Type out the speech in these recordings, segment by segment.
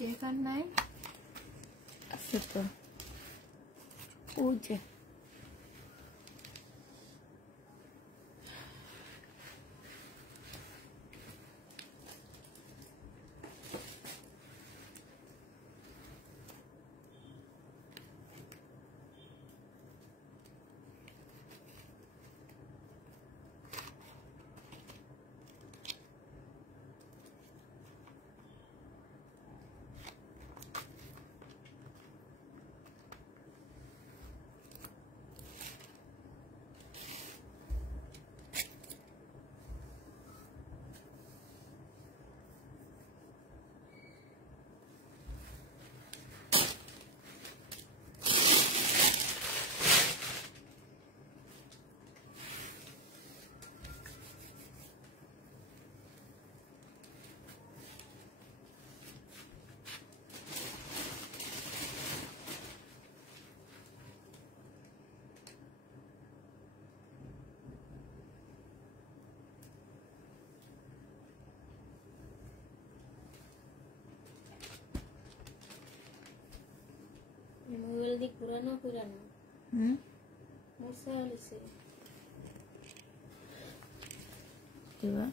Sticker নাই আছে তো ওই যে মোবাইল দি পুরানো পুরানো মোসা হইছে দিবা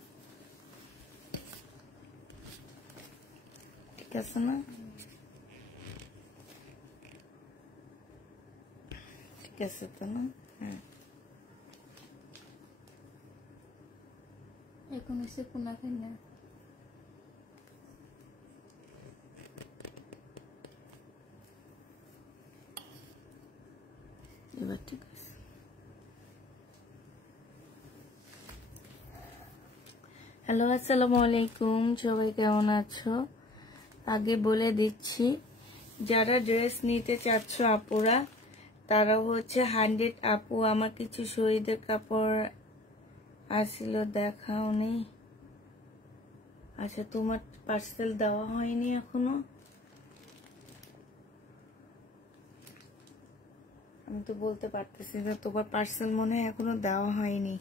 ঠিক আছে না ঠিক আছে তো না হ্যাঁ এখন এসে কোনা খাইনা এবার ঠিক আছে হ্যালো আসসালামু আলাইকুম সবাই কেমন আছো আগে বলে দিচ্ছি যারা ড্রেস নিতে চাচ্ছ আপুরা তারা হচ্ছে 100 আপু আমার কিছু শহীদের কাপড় আসছিল দেখাও নেই আচ্ছা তোমার পার্সেল দেওয়া হয়নি এখনো আমি তো বলতে পারতেছি না তোমার পার্সেল মনে হয় এখনো দেওয়া হয়নি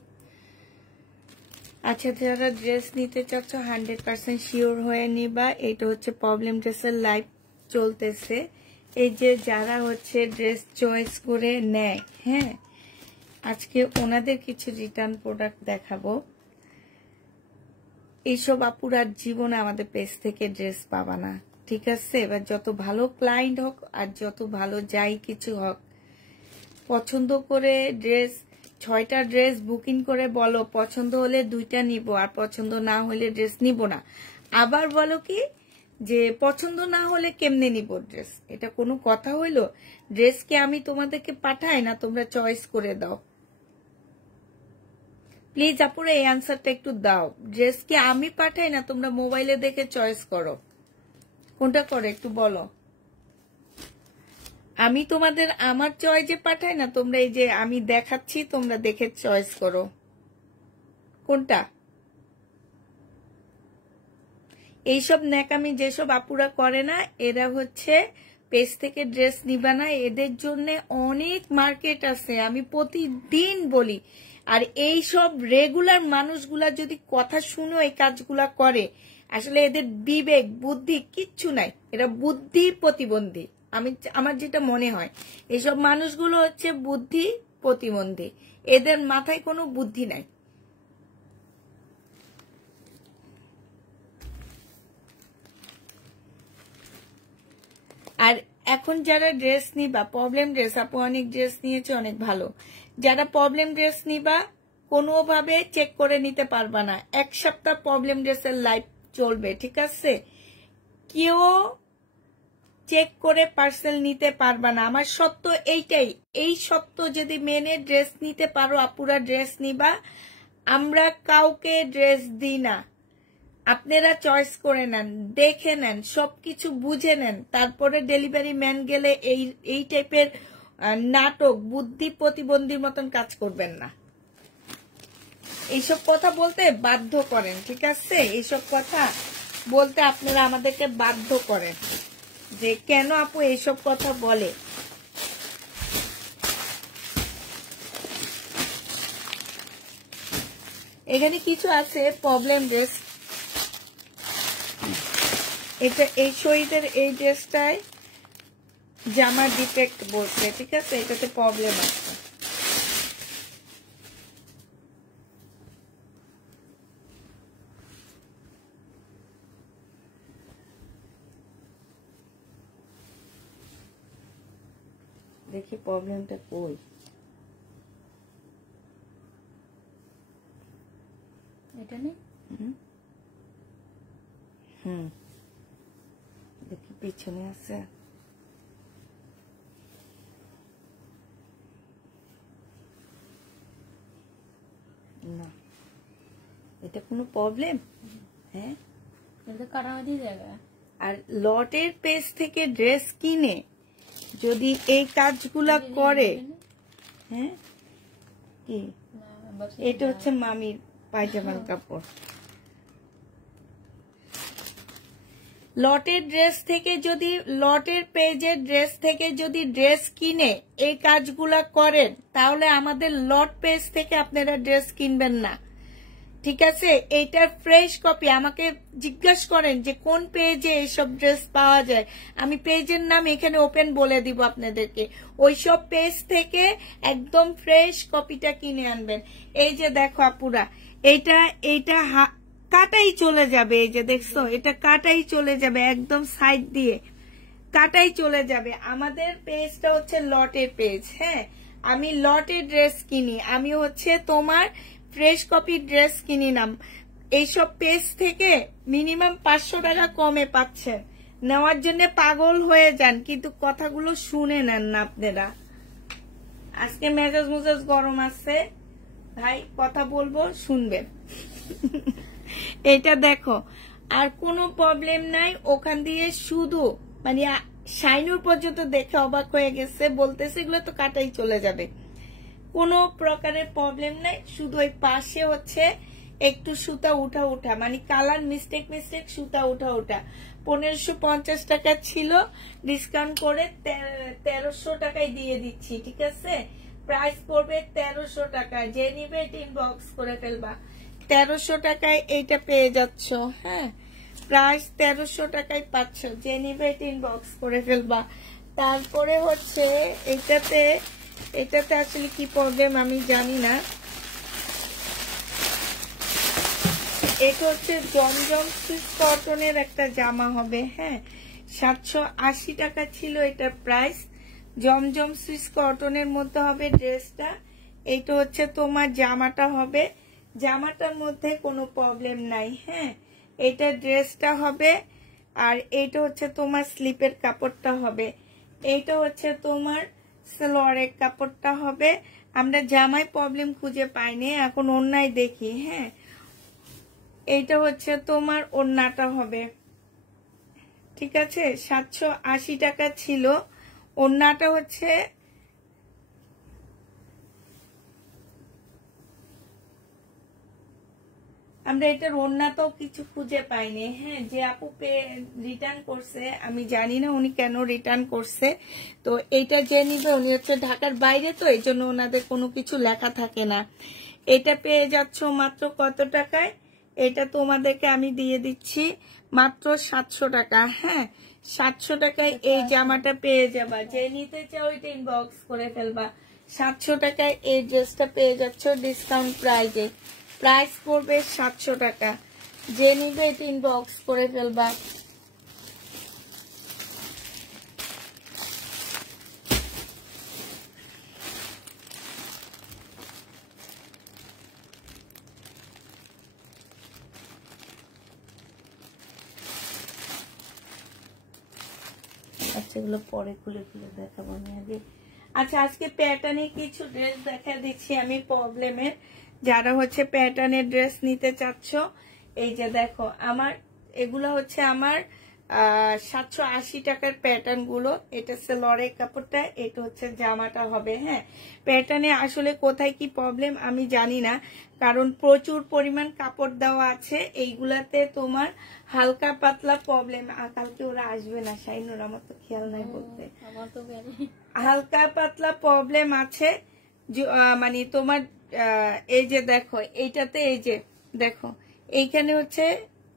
আচ্ছা যারা ড্রেস নিতে চাচ্ছ 100% শিওর হয়ে নিবা এটা হচ্ছে প্রবলেম ড্রেসের লাইভ চলতেছে এই যে যারা হচ্ছে ড্রেস চয়েস করে নেয় হ্যাঁ আজকে ওনাদের কিছু রিটার্ন প্রোডাক্ট দেখাবো এইসব আপুরা জীবনে আমাদের পেজ থেকে ড্রেস পাবা না ঠিক আছে এবার যত ভালো ক্লায়েন্ট হোক আর যত ভালো যাই কিছু হোক পছন্দ করে ড্রেস 6টা ড্রেস বুকিং করে বলো পছন্দ হলে 2টা নিব আর পছন্দ না হলে ড্রেস নিব না আবার বলো কি যে পছন্দ না হলে কেমনে নিব ড্রেস এটা কোনো কথা হইলো ড্রেস কি আমি তোমাদেরকে পাঠাই না তোমরা চয়েস করে দাও প্লিজ আপুরা এই আনসারটা একটু দাও ড্রেস কি আমি পাঠাই না তোমরা মোবাইলে দেখে চয়েস করো কোনটা করে একটু বলো আমি তোমাদের আমার চয়েসে পাঠাই না তোমরা এই যে আমি দেখাচ্ছি তোমরা দেখে চয়েস করো কোনটা এইসব ন্যাকামি যেসব আপুরা করে না এরা হচ্ছে পেজ থেকে ড্রেস নিবা না এদের জন্য অনেক মার্কেট আছে আমি প্রতিদিন বলি আর এই সব রেগুলার মানুষগুলা যদি কথা শুনো এই কাজগুলা করে আসলে এদের বিবেক বুদ্ধি কিচ্ছু নাই এরা বুদ্ধি প্রতিবন্ধী আমার যেটা মনে হয় এইসব মানুষগুলো হচ্ছে বুদ্ধি প্রতিবন্ধী এদের মাথায় কোনো বুদ্ধি নাই আর এখন যারা ড্রেস নিবা প্রবলেম ড্রেস আপু অনেক ড্রেস নিয়েছে অনেক ভালো যারা প্রবলেম ড্রেস নিবা কোনোভাবে চেক করে নিতে পারবা না এক সপ্তাহ প্রবলেম ড্রেসের লাইভ চলবে ঠিক আছে কেউ চেক করে পার্সেল নিতে পারবা না আমার সত্য এইটাই এই সত্য যদি মেনে ড্রেস নিতে পারো আপুরা ড্রেস নিবা আমরা কাউকে ড্রেস দিই না আপনারা চয়েস করে নেন দেখে নেন সবকিছু বুঝে নেন তারপরে ডেলিভারি ম্যান গেলে এই টাইপের নাটক বুদ্ধি প্রতিবন্ধীর মতন কাজ করবেন না এইসব কথা বলতে বাধ্য করেন ঠিক আছে এইসব কথা বলতে আপনারা আমাদেরকে বাধ্য করেন যে কেন আপু এইসব কথা বলে এখানে কিছু আছে প্রবলেম ড্রেস এটা এই শহীদের এই ড্রেসটায় জামা ডিফেক্ট বলছে, ঠিক আছে, এটাতে প্রবলেম আছে। দেখি প্রবলেমটা কই। এটা নেই। দেখি পিছনে আছে। না, এটা কোনো প্রবলেম? হ্যাঁ, এটা কারামাদি জায়গা। আর লটের পেজ থেকে ড্রেস কিনে যদি এই কাজগুলা করে, হ্যাঁ কি এটা হচ্ছে মামির পায়জামার কাপড়। লটের ড্রেস থেকে যদি, লটের পেজের ড্রেস থেকে যদি ড্রেস কিনে এই কাজগুলা করেন, তাহলে আমাদের লট পেজ থেকে আপনারা ড্রেস কিনবেন না, ঠিক আছে। এইটার ফ্রেশ কপি আমাকে জিজ্ঞাসা করেন যে কোন পেজে এইসব ড্রেস পাওয়া যায়, আমি পেজের নাম এখানে ওপেন বলে দিব আপনাদেরকে। ওইসব পেজ থেকে একদম ফ্রেশ কপিটা কিনে আনবেন। এই যে দেখো আপুরা, এইটা কাটাই চলে যাবে, এই যে দেখছো, এটা কাটাই চলে যাবে, একদম সাইড দিয়ে কাটাই চলে যাবে। আমাদের পেজটা হচ্ছে লটের পেজ, হ্যাঁ, আমি লটের ড্রেস কিনি, আমি হচ্ছে তোমার ফ্রেশ কপি ড্রেস কিনি নাম। এইসব পেজ থেকে মিনিমাম 500 টাকা কমে পাচ্ছেন, নেওয়ার জন্য পাগল হয়ে যান, কিন্তু কথাগুলো শুনে নেন না আপনারা। আজকে মেজাজ মুজাজ গরম আছে ভাই, কথা বলবো শুনবেন। এটা দেখো, আর কোনো প্রবলেম নাই, ওখান দিয়ে শুধু মানে শাইনুর পর্যন্ত দেখে অবাক হয়ে গেছে, বলতেছে এগুলো তো কাটাই চলে যাবে, কোনো প্রকারের প্রবলেম নাই। শুধু ওই পাশে হচ্ছে একটু সুতা উঠা মানে কালার মিস্টেক সুতা উঠা 1550 টাকা ছিল, ডিসকাউন্ট করে 1300 টাকায় দিয়ে দিচ্ছি, ঠিক আছে। প্রাইস পড়বে 1300 টাকা, যে নিবে এটা ইনবক্স করে ফেলবা। 1300 টাকায় এইটা পেয়ে যাচ্ছ, হ্যাঁ, প্রাইস 1300 টাকায় পাচ্ছ, যে নিবে এটা ইনবক্স করে ফেলবা। তারপরে হচ্ছে এটাতে আসলে কি প্রবলেম আমি জানি না। এটা হচ্ছে জমজম সুইস কটনের একটা জামা হবে, হ্যাঁ, 780 টাকা ছিল এটার প্রাইস। জমজম সুইস কটনের মধ্যে হবে ড্রেসটা। এইটা হচ্ছে তোমার জামাটা হবে, জামাটার মধ্যে কোনো প্রবলেম নাই, হ্যাঁ, এটা ড্রেসটা হবে। আর এইটা হচ্ছে তোমার স্লিপের কাপড়টা হবে, এইটা হচ্ছে তোমার সালোয়ারের কাপড়টা হবে। আমরা জামায় প্রবলেম খুঁজে পাইনি, এখন ওড়নায় দেখি, হ্যাঁ। এইটা হচ্ছে তোমার ওড়নাটা হবে, ঠিক আছে। 780 টাকা ছিল ওড়নাটা, হচ্ছে আমরা এটার ওড়নাটাও কিছু খুঁজে পাইনি, হ্যাঁ। যে আপু রিটার্ন করছে, আমি জানি না উনি কেন রিটার্ন করছে। তো এইটা যে নিবে উনি হচ্ছে ঢাকার বাইরে, তো এই জন্য ওনাদের কোনো কিছু লেখা থাকে না। এটা পেয়ে যাচ্ছ মাত্র কত টাকায়? এটা তোমাদেরকে আমি দিয়ে দিচ্ছি মাত্র 700 টাকা, হ্যাঁ। 700 টাকায় এই জামাটা পেয়ে যাবা, যে নিতে চাও এটা ইনবক্স করে ফেলবা। 700 টাকায় এই ড্রেসটা পেয়ে যাচ্ছ ডিসকাউন্ট প্রাইজে, প্রাইস পড়বে 700 টাকা, যে নিবে এটা ইনবক্স করে ফেলবা। আচ্ছা, এগুলো পরে খুলে দেখাবো আমি আগে। আচ্ছা, আজকে প্যাটার্নে কিছু ড্রেস দেখা দিচ্ছি আমি প্রবলেমের। যারা হচ্ছে প্যাটার্নের ড্রেস নিতে চাচ্ছ, এই যে দেখো, আমার এগুলো হচ্ছে আমার 780 টাকার প্যাটার্ন গুলো। এটা সালোয়ারের কাপড়টা, এটা হচ্ছে জামাটা হবে, হ্যাঁ। প্যাটার্নে আসলে কোথায় কি প্রবলেম আমি জানি না, কারণ প্রচুর পরিমাণ কাপড় দেওয়া আছে। এইগুলাতে তোমার হালকা পাতলা প্রবলেম, কালকে ওরা আসবে না শাইনুর, আমার তো খেয়াল নাই বলতে, হালকা পাতলা প্রবলেম আছে। মানে তোমার এই যে দেখো, এইটাতে এই যে দেখো, এইখানে হচ্ছে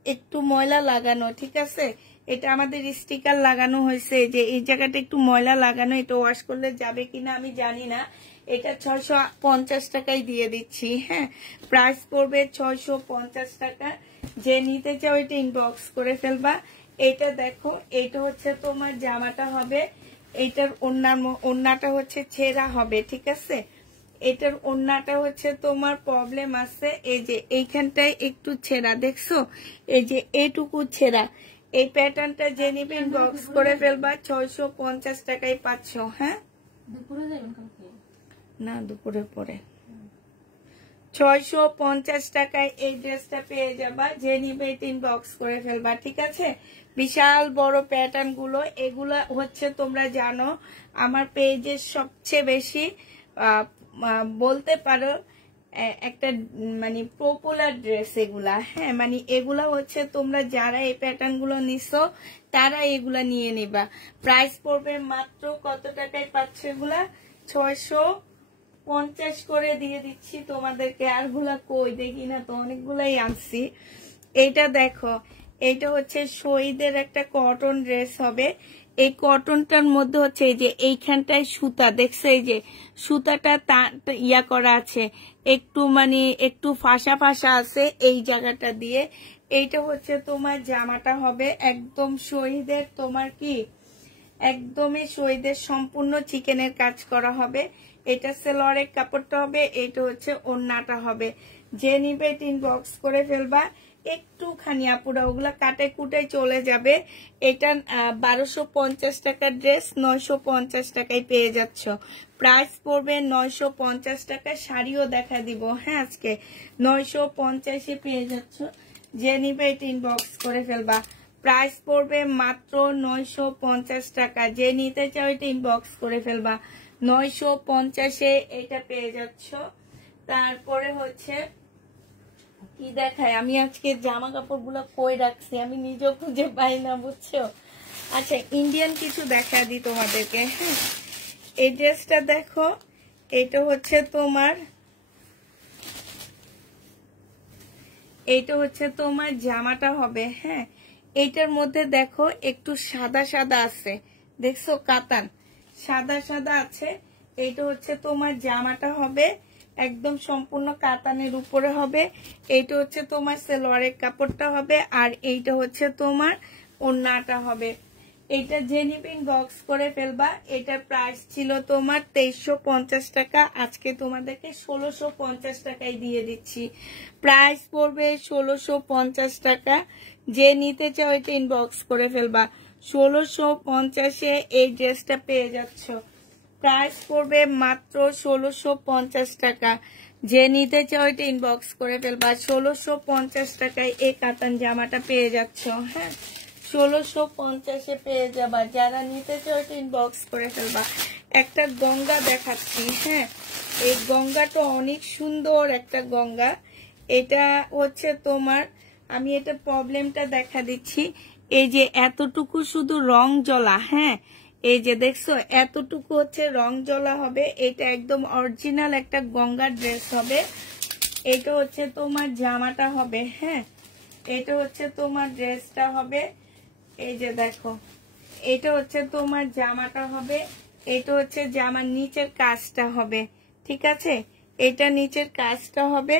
একটু ময়লা লাগানো, ঠিক আছে। এটা আমাদের স্টিকার লাগানো হয়েছে, যে এই জায়গাটা একটু ময়লা লাগানো, এটা ওয়াশ করলে যাবে কিনা আমি জানি না। এটা 650 টাকায় দিয়ে দিচ্ছি। হ্যাঁ, প্রাইস পড়বে 650 টাকা। যে নিতে চাও এটা ইনবক্স করে ফেলবা। এটা দেখো, এটা হচ্ছে তোমার জামাটা হবে, এইটার ওড়নাটা হচ্ছে ছেঁড়া হবে, ঠিক আছে। এটার ওড়নাটা হচ্ছে তোমার প্রবলেম আছে, এই যে এইখানটায় একটু ছেঁড়া, দেখছো, এই যে এইটুকু ছেঁড়া। এই প্যাটার্নটা যে নিবে ইনবক্স করে ফেলবা, 650 টাকায় পাচ্ছ। হ্যাঁ, দুপুরে যাবেন কালকে? না, দুপুরের পরে। 650 টাকায় এই ড্রেসটা পেয়ে যাবা, যে নিবে ইনবক্স করে ফেলবা, ঠিক আছে। বিশাল বড় প্যাটার্ন গুলো, এগুলা হচ্ছে তোমরা জানো আমার পেজের সবচেয়ে বেশি বলতে পারো একটা মানে পপুলার ড্রেস এগুলা। হ্যাঁ, মানে এগুলা হচ্ছে তোমরা যারা এই প্যাটার্ন গুলো নিছো তারা এগুলা নিয়ে নিবা। প্রাইস পড়বে মাত্র কত টাকায় পাচ্ছ এগুলা? 650 করে দিয়ে দিচ্ছি তোমাদেরকে। আর গুলা কই দেখি না তো, অনেকগুলাই আনছি। এইটা দেখো, এইটা হচ্ছে শহীদের একটা কটন ড্রেস হবে। এই কটনটার মধ্যে হচ্ছে এই যে এইখানটায় সুতা, দেখছো, এই যে সুতাটা ইয়া করা আছে, একটু মানে একটু ফাঁসা ফাঁসা আছে এই জায়গাটা দিয়ে। এইটা হচ্ছে তোমার জামাটা হবে একদম শহীদের, তোমার কি একদমই শহীদের সম্পূর্ণ চিকেনের কাজ করা হবে। এটা সেলোয়ারের কাপড়টা হবে, এটা হচ্ছে ওড়নাটা হবে। যে নিবে ইনবক্স করে ফেলবা। একটুখানি আপুরা ওগুলা কাটে কুটে চলে যাবে। এটা 1250 টাকার ড্রেস 950 টাকায় পেয়ে যাচ্ছ। প্রাইস পড়বে 950 টাকা। শাড়িও দেখা দিব, হ্যাঁ, আজকে 950-এ পেয়ে যাচ্ছ। যে নিবে এটা ইনবক্স করে ফেলবা। প্রাইস পড়বে মাত্র 950 টাকা। যে নিতে চাও এটা ইনবক্স করে ফেলবা। 950-এ এটা পেয়ে যাচ্ছ। তারপরে হচ্ছে কি দেখায়, আমি আজকে জামা কাপড় গুলো কই রাখছি আমি নিজেও খুঁজে পাই না, বুঝছো। আচ্ছা, ইন্ডিয়ান কিছু দেখা দিই তোমাদেরকে। হ্যাঁ, এই ড্রেসটা দেখো, এটা হচ্ছে তোমার জামাটা হবে। হ্যাঁ, এইটার মধ্যে দেখো একটু সাদা সাদা আছে, দেখছো, কাতান সাদা সাদা আছে। এইটা হচ্ছে তোমার জামাটা হবে, একদম সম্পূর্ণ কাতানের উপরে হবে। এইটা হচ্ছে তোমার সালোয়ারের কাপড়টা হবে, আর এইটা হচ্ছে তোমার ওড়নাটা হবে। এটা যে নিবে ইনবক্স করে ফেলবা। এটার প্রাইস ছিল তোমার 2350 টাকা, আজকে তোমাদেরকে 1650 টাকায় দিয়ে দিচ্ছি। প্রাইস পড়বে 1650 টাকা। যে নিতে চাও এটা ইনবক্স করে ফেলবা। 1650-এ এই ড্রেসটা পেয়ে যাচ্ছ। প্রাইস পড়বে মাত্র 1650 টাকা। যে নিতে চাও এটা ইনবক্স করে ফেলবা। 1650 টাকায় এই কাতান জামাটা পেয়ে যাচ্ছ। হ্যাঁ, 1650-এ পেয়ে যাবা। যারা নিতে চাও এটা ইনবক্স করে ফেলবা। একটা গঙ্গা দেখাচ্ছি। হ্যাঁ, এই গঙ্গাটা অনেক সুন্দর একটা গঙ্গা। এটা হচ্ছে তোমার, আমি এটা প্রবলেমটা দেখা দিচ্ছি। এই যে এতটুকু শুধু রং জ্বলা। হ্যাঁ, এই যে দেখছো এতটুকু হচ্ছে রং জ্বলা হবে। এটা একদম অরিজিনাল একটা গঙ্গার ড্রেস হবে। এটা হচ্ছে তোমার জামাটা হবে। হ্যাঁ, এটা হচ্ছে তোমার ড্রেসটা হবে। এই যে দেখো, এটা হচ্ছে তোমার জামাটা হবে। এটা হচ্ছে জামার নিচের কাজটা হবে, ঠিক আছে। এটা নিচের কাজটা হবে।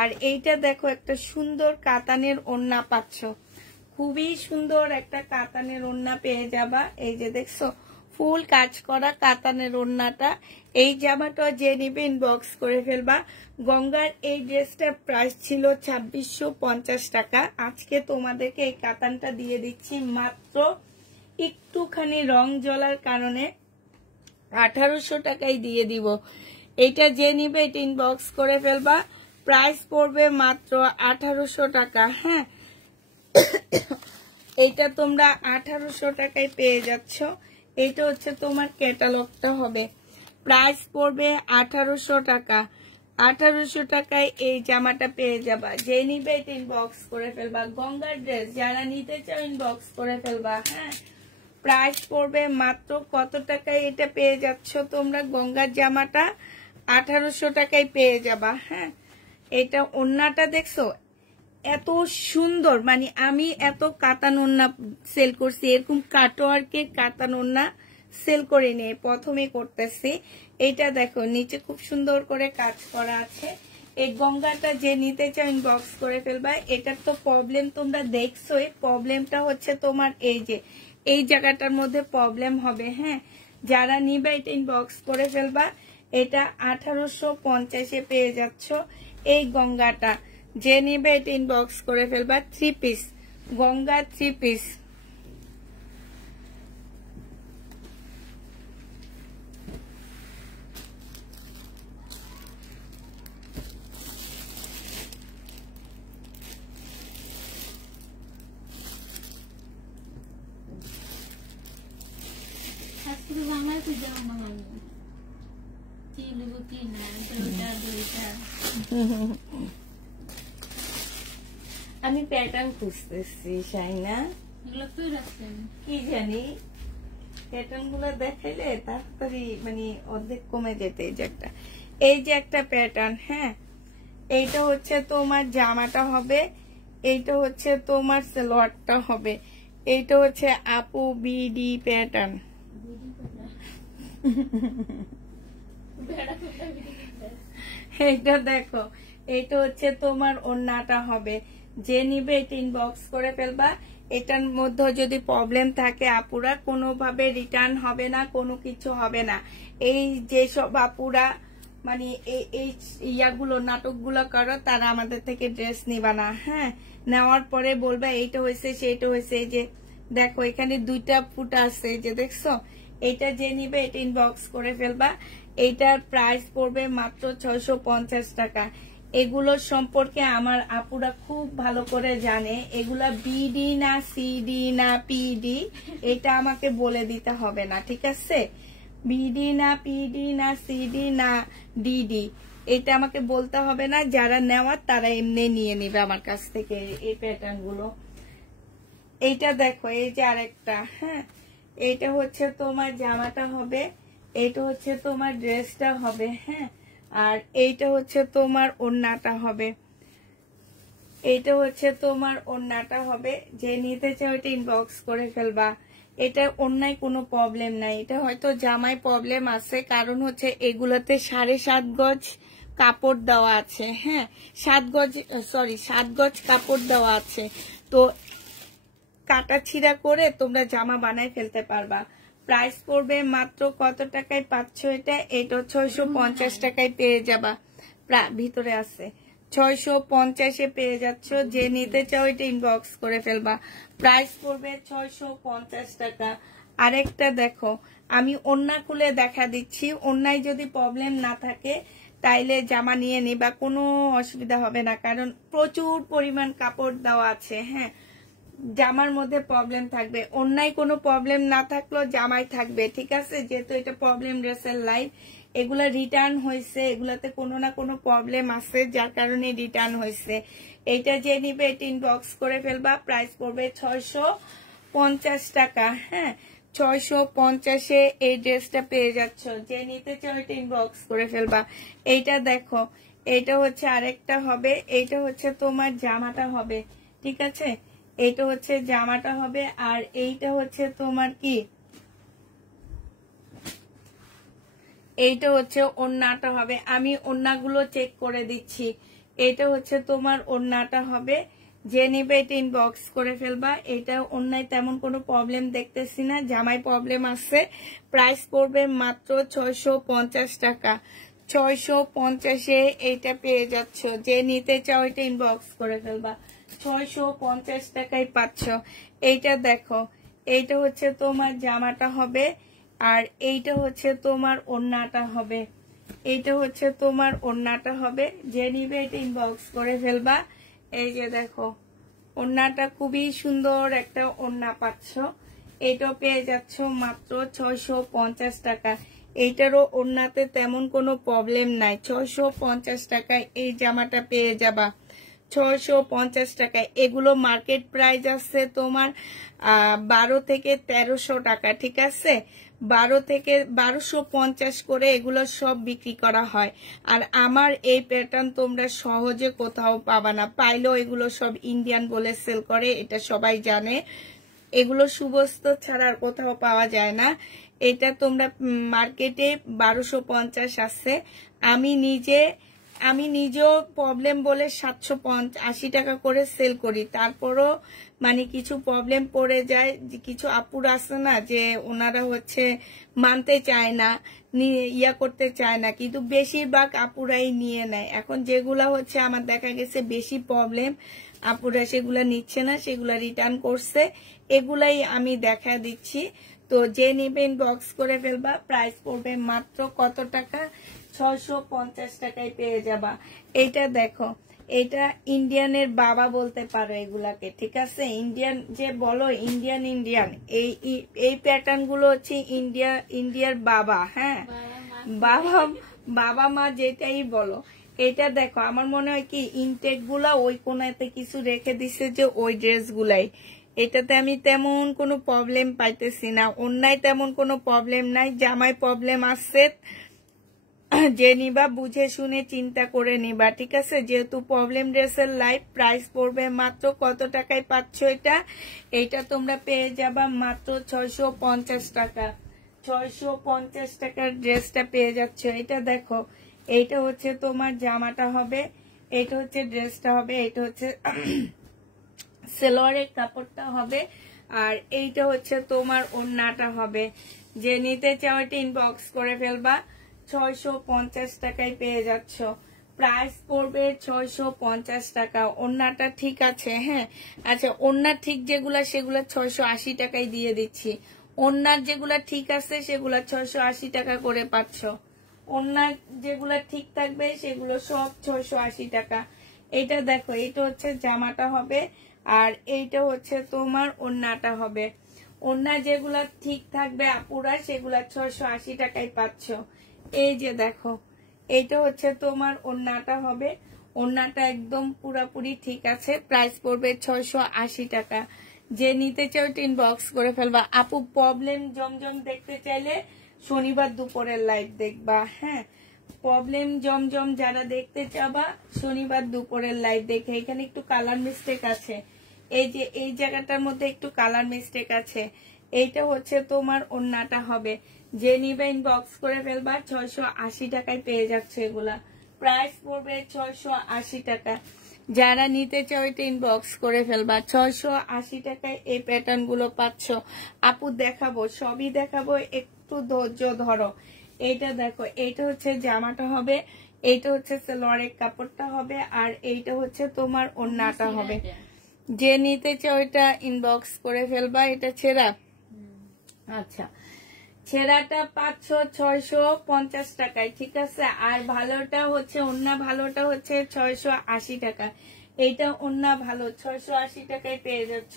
আর এইটা দেখো একটা সুন্দর কাতানের ওড়না পাচ্ছ, খুবই সুন্দর একটা কাতানের ওড়না পেয়ে যাবা। এই যে দেখছো ফুল কাজ করা কাতানের ওড়নাটা। এই জামাটা যে নিবে ইনবক্স করে ফেলবা। গঙ্গার এই ড্রেসটার প্রাইস ছিল 2650 টাকা, আজকে তোমাদেরকে এই কাতানটা দিয়ে দিচ্ছি মাত্র একটুখানি রং জ্বলার কারণে 1800 টাকায় দিয়ে দিব। এটা যে নিবে এটা ইনবক্স করে ফেলবা। প্রাইস পড়বে মাত্র 1800 টাকা। হ্যাঁ, এইটা তোমরা 1800 টাকায় পেয়ে যাচ্ছ। এটা হচ্ছে তোমার ক্যাটালগটা হবে। প্রাইস পড়বে 1800 টাকা। 1800 টাকায় এই জামাটা পেয়ে যাবা। যে নিবে এটা ইনবক্স করে ফেলবা। গঙ্গার ড্রেস যারা নিতে চাও ইনবক্স করে ফেলবা। হ্যাঁ, প্রাইস পড়বে মাত্র কত টাকায় এটা পেয়ে যাচ্ছ তোমরা? গঙ্গার জামাটা 1800 টাকায় পেয়ে যাবা। হ্যাঁ, এটা ওড়নাটা দেখছো এত সুন্দর, মানে আমি এত কাতান ওড়না সেল করছি, এরকম কাটওয়ার্কের কাতান ওড়না সেল করে নিয়ে প্রথমে করতেছি। এটা দেখো নিচে খুব সুন্দর করে কাজ করা আছে। এই গঙ্গাটা যে নিতে চাও ইনবক্স করে ফেলবা। এটার তো প্রবলেম তোমরা দেখছোই, প্রবলেমটা হচ্ছে তোমার এই যে এই জায়গাটার মধ্যে প্রবলেম হবে। হ্যাঁ, যারা নিবে এটা ইনবক্স করে ফেলবা। এটা 1850 পেয়ে যাচ্ছ এই গঙ্গাটা। যে নিবে এটা ইনবক্স করে ফেলবা। 3 পিস গঙ্গা 3 পিস। আমি প্যাটার্ন খুঁজতেছি শাইনা, কি জানি প্যাটার্ন গুলো দেখাইলে তাড়াতাড়ি মানে অর্ধেক কমে যেতে। এই যে একটা প্যাটার্ন। হ্যাঁ, এইটা হচ্ছে তোমার জামাটা হবে, এইটা হচ্ছে তোমার সালোয়ারটা হবে, এইটা হচ্ছে আপু বিডি প্যাটার্ন। এইটা দেখো, এইটা হচ্ছে তোমার ওড়নাটা হবে। যে নিবে এটা ইনবক্স করে ফেলবা। এটার মধ্যে যদি প্রবলেম থাকে আপুরা কোনোভাবে রিটার্ন হবে না, কোনো কিছু হবে না। এই যেসব আপুরা মানে এই ইয়াগুলো নাটকগুলো করো তারা আমাদের থেকে ড্রেস নিবা না। হ্যাঁ, নেওয়ার পরে বলবা এইটা হয়েছে সেইটা হয়েছে। এই যে দেখো এখানে 2টা ফুটা আছে, যে দেখছো। এটা যে নিবে এটা ইনবক্স করে ফেলবা। এইটার প্রাইস পড়বে মাত্র 650 টাকা। এগুলো সম্পর্কে আমার আপুরা খুব ভালো করে জানে। এগুলা বিডি না সিডি না পিডি এটা আমাকে বলে দিতে হবে না, ঠিক আছে? বিডি না পিডি না সিডি না ডিডি এটা আমাকে বলতে হবে না। যারা নেওয়ার তারা এমনি নিয়ে নিবে আমার কাছ থেকে এই প্যাটার্ন গুলো। এইটা দেখো, এই যে আরেকটা। হ্যাঁ, এইটা হচ্ছে তোমার জামাটা হবে, এইটা হচ্ছে তোমার ড্রেসটা হবে। হ্যাঁ, আর এইটা হচ্ছে তোমার ওড়নাটা হবে, এইটা হচ্ছে তোমার ওড়নাটা হবে। যে নিতে চাও এটা ইনবক্স করে ফেলবা। এটা ওড়নায় কোনো প্রবলেম নাই, এটা হয়তো জামায় প্রবলেম আছে, কারণ হচ্ছে এগুলোতে 7.5 গজ কাপড় দেওয়া আছে। হ্যাঁ, 7 গজ কাপড় দেওয়া আছে। তো কাটা ছিঁড়া করে তোমরা জামা বানাই ফেলতে পারবা। প্রাইস পড়বে মাত্র কত টাকায় পাচ্ছ এটা? এটা 650 টাকায় পেয়ে যাবা। ভিতরে আছে 650 পেয়ে যাচ্ছ। যে নিতে চাও এটা ইনবক্স করে ফেলবা। প্রাইস পড়বে 650 টাকা। আরেকটা দেখো, আমি ওড়না খুলে দেখা দিচ্ছি। ওড়নায় যদি প্রবলেম না থাকে তাইলে জামা নিয়ে নিবা, কোনো অসুবিধা হবে না, কারণ প্রচুর পরিমাণ কাপড় দেওয়া আছে। হ্যাঁ, জামার মধ্যে প্রবলেম থাকবে, ওড়নায় কোনো প্রবলেম না থাকলেও জামায় থাকবে, ঠিক আছে? যেহেতু এটা প্রবলেম ড্রেসের লাইন, এগুলা রিটার্ন হয়েছে, এগুলাতে কোনো না কোনো প্রবলেম আছে, যার কারণে রিটার্ন হয়েছে। এইটা যে নিবে এটা ইনবক্স করে ফেলবা। প্রাইস পড়বে 650 টাকা। হ্যাঁ, 650 এই ড্রেসটা পেয়ে যাচ্ছ। যে নিতে চাও এটা ইনবক্স করে ফেলবা। এইটা দেখো, এইটা হচ্ছে আরেকটা হবে, এইটা হচ্ছে তোমার জামাটা হবে, ঠিক আছে? এইটা হচ্ছে জামাটা হবে, আর এইটা হচ্ছে তোমার কি, এইটা হচ্ছে ওড়নাটা হবে। আমি ওড়নাগুলো চেক করে দিচ্ছি। এটা হচ্ছে তোমার ওড়নাটা হবে। যে নিবে এটা ইনবক্স করে ফেলবা। এটা ওড়নায় তেমন কোনো প্রবলেম দেখতেছি না, জামায় প্রবলেম আছে। প্রাইস পড়বে মাত্র 650 টাকা। 650 এইটা পেয়ে যাচ্ছ। যে নিতে চাও এটা ইনবক্স করে ফেলবা। 650 টাকায় পাচ্ছ। এইটা দেখো, এইটা হচ্ছে তোমার জামাটা হবে, আর এইটা হচ্ছে তোমার ওড়নাটা হবে। এইটা হচ্ছে তোমার ওড়নাটা হবে। যে নিবে এটা ইনবক্স করে ফেলবা। এই যে দেখো, ওড়নাটা খুবই সুন্দর একটা ওড়না পাচ্ছ। এইটা পেয়ে যাচ্ছ মাত্র 650 টাকা। এইটারও ওড়নাতে তেমন কোনো প্রবলেম নাই। 650 টাকায় এই জামাটা পেয়ে যাবা। 650 টাকায়। এগুলো মার্কেট প্রাইস আছে তোমার 12 থেকে 1300 টাকা, ঠিক আছে? 12 থেকে 1250 করে এগুলো সব বিক্রি করা হয়। আর আমার এই প্যাটার্ন তোমরা সহজে কোথাও পাবা না, পাইলেও এগুলো সব ইন্ডিয়ান বলে সেল করে, এটা সবাই জানে। এগুলো সুবস্ত্র ছাড়া আর কোথাও পাওয়া যায় না। এটা তোমরা মার্কেটে 1250 আছে। আমি নিজেও প্রবলেম বলে 780 টাকা করে সেল করি, তারপরও মানে কিছু প্রবলেম পড়ে যায়। কিছু আপুরা আছে না যে ওনারা হচ্ছে মানতে চায় না, ইয়া করতে চায় না, কিন্তু বেশিরভাগ আপুরাই নিয়ে নেয়। এখন যেগুলা হচ্ছে আমার দেখা গেছে বেশি প্রবলেম, আপুরা সেগুলা নিচ্ছে না, সেগুলা রিটার্ন করছে, এগুলাই আমি দেখা দিচ্ছি। তো যে নেবেন বক্স করে ফেলবা। প্রাইস পড়বে মাত্র কত টাকা? 650 টাকায় পেয়ে যাবা। এইটা দেখো, এটা ইন্ডিয়ানের বাবা বলতে পারো এগুলাকে, ঠিক আছে? ইন্ডিয়ান যে বলো, ইন্ডিয়ান এই প্যাটার্ন গুলো হচ্ছে ইন্ডিয়ার বাবা। হ্যাঁ, বাবা মা যেটাই বলো। এটা দেখো, আমার মনে হয় কি ইনটেক গুলা ওই কোনাতে কিছু রেখে দিছে যে ওই ড্রেস গুলাই। এটাতে আমি তেমন কোনো প্রবলেম পাইতেছি না, অন্যায় তেমন কোনো প্রবলেম নাই। জামাই প্রবলেম আছে, যে নিবা বুঝে শুনে চিন্তা করে নিবা, ঠিক আছে? যেহেতু প্রবলেম ড্রেসের লাইভ প্রাইস পড়বে মাত্র কত টাকায় পাচ্ছ এইটা তোমরা পেয়ে যাবা মাত্র 650 টাকা। 650 টাকার ড্রেসটা পেয়ে যাচ্ছ। এটা দেখো, এইটা হচ্ছে তোমার জামাটা হবে, এইটা হচ্ছে ড্রেসটা হবে, এইটা হচ্ছে সেলোয়ারের কাপড়টা হবে, আর এইটা হচ্ছে তোমার ওড়নাটা হবে। যে নিতে চাও এটা ইনবক্স করে ফেলবা। 650 টাকায় পেয়ে যাচ্ছ। প্রাইস পড়বে 650 টাকা। ওড়নাটা ঠিক আছে? হ্যাঁ, আচ্ছা, ওড়না ঠিক যেগুলা সেগুলা 680 টাকায় দিয়ে দিচ্ছি। ওড়নার যেগুলা ঠিক আছে সেগুলা 680 টাকা করে পাচ্ছ। ওড়নার যেগুলা ঠিক থাকবে সেগুলো সব 680 টাকা। এটা দেখো, এটা হচ্ছে জামাটা হবে, আর এইটা হচ্ছে তোমার ওড়নাটা হবে। ওড়না যেগুলা ঠিক থাকবে আপুরা সেগুলা 680 টাকায় পাচ্ছ। এই যে দেখো, এইটা হচ্ছে তোমার ওড়নাটা হবে, ওড়নাটা একদম পুরাপুরি ঠিক আছে। প্রাইস পড়বে 680 টাকা। যে নিতে চাও ইনবক্স করে ফেলবা। আপু প্রবলেম জমজম দেখতে চাইলে শনিবার দুপুরের লাইভ দেখবা। হ্যাঁ, প্রবলেম জমজম যারা দেখতে চাবা শনিবার দুপুরের লাইভ দেখে। এখানে একটু কালার মিস্টেক আছে, এই যে এই জায়গাটার মধ্যে একটু কালার মিস্টেক আছে। এইটা হচ্ছে তোমার ওড়নাটা হবে। যে নিবে ইনবক্স করে ফেলবা। 680 টাকায় পেয়ে যাচ্ছে এগুলা। প্রাইস পড়বে 680 টাকা। যারা নিতে চাও এটা ইনবক্স করে ফেলবা। 680 টাকায় এই প্যাটার্ন গুলো পাচ্ছ। আপু দেখাবো, সবই দেখাবো, একটু ধৈর্য ধরো। এইটা দেখো, এইটা হচ্ছে জামাটা হবে, এইটা হচ্ছে সালোয়ারের কাপড়টা হবে, আর এইটা হচ্ছে তোমার ওড়নাটা হবে। যে নিতে চাও এটা ইনবক্স করে ফেলবা। এটা ছেঁড়া, আচ্ছা, ছেঁড়াটা পাচ্ছ 650 টাকায়, ঠিক আছে? আর ভালোটা হচ্ছে ওড়না, ভালোটা হচ্ছে 680 টাকা। এইটা ওড়না ভালো, 680 টাকায় পেয়ে যাচ্ছ।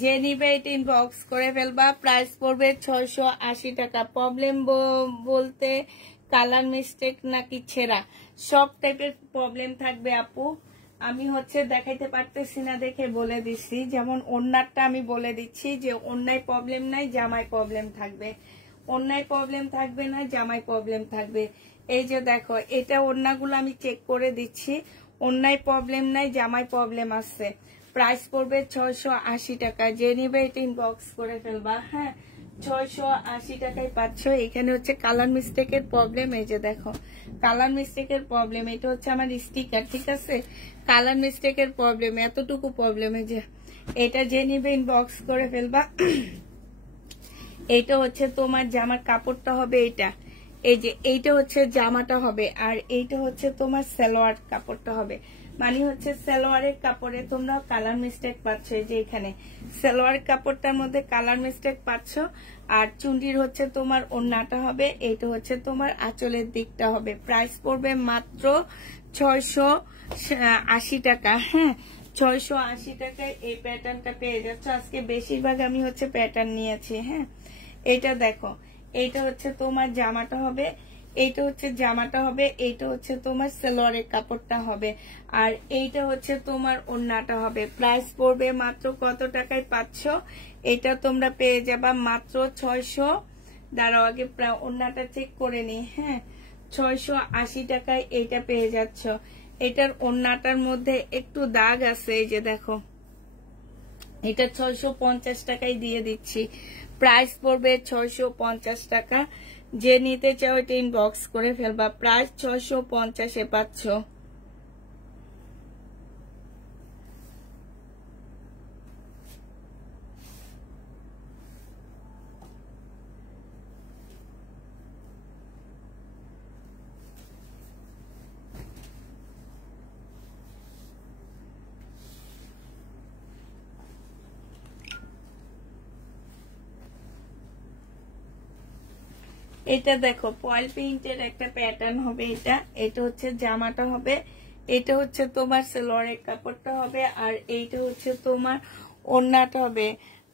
যে নিবে এটা ইনবক্স করে ফেলবা। প্রাইস পড়বে 680 টাকা। প্রবলেম বলতে কালার মিস্টেক নাকি ছেঁড়া, সব টাইপের প্রবলেম থাকবে আপু। আমি হচ্ছে দেখাইতে পারতেছি না দেখে বলে দিচ্ছি। যেমন ওড়নারটা আমি বলে দিচ্ছি যে ওড়নায় প্রবলেম নাই, জামায় প্রবলেম থাকবে। ওড়নায় প্রবলেম থাকবে না, জামায় প্রবলেম থাকবে। এই যে দেখো, এটা ওড়নাগুলো আমি চেক করে দিচ্ছি, ওড়নায় প্রবলেম নাই, জামায় প্রবলেম আছে। প্রাইস পড়বে 680 টাকা। যে নিবে এটা ইনবক্স করে ফেলবা। হ্যাঁ, 680 টাকায় পাচ্ছ। এখানে হচ্ছে কালার মিস্টেকের প্রবলেম। এই যে দেখো, কালার মিস্টেকের প্রবলেম। এটা হচ্ছে আমার স্টিকার, ঠিক আছে? কালার মিস্টেকের প্রবলেম, এতটুকু প্রবলেম। এই যে এটা যে নিবে ইনবক্স করে ফেলবা। এইটা হচ্ছে তোমার জামার কাপড়টা হবে, এইটা, এই যে এইটা হচ্ছে জামাটা হবে, আর এইটা হচ্ছে তোমার সালোয়ার কাপড়টা হবে। মানে হচ্ছে সালোয়ারের কাপড়ে তোমরা কালার মিস্টেক পাচ্ছ। এই যে এখানে সালোয়ার কাপড়টার মধ্যে কালার মিস্টেক পাচ্ছ। আর চুন্ডির হচ্ছে তোমার ওড়নাটা হবে, এইটা হচ্ছে তোমার আঁচলের দিকটা হবে। প্রাইস পড়বে মাত্র 680 টাকা। হ্যাঁ, 680 টাকায় এই প্যাটার্নটা পেয়ে যাচ্ছ। আজকে বেশিরভাগ আমি হচ্ছে প্যাটার্ন নিয়েছি। হ্যাঁ, এটা দেখো, এইটা হচ্ছে তোমার জামাটা হবে, এইটা হচ্ছে জামাটা হবে, এইটা হচ্ছে তোমার সালোয়ারের কাপড়টা হবে, আর এইটা হচ্ছে তোমার ওড়নাটা হবে। প্রাইস পড়বে মাত্র কত টাকায় পাচ্ছ? এটা তোমরা পেয়ে যাবা মাত্র 600, দাঁড়াও আগে ওড়নাটা চেক করে নি, হ্যাঁ 680 টাকায় এইটা পেয়ে যাচ্ছ। এটার ওড়নাটার মধ্যে একটু দাগ আছে, এই যে দেখো, এটা 650 টাকায় দিয়ে দিচ্ছি। প্রাইস পড়বে 650 টাকা। যে নিতে চাও এটা ইনবক্স করে ফেলবা, প্রাইস 650-এ পাচ্ছ। এটা দেখো ফয়েল প্রিন্টের একটা প্যাটার্ন হবে, এটা হচ্ছে জামাটা হবে, এটা হচ্ছে তোমার সালোয়ারের কাপড়টা হবে, আর এইটা হচ্ছে তোমার ওড়নাটা হবে।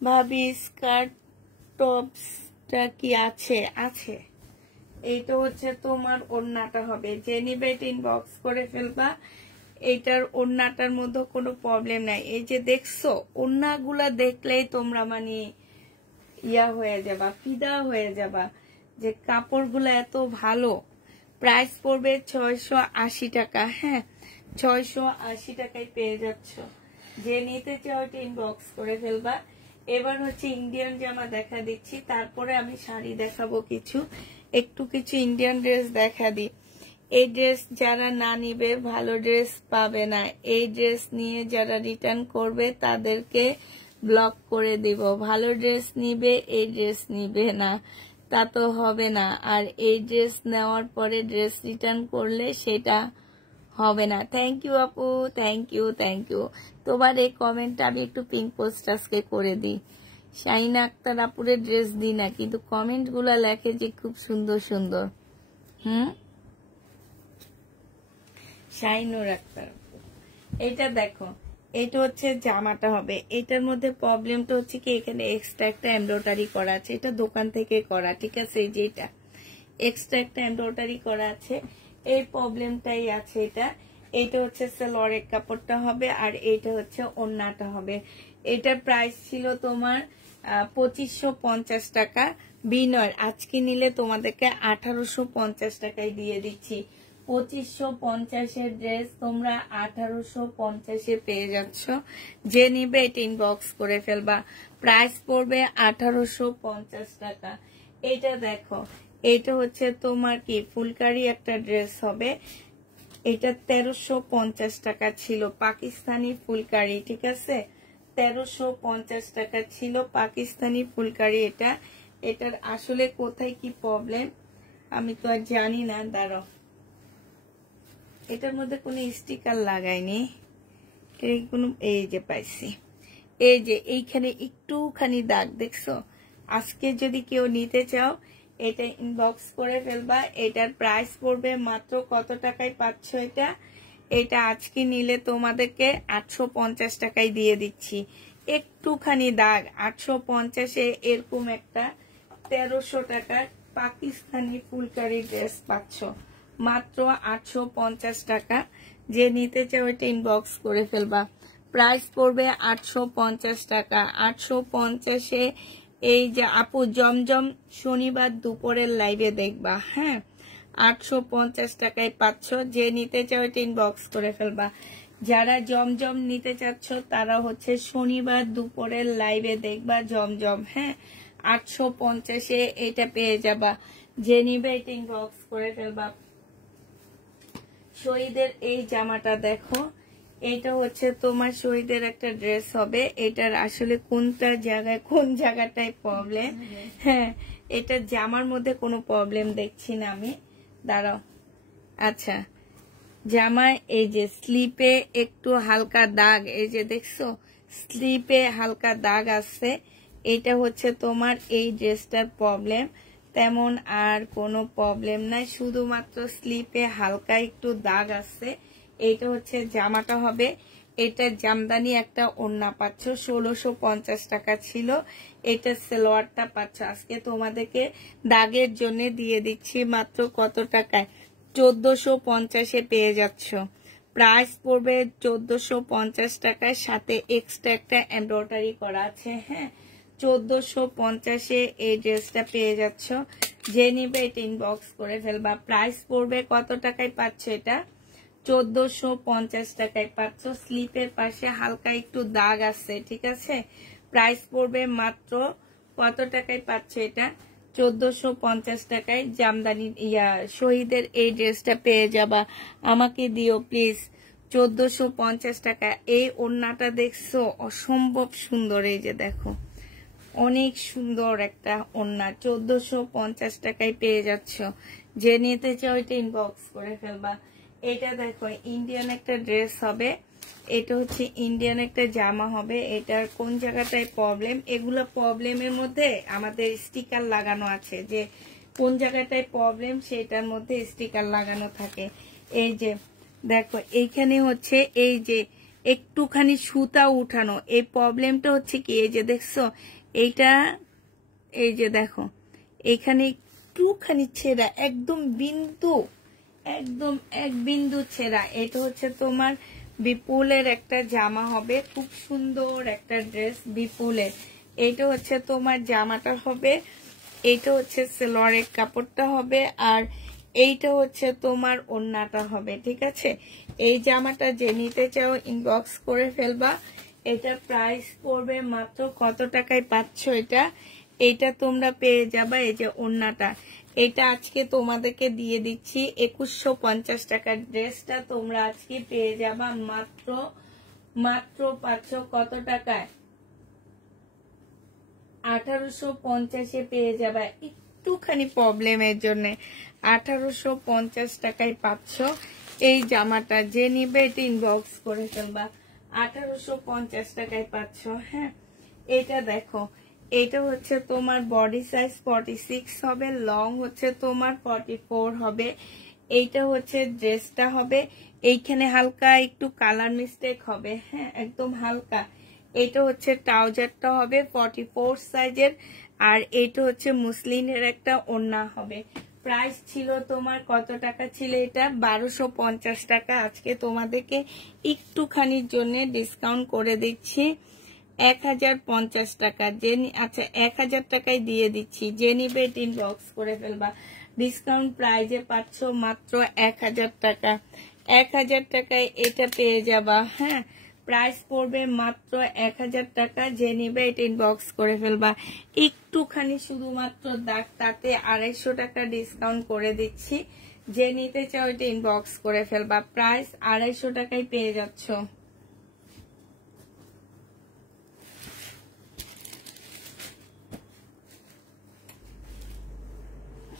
ভাবি স্কার্ট টপসটা কি আছে? আছে। এইটা হচ্ছে তোমার ওড়নাটা হবে। যে নিবে এটা ইনবক্স করে ফেলবা। এইটার ওড়নাটার মধ্যে কোনো প্রবলেম নাই। এই যে দেখছো, ওড়নাগুলা দেখলেই তোমরা মানে ইয়া হয়ে যাবা, ফিদা হয়ে যাবা যে কাপড়গুলো এত ভালো। প্রাইস পড়বে 680 টাকা, হ্যাঁ 680 টাকায় পেয়ে যাচ্ছ। যে নিতে চাও এটা ইনবক্স করে ফেলবা। এবার হচ্ছে ইন্ডিয়ান জামা দেখা দিচ্ছি, তারপরে আমি শাড়ি দেখাবো কিছু ইন্ডিয়ান ড্রেস দেখা দিই। এই ড্রেস যারা না নিবে ভালো ড্রেস পাবে না। এই ড্রেস নিয়ে যারা রিটার্ন করবে তাদেরকে ব্লক করে দিব। ভালো ড্রেস নিবে, এই ড্রেস নিবে না, তা তো হবে না। আর এই ড্রেস নেওয়ার পরে ড্রেস রিটার্ন করলে সেটা হবে না। থ্যাংক ইউ আপু, থ্যাংক ইউ, থ্যাংক ইউ। তোমার এই কমেন্টটা আমি একটু পিঙ্ক পোস্ট আজকে করে দিই। শাহিনা আক্তার আপুরের ড্রেস দিই না, কিন্তু কমেন্ট গুলা লেখে যে খুব সুন্দর সুন্দর। শাহিনুর আক্তার, এটা দেখো, এটা হচ্ছে জামাটা হবে। এটার মধ্যে প্রবলেমটা হচ্ছে কি, এখানে এক্সট্রা একটা এমব্রয়ডারি করা আছে, এটা দোকান থেকে করা, ঠিক আছে। এই যে এটা এক্সট্রা একটা এমব্রয়ডারি করা আছে, এই প্রবলেমটাই আছে। এটা হচ্ছে সালোয়ারের কাপড়টা হবে, আর এইটা হচ্ছে ওড়নাটা হবে। এটার প্রাইস ছিল তোমার 2550 টাকা বিনয়। আজকে নিলে তোমাদেরকে 1850 টাকায় দিয়ে দিচ্ছি। 2550-এর ড্রেস তোমরা 1850-এ পেয়ে যাচ্ছ। যে নিবে এটা ইনবক্স করে ফেলবা। প্রাইস পড়বে 1850 টাকা। এটা দেখো, এটা হচ্ছে তোমার কি ফুলকারি একটা ড্রেস হবে। এটা 1350 টাকা ছিল, পাকিস্তানি ফুলকারি, ঠিক আছে। 1350 টাকা ছিল পাকিস্তানি ফুলকারি। এটার আসলে কোথায় কি প্রবলেম আমি তো আর জানি না, দাঁড়াও। এটার মধ্যে কোনো স্টিকার লাগাইনি, এই যে পাইছি, এই যে এইখানে একটুখানি দাগ দেখছো। আজকে যদি কেউ নিতে চাও এটা ইনবক্স করে ফেলবা। এটার প্রাইস পড়বে মাত্র কত টাকায় পাচ্ছ? এটা আজকে নিলে তোমাদেরকে 850 টাকায় দিয়ে দিচ্ছি। একটুখানি দাগ 850-এ এরকম একটা 1300 টাকার পাকিস্তানি ফুলকারি ড্রেস পাচ্ছ মাত্র 850 টাকা। যে নিতে চাও এটা ইনবক্স করে ফেলবা। প্রাইস পড়বে 850 টাকা। 850-এ এই যে আপু জমজম শনিবার দুপুরের লাইভে দেখবা, হ্যাঁ 850 টাকায় পাচ্ছ। যে নিতে চাও এটা ইনবক্স করে ফেলবা। যারা জমজম নিতে চাচ্ছ তারা হচ্ছে শনিবার দুপুরের লাইভে দেখবা জমজম, হ্যাঁ 850-এ এটা পেয়ে যাবা। যে নিবে এটা ইনবক্স করে ফেলবা। শহীদের এই জামাটা দেখো, এটা হচ্ছে তোমার শহীদের একটা ড্রেস হবে। এটার আসলে কোনটা জায়গায় কোন জায়গাটায় প্রবলেম, হ্যাঁ এটা জামার মধ্যে কোনো প্রবলেম দেখছি না আমি, দাঁড়াও। আচ্ছা, জামায় এই যে স্লিপে একটু হালকা দাগ, এই যে দেখছো স্লিপে হালকা দাগ আছে। এটা হচ্ছে তোমার এই ড্রেসটার প্রবলেম, তেমন আর কোনো প্রবলেম নাই, শুধুমাত্র স্লিপে হালকা একটু দাগ আছে। এইটা হচ্ছে জামাটা হবে। এটা জামদানি একটা ওড়না পাচ্ছ, 1650 টাকা ছিল। এটা সালোয়ারটা পাচ্ছ আজকে তোমাদেরকে দাগের জন্য দিয়ে দিচ্ছি মাত্র কত টাকায়, 1450-এ পেয়ে যাচ্ছ। প্রাইস পড়বে 1450 টাকায়, সাথে এক্সট্রা একটা এমব্রয়ডারি করা আছে। হ্যাঁ, 1450-এ এই ড্রেসটা পেয়ে যাচ্ছ। যে নিবে এটা ইনবক্স করে ফেলবা। প্রাইস পড়বে কত টাকায় পাচ্ছ, এটা 1450 টাকায় পাচ্ছ। স্লিপের পাশে হালকা একটু দাগ আছে, ঠিক আছে। প্রাইস পড়বে মাত্র কত টাকায় পাচ্ছ, এটা 1450 টাকায়। জামদানি শহীদের এই ড্রেসটা পেয়ে যাবা, আমাকে দিও প্লিজ, 1450 টাকা। এই ওড়নাটা দেখছো অসম্ভব সুন্দর, এই যে দেখো অনেক সুন্দর একটা ওড়না, 1450 টাকায় পেয়ে যাচ্ছ। যে নিতে চাও এটা ইনবক্স করে ফেলবা। এটা দেখো ইন্ডিয়ান একটা ড্রেস হবে, এটা হচ্ছে ইন্ডিয়ান একটা জামা হবে। এটার কোন জায়গাটায় প্রবলেম, এগুলো প্রবলেমের মধ্যে আমাদের স্টিকার লাগানো আছে, যে কোন জায়গাটায় প্রবলেম সেটার মধ্যে স্টিকার লাগানো থাকে। এই যে দেখো এইখানে হচ্ছে এই যে একটুখানি সুতা উঠানো, এই প্রবলেমটা হচ্ছে কি, এই যে দেখছো এইটা, এই যে দেখো এইখানে একটুখানি ছেঁড়া, একদম বিন্দু, একদম এক বিন্দু ছেঁড়া। এটা হচ্ছে তোমার বিপুলের একটা জামা হবে, খুব সুন্দর একটা ড্রেস বিপুলের। এটা হচ্ছে তোমার জামাটা হবে, এইটা হচ্ছে সালোয়ারের কাপড়টা হবে, আর এইটা হচ্ছে তোমার ওড়নাটা হবে, ঠিক আছে। এই জামাটা যে নিতে চাও ইনবক্স করে ফেলবা। এটা প্রাইস পড়বে মাত্র কত টাকায় পাচ্ছ, এটা তোমরা পেয়ে যাবা। এই যে ওড়নাটা, এটা আজকে তোমাদেরকে দিয়ে দিচ্ছি 2150 টাকার ড্রেসটা তোমরা আজকে পেয়ে যাবা মাত্র পাচ্ছ কত টাকায়, 1850-এ পেয়ে যাবা। একটুখানি প্রবলেমের জন্য 1850 টাকায় পাচ্ছ এই জামাটা। যে নিবে এটা ইনবক্স করে ফেলবা, 1850 টাকায় পাচ্ছ। হ্যাঁ, এটা দেখো, এটা হচ্ছে তোমার বডি সাইজ 46 হবে, লং হচ্ছে তোমার 44 হবে। এইটা হচ্ছে ড্রেসটা হবে, এইখানে হালকা একটু কালার মিস্টেক হবে, হ্যাঁ একদম হালকা। এটা হচ্ছে ট্রাউজারটা হবে 44 সাইজের, আর এটা হচ্ছে মুসলিনের একটা ওড়না হবে। প্রাইস ছিল তোমার কত টাকা ছিল, এটা 1250 টাকা। আজকে তোমাদেরকে একটুখানির জন্য ডিসকাউন্ট করে দিচ্ছি 1050 টাকা। আচ্ছা 1000 টাকায় দিয়ে দিচ্ছি, যে নিবে ইনবক্স করে ফেলবা। ডিসকাউন্ট প্রাইজে পাচ্ছ মাত্র 1000 টাকা। 1000 টাকায় এটা পেয়ে যাবা। হ্যাঁ, প্রাইস পড়বে মাত্র 1000 টাকা। যে নিবে এটা ইনবক্স করে ফেলবা। একটুখানি শুধুমাত্র দাগ, তাতে 250 টাকা ডিসকাউন্ট করে দিচ্ছি। যে নিতে চাও এটা ইনবক্স করে ফেলবা। প্রাইস 250 টাকায় পেয়ে যাচ্ছ।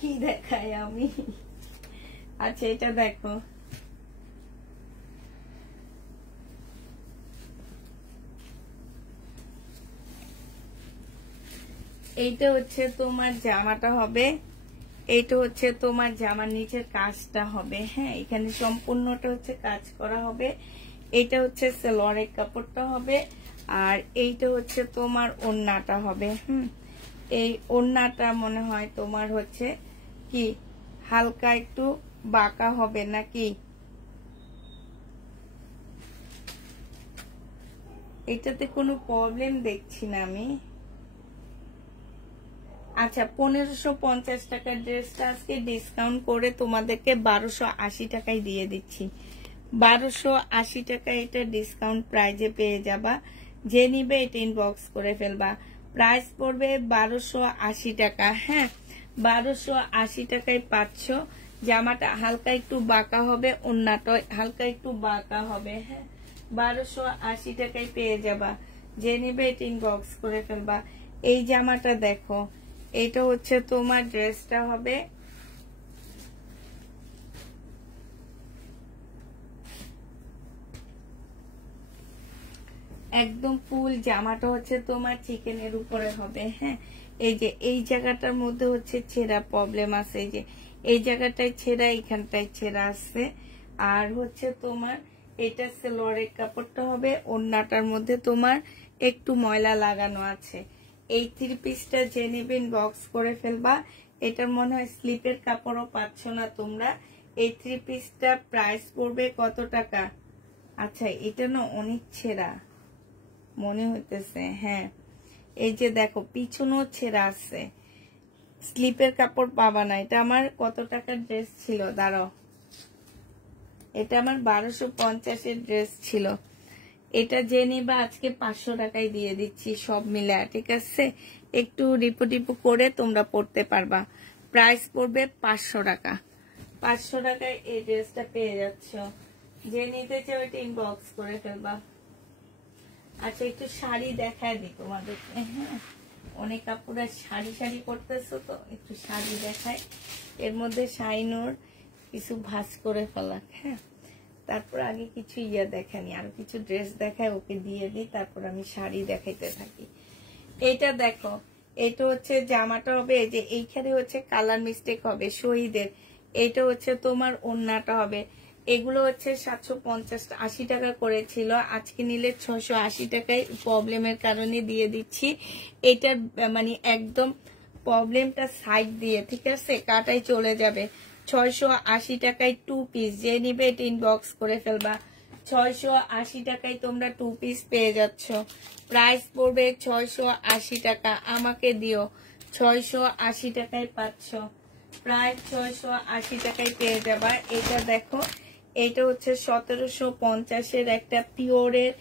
কি দেখাই আমি, আচ্ছা এটা দেখো, এইটা হচ্ছে তোমার জামাটা হবে, এইটা হচ্ছে তোমার জামার নিচের কাজটা হবে। হ্যাঁ, এখানে সম্পূর্ণটা হচ্ছে কাজ করা হবে। এটা হচ্ছে সালোয়ারের কাপড়টা হবে, আর এইটা হচ্ছে তোমার ওড়নাটা হবে। এই ওড়নাটা মনে হয় তোমার হচ্ছে কি হালকা একটু বাঁকা হবে নাকি, এটাতে কোনো প্রবলেম দেখছি না আমি। আচ্ছা 1550 টাকার ড্রেসটা আজকে ডিসকাউন্ট করে তোমাদেরকে 1280 টাকায় দিয়ে দিচ্ছি। 1280 টাকা এটা ডিসকাউন্ট প্রাইজে পেয়ে যাবা। যে নিবে এটা ইনবক্স করে ফেলবা। প্রাইস পড়বে 1280 টাকা। হ্যাঁ, 1280 টাকায় পাচ্ছ। জামাটা হালকা একটু বাঁকা হবে, ওড়নাটা হালকা একটু বাঁকা হবে। হ্যাঁ, 1280 টাকায় পেয়ে যাবা। যে নিবে এটা ইনবক্স করে ফেলবা। এই জামাটা দেখো, এটা হচ্ছে তোমার ড্রেসটা হবে, একদম ফুল জামাটা হচ্ছে তোমার চিকেনের উপরে হবে। হ্যাঁ, এই যে এই জায়গাটার মধ্যে হচ্ছে ছেঁড়া প্রবলেম আছে, এই যে এই জায়গাটায় ছেঁড়া, এইখানটায় ছেঁড়া আছে। আর হচ্ছে তোমার এটা সালোয়ারের কাপড়টা হবে, ওড়নাটার মধ্যে তোমার একটু ময়লা লাগানো আছে। এই 3 পিসটা যে নেবেন বক্স করে ফেলবা। এটার মনে হয় স্লিপের কাপড়ও পাচ্ছ না তোমরা। এই 3 পিসটা প্রাইস পড়বে কত টাকা? আচ্ছা এটা না অনেক ছেঁড়া মনে হইতেছে। হ্যাঁ এই যে দেখো পিছনেও ছেঁড়া আছে, স্লিপের কাপড় পাবা না। এটা আমার কত টাকার ড্রেস ছিল, দাঁড়াও, এটা আমার 1250 এর ড্রেস ছিল। এটা যে নিবা আজকে 500 টাকায় দিয়ে দিচ্ছি সব মিলে, ঠিক আছে? একটু রিপু টিপু করে তোমরা পড়তে পারবা। প্রাইস পড়বে 500 টাকা। 500 টাকায় এই ড্রেসটা পেয়ে যাচ্ছ। যে নিতে চাও এটা ইনবক্স করে ফেলবা। আচ্ছা একটু শাড়ি দেখায় দিই তোমাদেরকে। হ্যাঁ অনেক আপুরা শাড়ি শাড়ি করতেছো তো, একটু শাড়ি দেখায়। এর মধ্যে শাইনোর কিছু ভাঁজ করে ফেলা। হ্যাঁ তারপর আগে কিছু দেখানি, আর কিছু ড্রেস দেখায় ওকে দিয়ে দিই, তারপর আমি শাড়ি দেখাইতে থাকি। এটা দেখো, এটা হচ্ছে জামাটা হবে যে এইখানে হচ্ছে কালার মিস্টেক হবে শহীদের। এটা হচ্ছে তোমার ওড়নাটা হবে। এগুলো হচ্ছে 750-80 টাকা করেছিল, আজকে নিলে 680 টাকায় প্রবলেমের কারণে দিয়ে দিচ্ছি। এটার মানে একদম প্রবলেমটা সাইড দিয়ে, ঠিক আছে, কাটাই চলে যাবে। 680 টাকায় 2 পিস, যে নিবে এটা ইনবক্স করে ফেলবা। 680 টাকায় তোমরা 2 পিস পেয়ে যাচ্ছ। প্রাইস পড়বে 680 টাকা। আমাকে দিও, 680 টাকায় পাচ্ছ। প্রায় 680 টাকায় পেয়ে যাবা। এটা দেখো, এটা হচ্ছে 1750 একটা পিওরের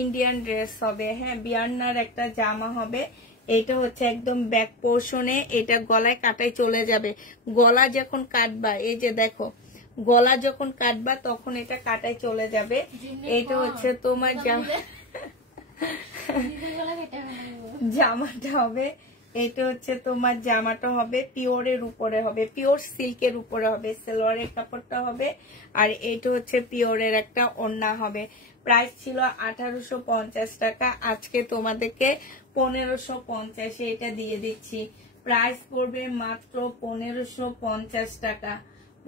ইন্ডিয়ান ড্রেস হবে। হ্যাঁ বিয়ান্নার একটা জামা হবে। এটা হচ্ছে একদম ব্যাক পোর্শনে, এটা গলায় কাটাই চলে যাবে। গলা যখন কাটবা, এই যে দেখো গলা যখন কাটবা তখন এটা কাটাই চলে যাবে। এটা হচ্ছে তোমার জামাটা হবে। এটা হচ্ছে তোমার জামাটা হবে পিওরের উপরে হবে, পিওর সিল্কের উপরে হবে। সালোয়ারের কাপড়টা হবে, আর এটা হচ্ছে পিওরের একটা ওড়না হবে। প্রাইস ছিল 1850 টাকা, আজকে তোমাদেরকে 1550 এটা দিয়ে দিচ্ছি। প্রাইস পড়বে মাত্র 1550 টাকা।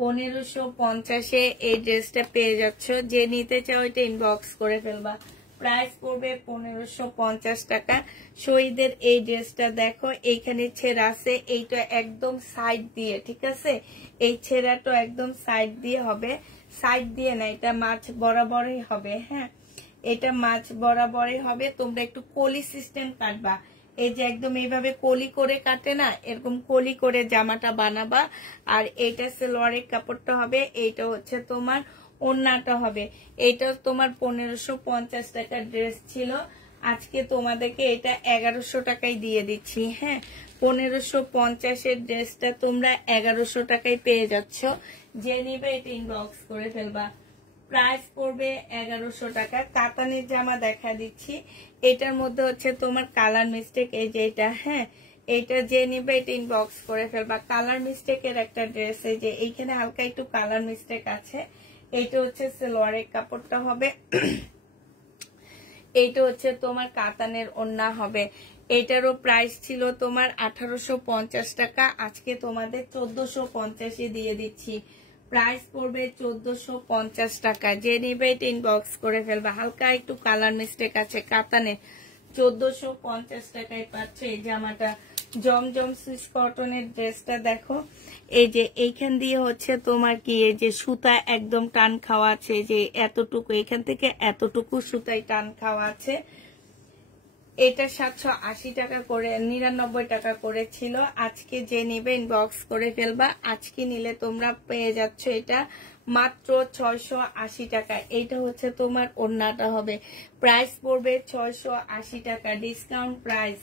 1550 এই ড্রেসটা পেয়ে যাচ্ছ। যে নিতে চাও এটা ইনবক্স করে ফেলবা। প্রাইস পড়বে 1550 টাকা। শহীদের এই ড্রেসটা দেখো, এইখানে ছেঁড়া আছে, এইটা একদম সাইড দিয়ে, ঠিক আছে, এই ছেঁড়াটা একদম সাইড দিয়ে হবে। সাইড দিয়ে না, এটা মাছ বরাবরই হবে। হ্যাঁ এটা মাছ বরাবরই হবে। তোমরা একটু কলি সিস্টেম কাটবা, এই যে একদম এইভাবে কলি করে কাটে না, এরকম কলি করে জামাটা বানাবা। আর এইটা সালোয়ারের কাপড়টা হবে, এইটা হচ্ছে তোমার ওড়নাটা হবে। এটা তোমার 1550 টাকার ড্রেস ছিল, আজকে তোমাদেরকে এটা 1100 টাকায় দিয়ে দিচ্ছি। হ্যাঁ 1550 এর ড্রেসটা তোমরা 1100 টাকায় পেয়ে যাচ্ছ। যে নিবে এটা ইনবক্স করে ফেলবা। প্রাইস পড়বে 1100 টাকা। কাতানের জামা দেখা দিচ্ছি, এটার মধ্যে হচ্ছে তোমার কালার মিস্টেক, এই যে এটা। হ্যাঁ এটা যে নিবে এটা ইনবক্স করে ফেলবা। কালার মিস্টেকের একটা ড্রেস, এই যে এইখানে হালকা একটু কালার মিস্টেক আছে। এইটা হচ্ছে সালোয়ারের কাপড়টা হবে, এইটা হচ্ছে তোমার কাতানের ওড়না হবে। এটারও প্রাইস ছিল তোমার 1850 টাকা, আজকে তোমাদের 1450 দিয়ে দিচ্ছি। প্রাইস পড়বে 1450 টাকা। যে নিবে এটা ইনবক্স করে ফেলবা। হালকা একটু কালার মিস্টেক আছে কাতানে। 1450 টাকায় পাচ্ছে এই জামাটা। জমজম সুইস কটনের ড্রেসটা দেখো, এই যে এইখান দিয়ে হচ্ছে তোমার কি এই যে সুতা একদম টান খাওয়া আছে, যে এতটুকু এখান থেকে এতটুকু সুতায় টান খাওয়া আছে। এটা 780 টাকা করে, 99 টাকা করেছিল, আজকে যে নিবে ইনবক্স করে ফেলবা। আজকে নিলে তোমরা পেয়ে যাচ্ছ এটা মাত্র 680 টাকা। এইটা হচ্ছে তোমার ওড়নাটা হবে। প্রাইস পড়বে 680 টাকা, ডিসকাউন্ট প্রাইস।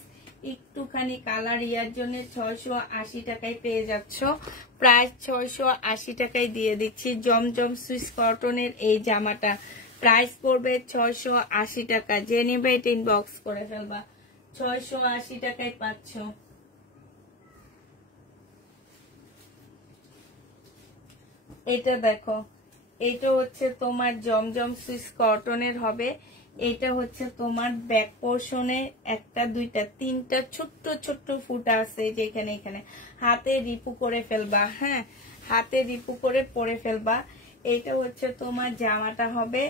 একটুখানি কালার ইয়ার জন্য 680 টাকায় পেয়ে যাচ্ছ। প্রাইস 680 টাকায় দিয়ে দিচ্ছি। জমজম সুইস কটনের এই জামাটা প্রাইস পড়বে 680 টাকা। যে নেবে এটা ইনবক্স করে ফেলবা। 680 টাকায় পাচ্ছ। এটা দেখো, এটা হচ্ছে তোমার জমজম সুইস কটনের হবে। এটা হচ্ছে তোমার ব্যাক পোর্শনে একটা দুইটা তিনটা ছোট্ট ছোট্ট ফুটা আছে, যেখানে এখানে হাতে রিপু করে ফেলবা। হ্যাঁ হাতে রিপু করে পরে ফেলবা। এটা হচ্ছে তোমার জামাটা হবে।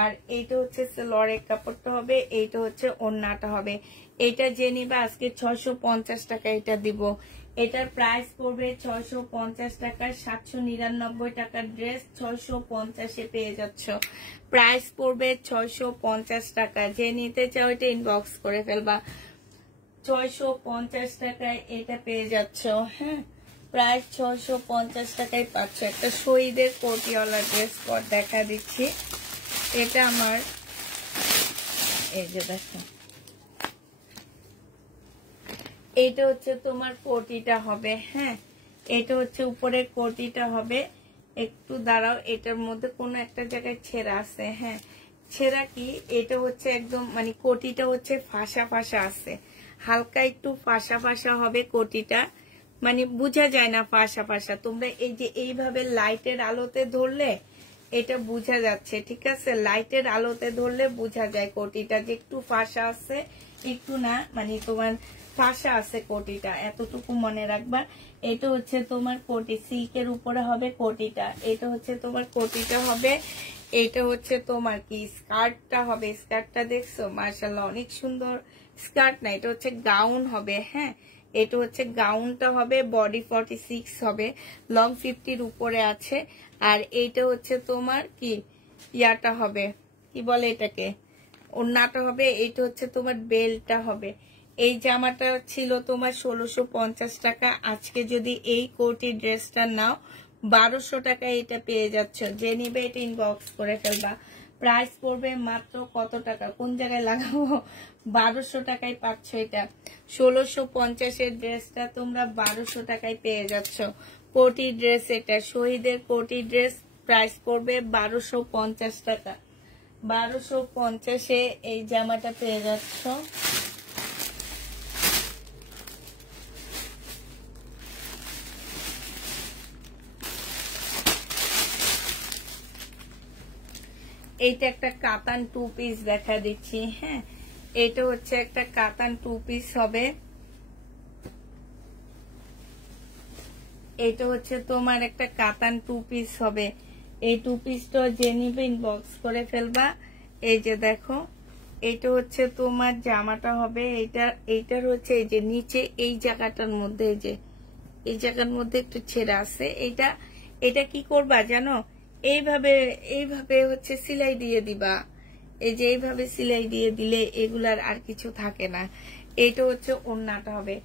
আর এইটা হচ্ছে সেলোয়ারের কাপড়টা হবে, এইটা হচ্ছে ওড়নাটা হবে। এটা যে নিবা আজকে 650 টাকা এটা দিব। এটার প্রাইস পড়বে 650 টাকা। 799 টাকার ড্রেস 650-এ পেয়ে যাচ্ছ। প্রাইস পড়বে 650 টাকা। যে নিতে চাও এটা ইনবক্স করে ফেলবা। 650 টাকায় এটা পেয়ে যাচ্ছ। হ্যাঁ, প্রাইস 650 টাকায় পাচ্ছ। একটা শহীদের কোটিওয়ালা ড্রেস পর দেখা দিচ্ছি। এটা আমার এই যে দেখো, এইটা হচ্ছে তোমার কোটিটা হবে। হ্যাঁ, এটা হচ্ছে উপরের কোটিটা হবে। একটু দাঁড়াও, এটার মধ্যে কোনো একটা জায়গায় ছেঁড়া আছে। হ্যাঁ, ছেঁড়া কি, এটা হচ্ছে একদম মানে কোটিটা হচ্ছে ফাঁসা ফাঁসা আছে, হালকা একটু ফাঁসা ফাঁসা হবে কোটিটা, মানে বোঝা যায় না ফাঁসা ফাঁসা। তোমরা এই যে এইভাবে লাইটের আলোতে ধরলে এটা বোঝা যাচ্ছে, ঠিক আছে? লাইটের আলোতে ধরলে বোঝা যায় কোটিটা যে একটু ফাঁসা আছে, একটু না মানে তোমার ফাঁসা আছে কোটিটা, এতটুকু মনে রাখবা। এটা হচ্ছে তোমার কোটি, সিল্কের উপরে হবে কোটিটা। এটা হচ্ছে তোমার কোটিটা হবে। এটা হচ্ছে তোমার কি স্কার্টটা হবে। স্কার্টটা দেখছো মাশাআল্লাহ অনেক সুন্দর। স্কার্ট না, এটা হচ্ছে গাউন হবে। হ্যাঁ, এটা হচ্ছে গাউনটা হবে, বডি 46 হবে, লং 50-র উপরে আছে। আর এইটা হচ্ছে তোমার কি ইয়াটা হবে, কি বলে এটাকে, ওড়নাটা হবে। এইটা হচ্ছে তোমার বেলটা হবে। এই জামাটা ছিল তোমার 1650 টাকা। আজকে যদি এই কোটি ড্রেসটা নাও 1200 টাকায় এটা পেয়ে যাচ্ছ। যে নিবে এটা ইনবক্স করে ফেলবা। প্রাইস পড়বে মাত্র কত টাকা, কোন জায়গায় লাগাবো, 1200 টাকায় পাচ্ছ এটা। 1650-এর ড্রেসটা তোমরা 1200 টাকায় পেয়ে যাচ্ছ। কোটি ড্রেস, এটা শহীদের কোটি ড্রেস, প্রাইস পড়বে 1250 টাকা। 1250-এ এই জামাটা পেয়ে যাচ্ছ। এইটা একটা কাতান 2 পিস দেখা দিচ্ছি। হ্যাঁ, এটা হচ্ছে একটা কাতান 2 পিস হবে। এটা হচ্ছে তোমার একটা কাতান 2 পিস হবে। এই 2 পিসটা যে নিবে ইনবক্স করে ফেলবা। এই যে দেখো, এটা হচ্ছে তোমার জামাটা হবে। এইটার হচ্ছে এই যে নিচে এই জায়গাটার মধ্যে, এই যে এই জায়গার মধ্যে একটু ছেঁড়া আছে। এটা কি করবা জানো, এইভাবে হচ্ছে সেলাই দিয়ে দিবা। এই যে এইভাবে সেলাই দিয়ে দিলে এগুলার আর কিছু থাকে না। এটা হচ্ছে ওড়নাটা হবে।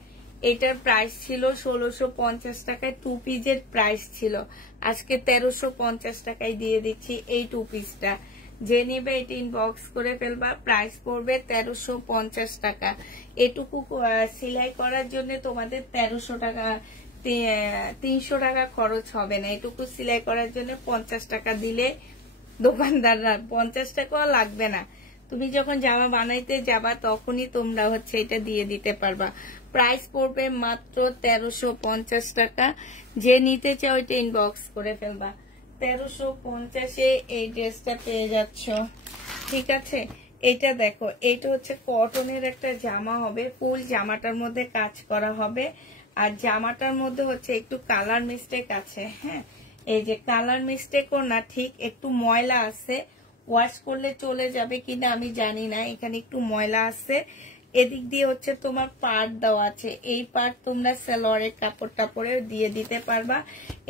এটার প্রাইস ছিল 1650 টাকায়, 2 পিসের প্রাইস ছিল। আজকে 1350 টাকায় দিয়ে দিচ্ছি এই 2 পিসটা। যে নেবে এটা ইনবক্স করে ফেলবা। প্রাইস পড়বে 1350 টাকা। এটুকু সেলাই করার জন্য তোমাদের 1300 টাকা 300 টাকা খরচ হবে না। এটুকু সেলাই করার জন্য 50 টাকা দিলে দোকানদাররা, 50 টাকাও লাগবে না। তুমি যখন জামা বানাইতে যাবা তখনই তোমরা হচ্ছে এটা দিয়ে দিতে পারবা। প্রাইস পড়বে মাত্র 1350 টাকা। যে নিতে চাও এটা ইনবক্স করে ফেলবা। 1350-এ এই ড্রেসটা পেয়ে যাচ্ছ, ঠিক আছে? এটা দেখো, এটা হচ্ছে কটনের একটা জামা হবে, ফুল জামাটার মধ্যে কাজ করা হবে। আর জামাটার মধ্যে হচ্ছে একটু কালার মিস্টেক আছে। হ্যাঁ, এই যে কালার মিস্টেকও না, ঠিক একটু ময়লা আছে। ওয়াশ করলে চলে যাবে কিনা আমি জানি না, এখানে একটু ময়লা আছে। এদিক দিয়ে হচ্ছে তোমার পার্ট দেওয়া আছে। এই পার্ট তোমরা সালোয়ারের কাপড়টা পরে দিয়ে দিতে পারবা।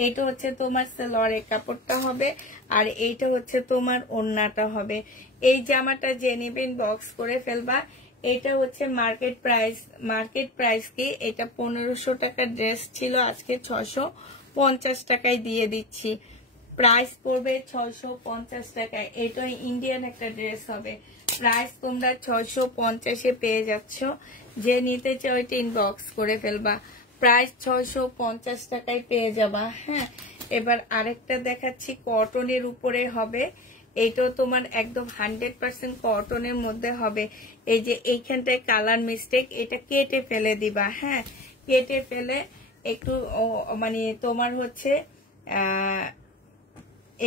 এইটা হচ্ছে তোমার সালোয়ারের কাপড়টা হবে। আর এইটা হচ্ছে তোমার ওড়নাটা হবে। এই জামাটা যে নেবেন বক্স করে ফেলবা। এটা হচ্ছে মার্কেট প্রাইস কি, এটা 1500 টাকার ড্রেস ছিল, আজকে 650 টাকায় দিয়ে দিচ্ছি। প্রাইস পড়বে 650 টাকায়। এটা ইন্ডিয়ান একটা ড্রেস হবে। প্রাইস তোমরা 650-এ পেয়ে যাচ্ছ। যে নিতে চাও এটা ইনবক্স করে ফেলবা। প্রাইস 650 টাকায় পেয়ে যাবা। হ্যাঁ, এবার আরেকটা দেখাচ্ছি, কটনের উপরে হবে। এইটাও তোমার একদম 100% কটনের মধ্যে হবে। এই যে এইখানটায় কালার মিস্টেক, এটা কেটে ফেলে দিবা। হ্যাঁ, কেটে ফেলে একটু মানে তোমার হচ্ছে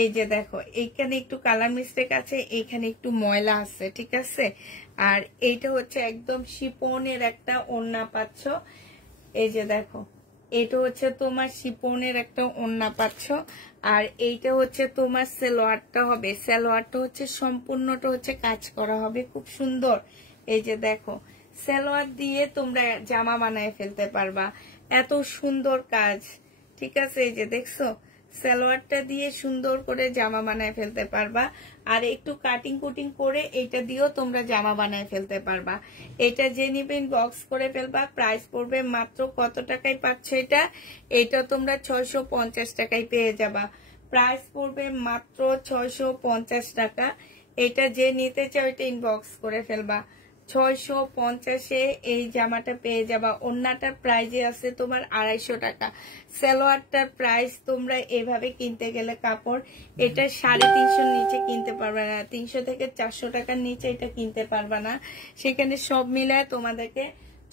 এই যে দেখো এইখানে একটু কালার মিস্টেক আছে, এইখানে একটু ময়লা আছে, ঠিক আছে? আর এইটা হচ্ছে একদম শিপনের একটা ওড়না পাচ্ছ। এই যে দেখো, এটা হচ্ছে তোমার শিপনের একটা ওড়না পাচ্ছ, আর এইটা হচ্ছে তোমার সালোয়ারটা হবে। সালোয়ারটা হচ্ছে সম্পূর্ণটা হচ্ছে কাজ করা হবে, খুব সুন্দর। এই যে দেখো, সালোয়ার দিয়ে তোমরা জামা বানায় ফেলতে পারবা, এত সুন্দর কাজ। ঠিক আছে, এই যে দেখছো, সালোয়ারটা দিয়ে সুন্দর করে জামা বানায় ফেলতে পারবা। আর একটু কাটিং কুটিং করে এইটা দিয়েও তোমরা জামা বানায় ফেলতে পারবা। এটা যে নিবেন বক্স করে ফেলবা। প্রাইস পড়বে মাত্র কত টাকায় পাচ্ছ এটা? এটা তোমরা 650 টাকায় পেয়ে যাবা। প্রাইস পড়বে মাত্র 650 টাকা। এটা যে নিতে চাও এটা ইনবক্স করে ফেলবা। 650-এ এই জামাটা পেয়ে যাবা। ওড়নাটার প্রাইজে আছে তোমার 250 টাকা। সালোয়ারটার প্রাইস তোমরা এভাবে কিনতে গেলে কাপড় এটা 350 নিচে কিনতে পারবে না, 300 থেকে 400 টাকার নিচে এটা কিনতে পারবে না। সেখানে সব মিলায় তোমাদেরকে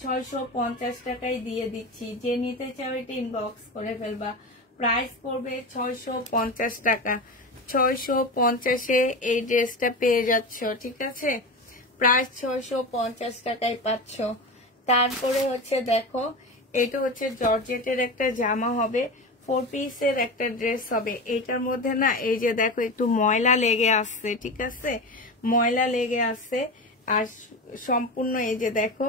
650 টাকায় দিয়ে দিচ্ছি। যে নিতে চাও এটা ইনবক্স করে ফেলবা। প্রাইস পড়বে 650 টাকা। 650-এ এই ড্রেসটা পেয়ে যাচ্ছ। ঠিক আছে, প্রাইস 650 টাকায় পাচ্ছ। তারপরে হচ্ছে দেখো, এটা হচ্ছে জর্জেটের একটা জামা হবে, 4 পিসের একটা ড্রেস হবে। এটার মধ্যে না এই যে দেখো একটু ময়লা লেগে আসছে। ঠিক আছে, ময়লা লেগে আসছে। আর সম্পূর্ণ এই যে দেখো,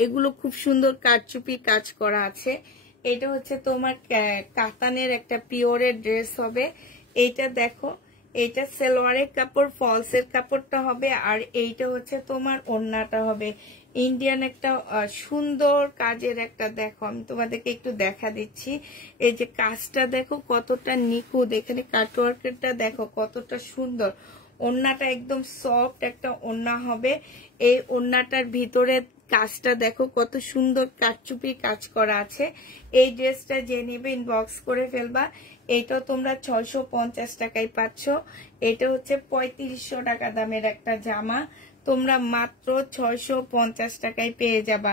এগুলো খুব সুন্দর কারচুপি কাজ করা আছে। এটা হচ্ছে তোমার কাতানের একটা পিওরের ড্রেস হবে। এইটা দেখো, এইটা সালোয়ারের কাপড়, ফলসের কাপড়টা হবে, আর এইটা হচ্ছে তোমার ওড়নাটা হবে। ইন্ডিয়ান একটা সুন্দর কাজের একটা, দেখো আমি তোমাদেরকে একটু দেখা দিচ্ছি। এই যে কাজটা দেখো কতটা নিখুঁত, এখানে কাটওয়ার্কটা দেখো কতটা সুন্দর। ওড়নাটা একদম সফট একটা ওড়না হবে। এই ওড়নাটার ভিতরে কাজটা দেখো কত সুন্দর কারচুপি কাজ করা আছে। এই ড্রেসটা যে নেবে ইনবক্স করে ফেলবা। এইটা তোমরা 650 টাকায় পাচ্ছ। এটা হচ্ছে 3500 টাকা দামের একটা জামা, তোমরা মাত্র 650 টাকায় পেয়ে যাবা।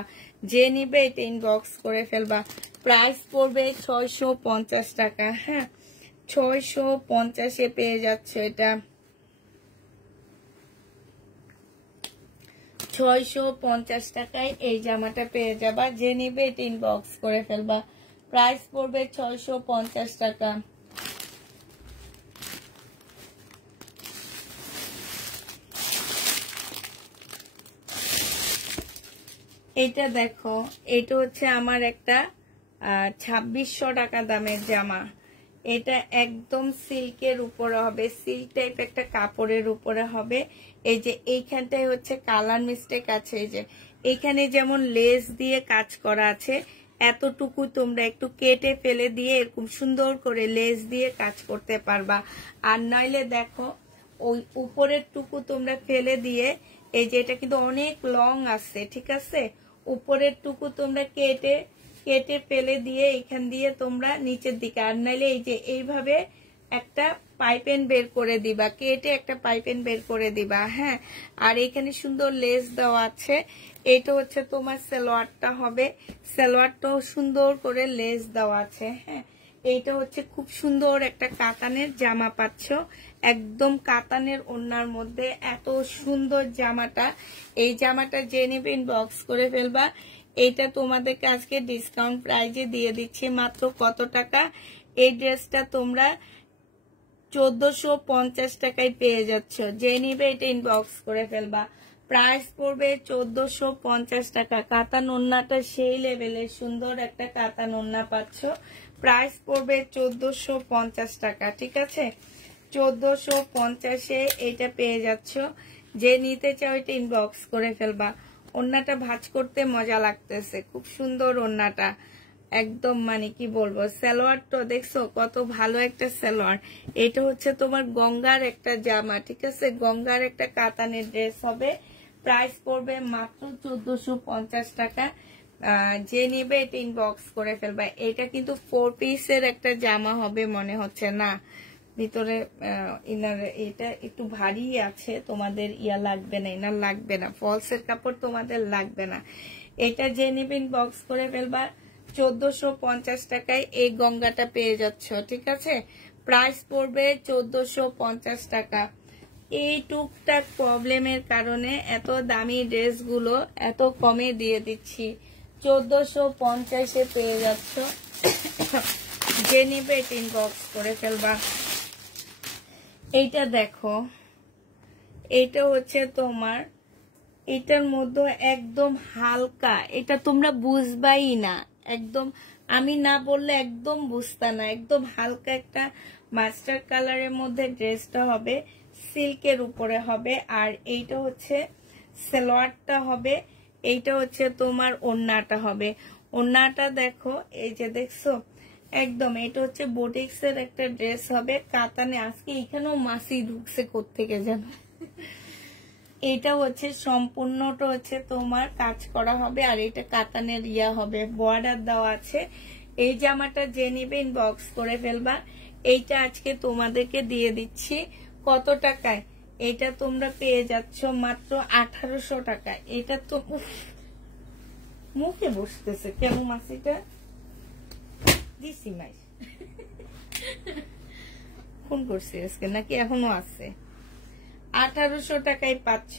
যে নিবে এটা ইনবক্স করে ফেলবা। প্রাইস পড়বে 650 টাকা। হ্যাঁ, 650-এ পেয়ে যাচ্ছ এটা। 650 টাকায় এই জামাটা পেয়ে যাবা। যে নিবে এটা ইনবক্স করে ফেলবা। প্রাইস পড়বে 650 টাকা। এটা দেখো, এটা হচ্ছে আমার একটা 2600 টাকা দামের জামা। এটা একদম সিল্কের উপরে হবে, সিল্ক টাইপ একটা কাপড়ের উপরে হবে। এই যে এইখানটায় হচ্ছে কালার মিস্টেক আছে। এই যে এইখানে যেমন লেস দিয়ে কাজ করা আছে, এতটুকু তোমরা একটু কেটে ফেলে দিয়ে এরকম সুন্দর করে লেস দিয়ে কাজ করতে পারবা। আর নইলে দেখো ওই উপরের টুকু তোমরা ফেলে দিয়ে, এই যে এটা কিন্তু অনেক লং আছে। ঠিক আছে, উপরের টুকু তোমরা কেটে কেটে ফেলে দিয়ে এখান দিয়ে তোমরা নিচের দিকে, আর নাইলে এই যে এইভাবে একটা পাইপেন বের করে দিবা, কেটে একটা পাইপেন বের করে দিবা। হ্যাঁ, আর এখানে সুন্দর লেস দেওয়া আছে। এটা হচ্ছে তোমার সালোয়ারটা হবে, সালোয়ারটাও সুন্দর করে লেস দেওয়া আছে। হ্যাঁ, এইটা হচ্ছে খুব সুন্দর একটা কাতানের জামা পাচ্ছ, একদম কাতানের ওড়নার মধ্যে। এত সুন্দর জামাটা, এই জামাটা যে নেবে ইনবক্স করে ফেলবা। এইটা তোমাদেরকে আজকে ডিসকাউন্ট প্রাইজে দিয়ে দিচ্ছি মাত্র কত টাকা? এই ড্রেসটা তোমরা 1450 টাকায় পেয়ে যাচ্ছ। যে নিবে এটা ইনবক্স করে ফেলবা। প্রাইস পড়বে 1450 টাকা। কাতান ওড়নাটা সেই লেভেলের সুন্দর একটা কাতান ওড়না পাচ্ছ। প্রাইস পড়বে 1450 টাকা। ঠিক আছে, 1450-এ এটা পেয়ে যাচ্ছ। যে নিতে চাও এটা ইনবক্স করে ফেলবা। ওড়নাটা ভাঁজ করতে মজা লাগতেছে, খুব সুন্দর ওড়নাটা, একদম মানে কি বলবো। সালোয়ারটা দেখছো কত ভালো একটা সালোয়ার। এটা হচ্ছে তোমার গঙ্গার একটা জামা। ঠিক আছে, গঙ্গার একটা কাতানের ড্রেস হবে। প্রাইস পড়বে মাত্র 1450 টাকা। যে নিবে এটা ইনবক্স করে ফেলবা। এটা কিন্তু 4 পিসের একটা জামা হবে মনে হচ্ছে, না ভিতরে ইনার এটা একটু ভারী আছে, তোমাদের ইয়া লাগবে না, ইনার লাগবে না, ফলসের কাপড় তোমাদের লাগবে না। এটা যে নিবে ইনবক্স করে ফেলবা। 1450 টাকায় এই গঙ্গাটা পেয়ে যাচ্ছ। ঠিক আছে, প্রাইস পড়বে 1450 টাকা। এই টুকটাক প্রবলেমের কারণে এত দামি ড্রেসগুলো এত কমে দিয়ে দিচ্ছি। 1450 পেয়ে যাচ্ছ। যে নিবে এটা ইনবক্স করে ফেলবা। এইটা দেখো, এইটা হচ্ছে তোমার, এটার মধ্যে একদম হালকা, এটা তোমরা বুঝবাই না, একদম আমি না বললে একদম বুঝতা না। একদম হালকা একটা মাস্টার কালারের মধ্যে ড্রেসটা হবে, সিল্কের উপরে হবে। আর এইটা হচ্ছে সালোয়ারটা হবে, এইটা হচ্ছে তোমার ওড়নাটা হবে। ওড়নাটা দেখো, এই যে দেখছো একদম, এটা হচ্ছে বুটিক্সের একটা ড্রেস হবে কাতানে। আজকে এখানেও মাসি ঢুকছে কোত্থেকে জানো। এটা হচ্ছে সম্পূর্ণটা হচ্ছে তোমার কাজ করা হবে, আর এটা কাতানের ইয়া হবে, বর্ডার দেওয়া আছে। এই জামাটা যে নিবে ইনবক্স করে ফেলবা। এইটা আজকে তোমাদেরকে দিয়ে দিচ্ছি কত টাকায়? এটা তোমরা পেয়ে যাচ্ছ মাত্র 1800 টাকায়। এটা তো মুখে বসতেছে কেন মাসিটা দিছি মাই ফোন করছি আজকে নাকি এখনো আছে? 1800 টাকায় পাচ্ছ।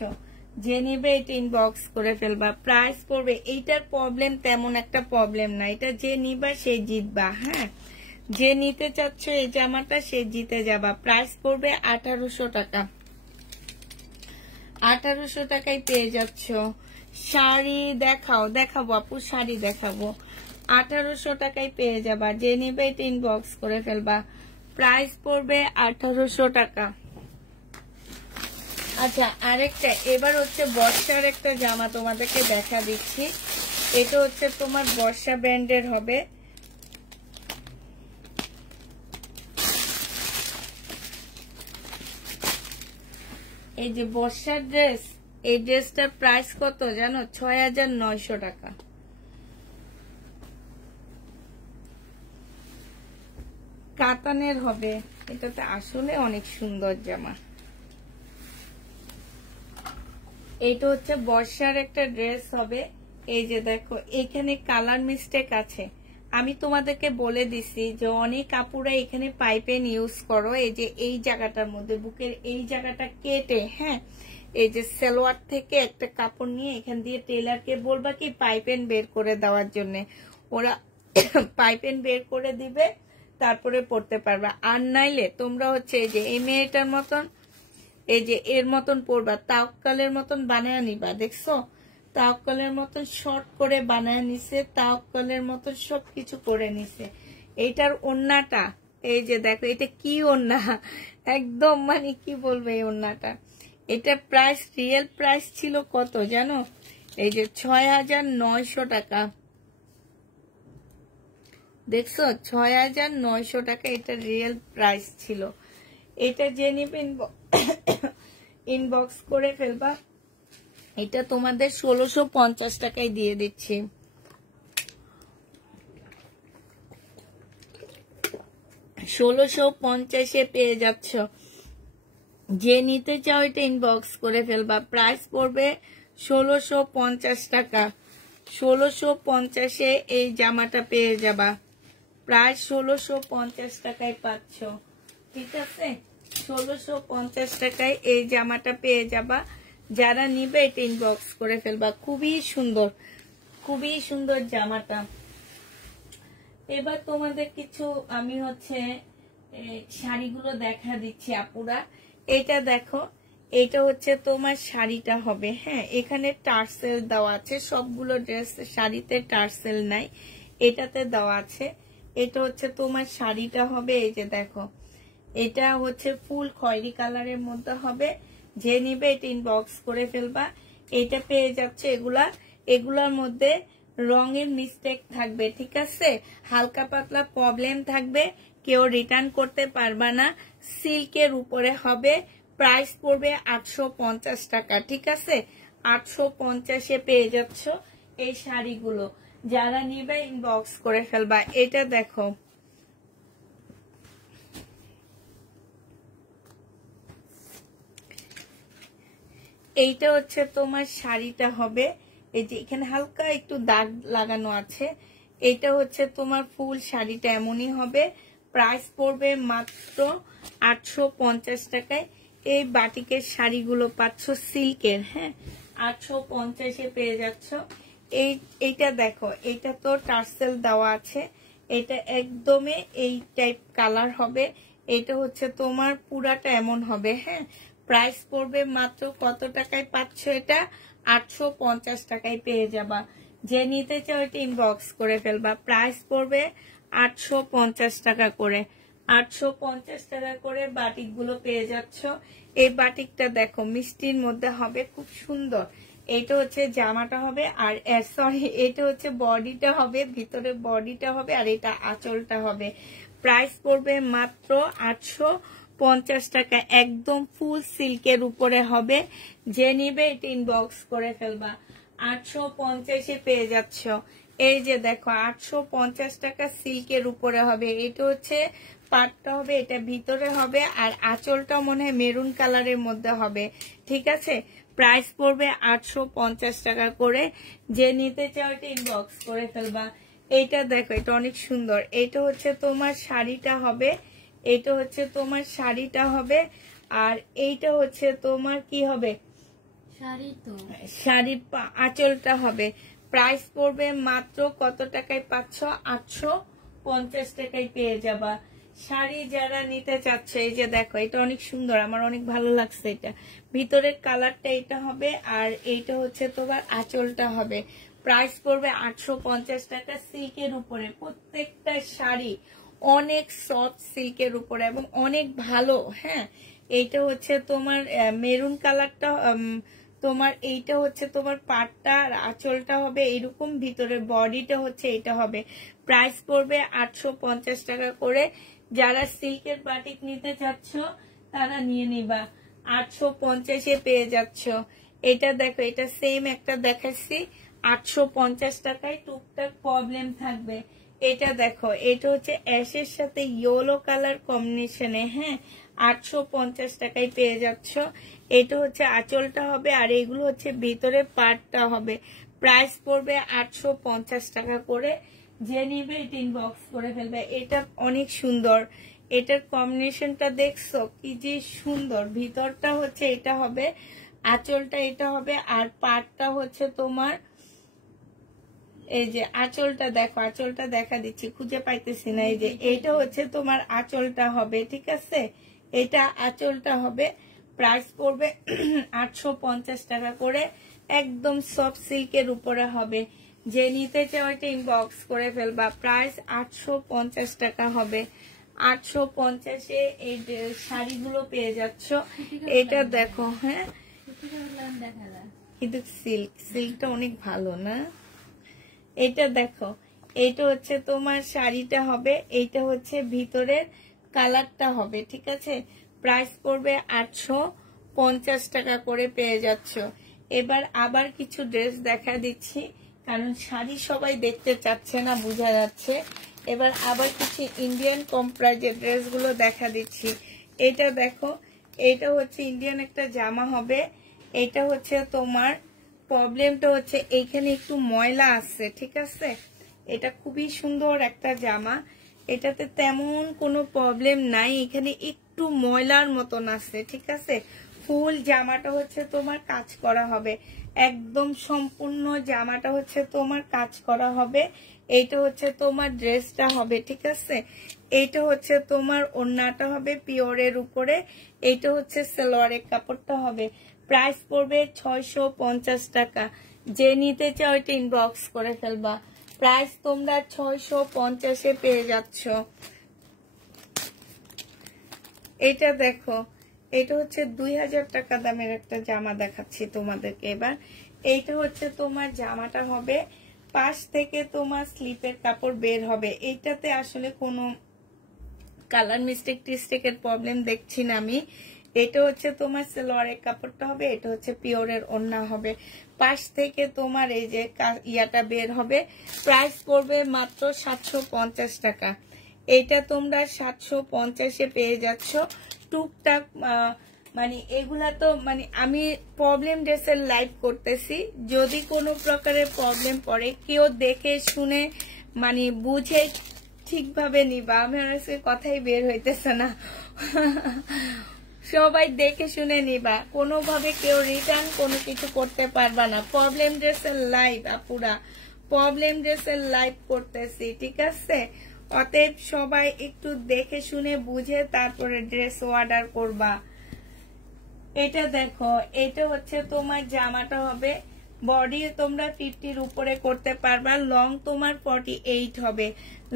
যে নিবে এটা ইনবক্স করে ফেলবা। প্রাইস পড়বে, এইটার প্রবলেম তেমন একটা প্রবলেম না, এটা যে নিবা সে জিতবা। হ্যাঁ, যে নিতে চাচ্ছ এই জামাটা সে জিতে যাবা। প্রাইস পড়বে 1800 টাকা। 1800 টাকায় পেয়ে যাচ্ছ। শাড়ি দেখাও, দেখাবো আপু, শাড়ি দেখাবো। 1800 টাকায় পেয়ে যাবা। যে নিবে এটা ইনবক্স করে ফেলবা। প্রাইস পড়বে 1800 টাকা। আচ্ছা, আরেকটা, এবার হচ্ছে বর্ষার একটা জামা তোমাদেরকে দেখা দিচ্ছি। এটা হচ্ছে তোমার বর্ষা ব্র্যান্ডের হবে। এই যে বর্ষার ড্রেস, এই ড্রেসটার প্রাইস কত জানো? 6900 টাকা। কাতানের হবে, এটাতে আসলে অনেক সুন্দর জামা। এটা হচ্ছে বর্ষার একটা ড্রেস হবে। এই যে দেখো, এখানে কালার মিস্টেক আছে। আমি তোমাদেরকে বলে দিছি যে অনেক আপুরা এখানে পাইপেন ইউজ করো। এই যে এই জায়গাটার মধ্যে বুকের এই জায়গাটা কেটে, হ্যাঁ, এই যে সালোয়ার থেকে একটা কাপড় নিয়ে এখান দিয়ে টেলারকে বলবা কি পাইপেন বের করে দেওয়ার জন্য, ওরা পাইপেন বের করে দিবে, তারপরে পড়তে পারবা। আর নাইলে তোমরা হচ্ছে এই যে এই মেয়েটার মতন, এই যে এর মতন পড়বা, তাওয়াক্কালের মতন বানায় নিবা। দেখছো, তাওয়াক্কালের মতন শর্ট করে বানায় নিছে, তাওয়াক্কালের মতন সবকিছু করে নিছে। এইটার ওড়নাটা এই যে দেখো, এটা কি ওড়না, একদম মানে কি বলবো এই ওড়নাটা। এটা প্রাইস, রিয়েল প্রাইস ছিল কত জানো? এই যে 6900 টাকা। দেখছো, 6900 টাকা এটা রিয়েল প্রাইস ছিল। এটা যে নিবে ইনবক্স করে ফেলবা। এটা তোমাদের 1650 টাকায় দিয়ে দিচ্ছি। 1650-এ পেয়ে যাচ্ছ। যে নিতে চাও এটা ইনবক্স করে ফেলবা। প্রাইস পড়বে 1650 টাকা। 1650-এ এই জামাটা পেয়ে যাবা। প্রায় 1650 টাকায় পাচ্ছ। ঠিক আছে, 1650 টাকায় এই জামাটা পেয়ে যাবা। যারা নিবে এটা ইনবক্স করে ফেলবা। খুবই সুন্দর, খুবই সুন্দর জামাটা। এবার তোমাদের কিছু আমি হচ্ছে শাড়িগুলো দেখা দিচ্ছি আপুরা। এটা দেখো, এটা হচ্ছে তোমার শাড়িটা হবে। হ্যাঁ, এখানে টার্সেল দেওয়া আছে, সবগুলো ড্রেস শাড়িতে টার্সেল নাই, এটাতে দেওয়া আছে। এটা হচ্ছে তোমার শাড়িটা হবে। এই যে দেখো, এটা হচ্ছে ফুল খয়েরি কালারের মধ্যে হবে। যে নিবে এটা ইনবক্স করে ফেলবা। এটা পেয়ে যাচ্ছে। এগুলার মধ্যে রঙের মিস্টেক থাকবে, ঠিক আছে, হালকা পাতলা প্রবলেম থাকবে, কেউ রিটার্ন করতে পারবা না। সিল্কের উপরে হবে। প্রাইস পড়বে 850 টাকা। ঠিক আছে, 850-এ পেয়ে যাচ্ছ এই শাড়িগুলো। যারা নিবে ইনবক্স করে ফেলবা। এটা দেখো, এইটা হচ্ছে তোমার শাড়িটা হবে। এই যে এখানে হালকা একটু দাগ লাগানো আছে। এটা হচ্ছে তোমার ফুল শাড়িটা এমনই হবে। প্রাইস পড়বে মাত্র 850 টাকায়। এই বাটিকের শাড়িগুলো পাচ্ছ সিল্কের। হ্যাঁ, 850-এ পেয়ে যাচ্ছ। এইটা দেখো, এটা তো টার্সেল দেওয়া আছে, এটা একদমই এই টাইপ কালার হবে। এটা হচ্ছে তোমার পুরাটা এমন হবে। হ্যাঁ, প্রাইস পড়বে মাত্র কত টাকায় পাচ্ছ? এটা 850 টাকায় পেয়ে যাবা। যে নিতে চাও এটা ইনবক্স করে ফেলবা। প্রাইস পড়বে 850 টাকা করে। 850 টাকা করে বাটিক গুলো পেয়ে যাচ্ছ। এই বাটিকটা দেখো মিষ্টির মধ্যে হবে, খুব সুন্দর। এটা হচ্ছে জামাটা হবে, আর সরি এটা হচ্ছে বডিটা হবে, ভিতরে বডিটা হবে, আর এটা আঁচলটা হবে। প্রাইস পড়বে মাত্র 850 টাকা, একদম ফুল সিল্কের উপরে হবে। যে নিবে এটা ইনবক্স করে ফেলবা। 850-এ পেয়ে যাচ্ছ। এই যে দেখো 850 টাকা সিল্কের উপরে হবে। এটা হচ্ছে পাটটা হবে, এটা ভিতরে হবে, আর আঁচলটা মনে হয় মেরুন কালারের মধ্যে হবে। ঠিক আছে, প্রাইস পড়বে 850 টাকা করে। যে নিতে চাও এটা ইনবক্স করে ফেলবা। এইটা দেখো, এটা অনেক সুন্দর। এটা হচ্ছে তোমার শাড়িটা হবে, এটা হচ্ছে তোমার শাড়িটা হবে, আর এইটা হচ্ছে তোমার কি হবে? শাড়ি তো শাড়ি আঁচলটা হবে। প্রাইস পড়বে মাত্র কত টাকায় পাচ্ছ? 850 টাকায় পেয়ে যাবা। শাড়ি যারা নিতে চাচ্ছে, এই যে দেখো এটা অনেক সুন্দর, আমার অনেক ভালো লাগছে। এটা ভিতরের কালারটা এটা হবে, আর এইটা হচ্ছে তোমার আঁচলটা হবে। প্রাইস পড়বে 850 টাকা সিল্কের উপরে। প্রত্যেকটা শাড়ি অনেক সফট সিল্কের উপরে এবং অনেক ভালো। হ্যাঁ, এইটা হচ্ছে তোমার মেরুন কালারটা, তোমার এইটা হচ্ছে তোমার পাটটা, আর আঁচলটা হবে এরকম, ভিতরের বডিটা হচ্ছে এটা হবে। প্রাইস পড়বে 850 টাকা করে। যারা সিল্কের বাটিক নিতে চাচ্ছ তারা নিয়ে নিবা। 850-এ পেয়ে যাচ্ছ। এটা দেখো, এটা সেম একটা দেখাচ্ছি 850 টাকায়, টুকটাক প্রবলেম থাকবে। এটা দেখো, এটা হচ্ছে অ্যাশের সাথে ইয়েলো কালার কম্বিনেশনে। হ্যাঁ, 850 টাকায় পেয়ে যাচ্ছ। এটা হচ্ছে আঁচলটা হবে, আর এগুলো হচ্ছে ভিতরে পাটটা হবে। প্রাইস পড়বে 850 টাকা করে। যে নিবে এটা ইনবক্স করে ফেলবে। এটা অনেক সুন্দর, এটার কম্বিনেশনটা দেখছো কি যে সুন্দর। ভিতরটা হচ্ছে এটা হবে, আঁচলটা এটা হবে, আর পাটটা হচ্ছে তোমার এই যে আঁচলটা দেখো, আঁচলটা দেখা দিচ্ছি, খুঁজে পাইতেছি না। এই যে এইটা হচ্ছে তোমার আঁচলটা হবে। ঠিক আছে, এটা আঁচলটা হবে। প্রাইস পড়বে 850 টাকা করে, একদম সফট সিল্কের উপরে হবে। যে নিতে চাও এটা ইনবক্স করে ফেলবা। প্রাইস 850 টাকা হবে। 850-এ এই শাড়িগুলো পেয়ে যাচ্ছ। এটা দেখো, হ্যাঁ কিন্তু সিল্কটা অনেক ভালো না? এটা দেখো, এটা হচ্ছে তোমার শাড়িটা হবে, এইটা হচ্ছে ভিতরের কালারটা হবে। ঠিক আছে, প্রাইস পড়বে 850 টাকা করে পেয়ে যাচ্ছ। এবার আবার কিছু ড্রেস দেখা দিচ্ছি, কারণ শাড়ি সবাই দেখতে চাচ্ছে না, বোঝা যাচ্ছে। এবার আবার কিছু ইন্ডিয়ান কম্প্রাইজের ড্রেসগুলো দেখা দিচ্ছি। এটা দেখো, এটা হচ্ছে ইন্ডিয়ান একটা জামা হবে। এটা হচ্ছে তোমার প্রবলেমটা হচ্ছে এইখানে একটু ময়লা আছে। ঠিক আছে, এটা খুবই সুন্দর একটা জামা, এটাতে তেমন কোনো প্রবলেম নাই, এখানে একটু ময়লার মতন আছে। ঠিক আছে, ফুল জামাটা হচ্ছে তোমার কাজ করা হবে, একদম সম্পূর্ণ জামাটা হচ্ছে তোমার কাজ করা হবে। এইটা হচ্ছে তোমার ড্রেসটা হবে। ঠিক আছে, এইটা হচ্ছে তোমার ওড়নাটা হবে পিওরের উপরে, এইটা হচ্ছে সালোয়ারের কাপড়টা হবে। প্রাইস পড়বে 650 টাকা। যে নিতে চাও এটা ইনবক্স করে ফেলবা। প্রাইস তোমরা 650-এ পেয়ে যাচ্ছ। এটা দেখো, এটা হচ্ছে 2000 টাকা দামের একটা জামা দেখাচ্ছি তোমাদেরকে। এবার এইটা হচ্ছে তোমার জামাটা হবে, পাশ থেকে তোমার স্লিপের কাপড় বের হবে। এইটাতে আসলে কোনো কালার মিস্টেক টিস্টেকের প্রবলেম দেখছি না আমি। এটা হচ্ছে তোমার সালোয়ারের কাপড়টা হবে, এটা হচ্ছে পিওরের ওড়না হবে, পাশ থেকে তোমার এই যে ইয়াটা বের হবে। প্রাইস পড়বে মাত্র 750 টাকা। এটা তোমরা 750-এ পেয়ে যাচ্ছ। টুকটাক মানে এগুলা তো মানে আমি প্রবলেম ড্রেসের লাইভ করতেছি, যদি কোনো প্রকারের প্রবলেম পড়ে কেউ দেখে শুনে মানে বুঝে ঠিকভাবে নিবা। আমার কথাই বের হইতেছে না। সবাই দেখে শুনে নিবা, কোনোভাবে কেউ রিটার্ন কোনো কিছু করতে পারবা না। প্রবলেম ড্রেসের লাইভ আপুরা, প্রবলেম ড্রেসের লাইভ করতেছি, ঠিক আছে? অতএব সবাই একটু দেখে শুনে বুঝে তারপরে ড্রেস অর্ডার করবা। এটা দেখো, এটা হচ্ছে তোমার জামাটা হবে, বডি তোমরা 50-র উপরে করতে পারবা, লং তোমার 48 হবে,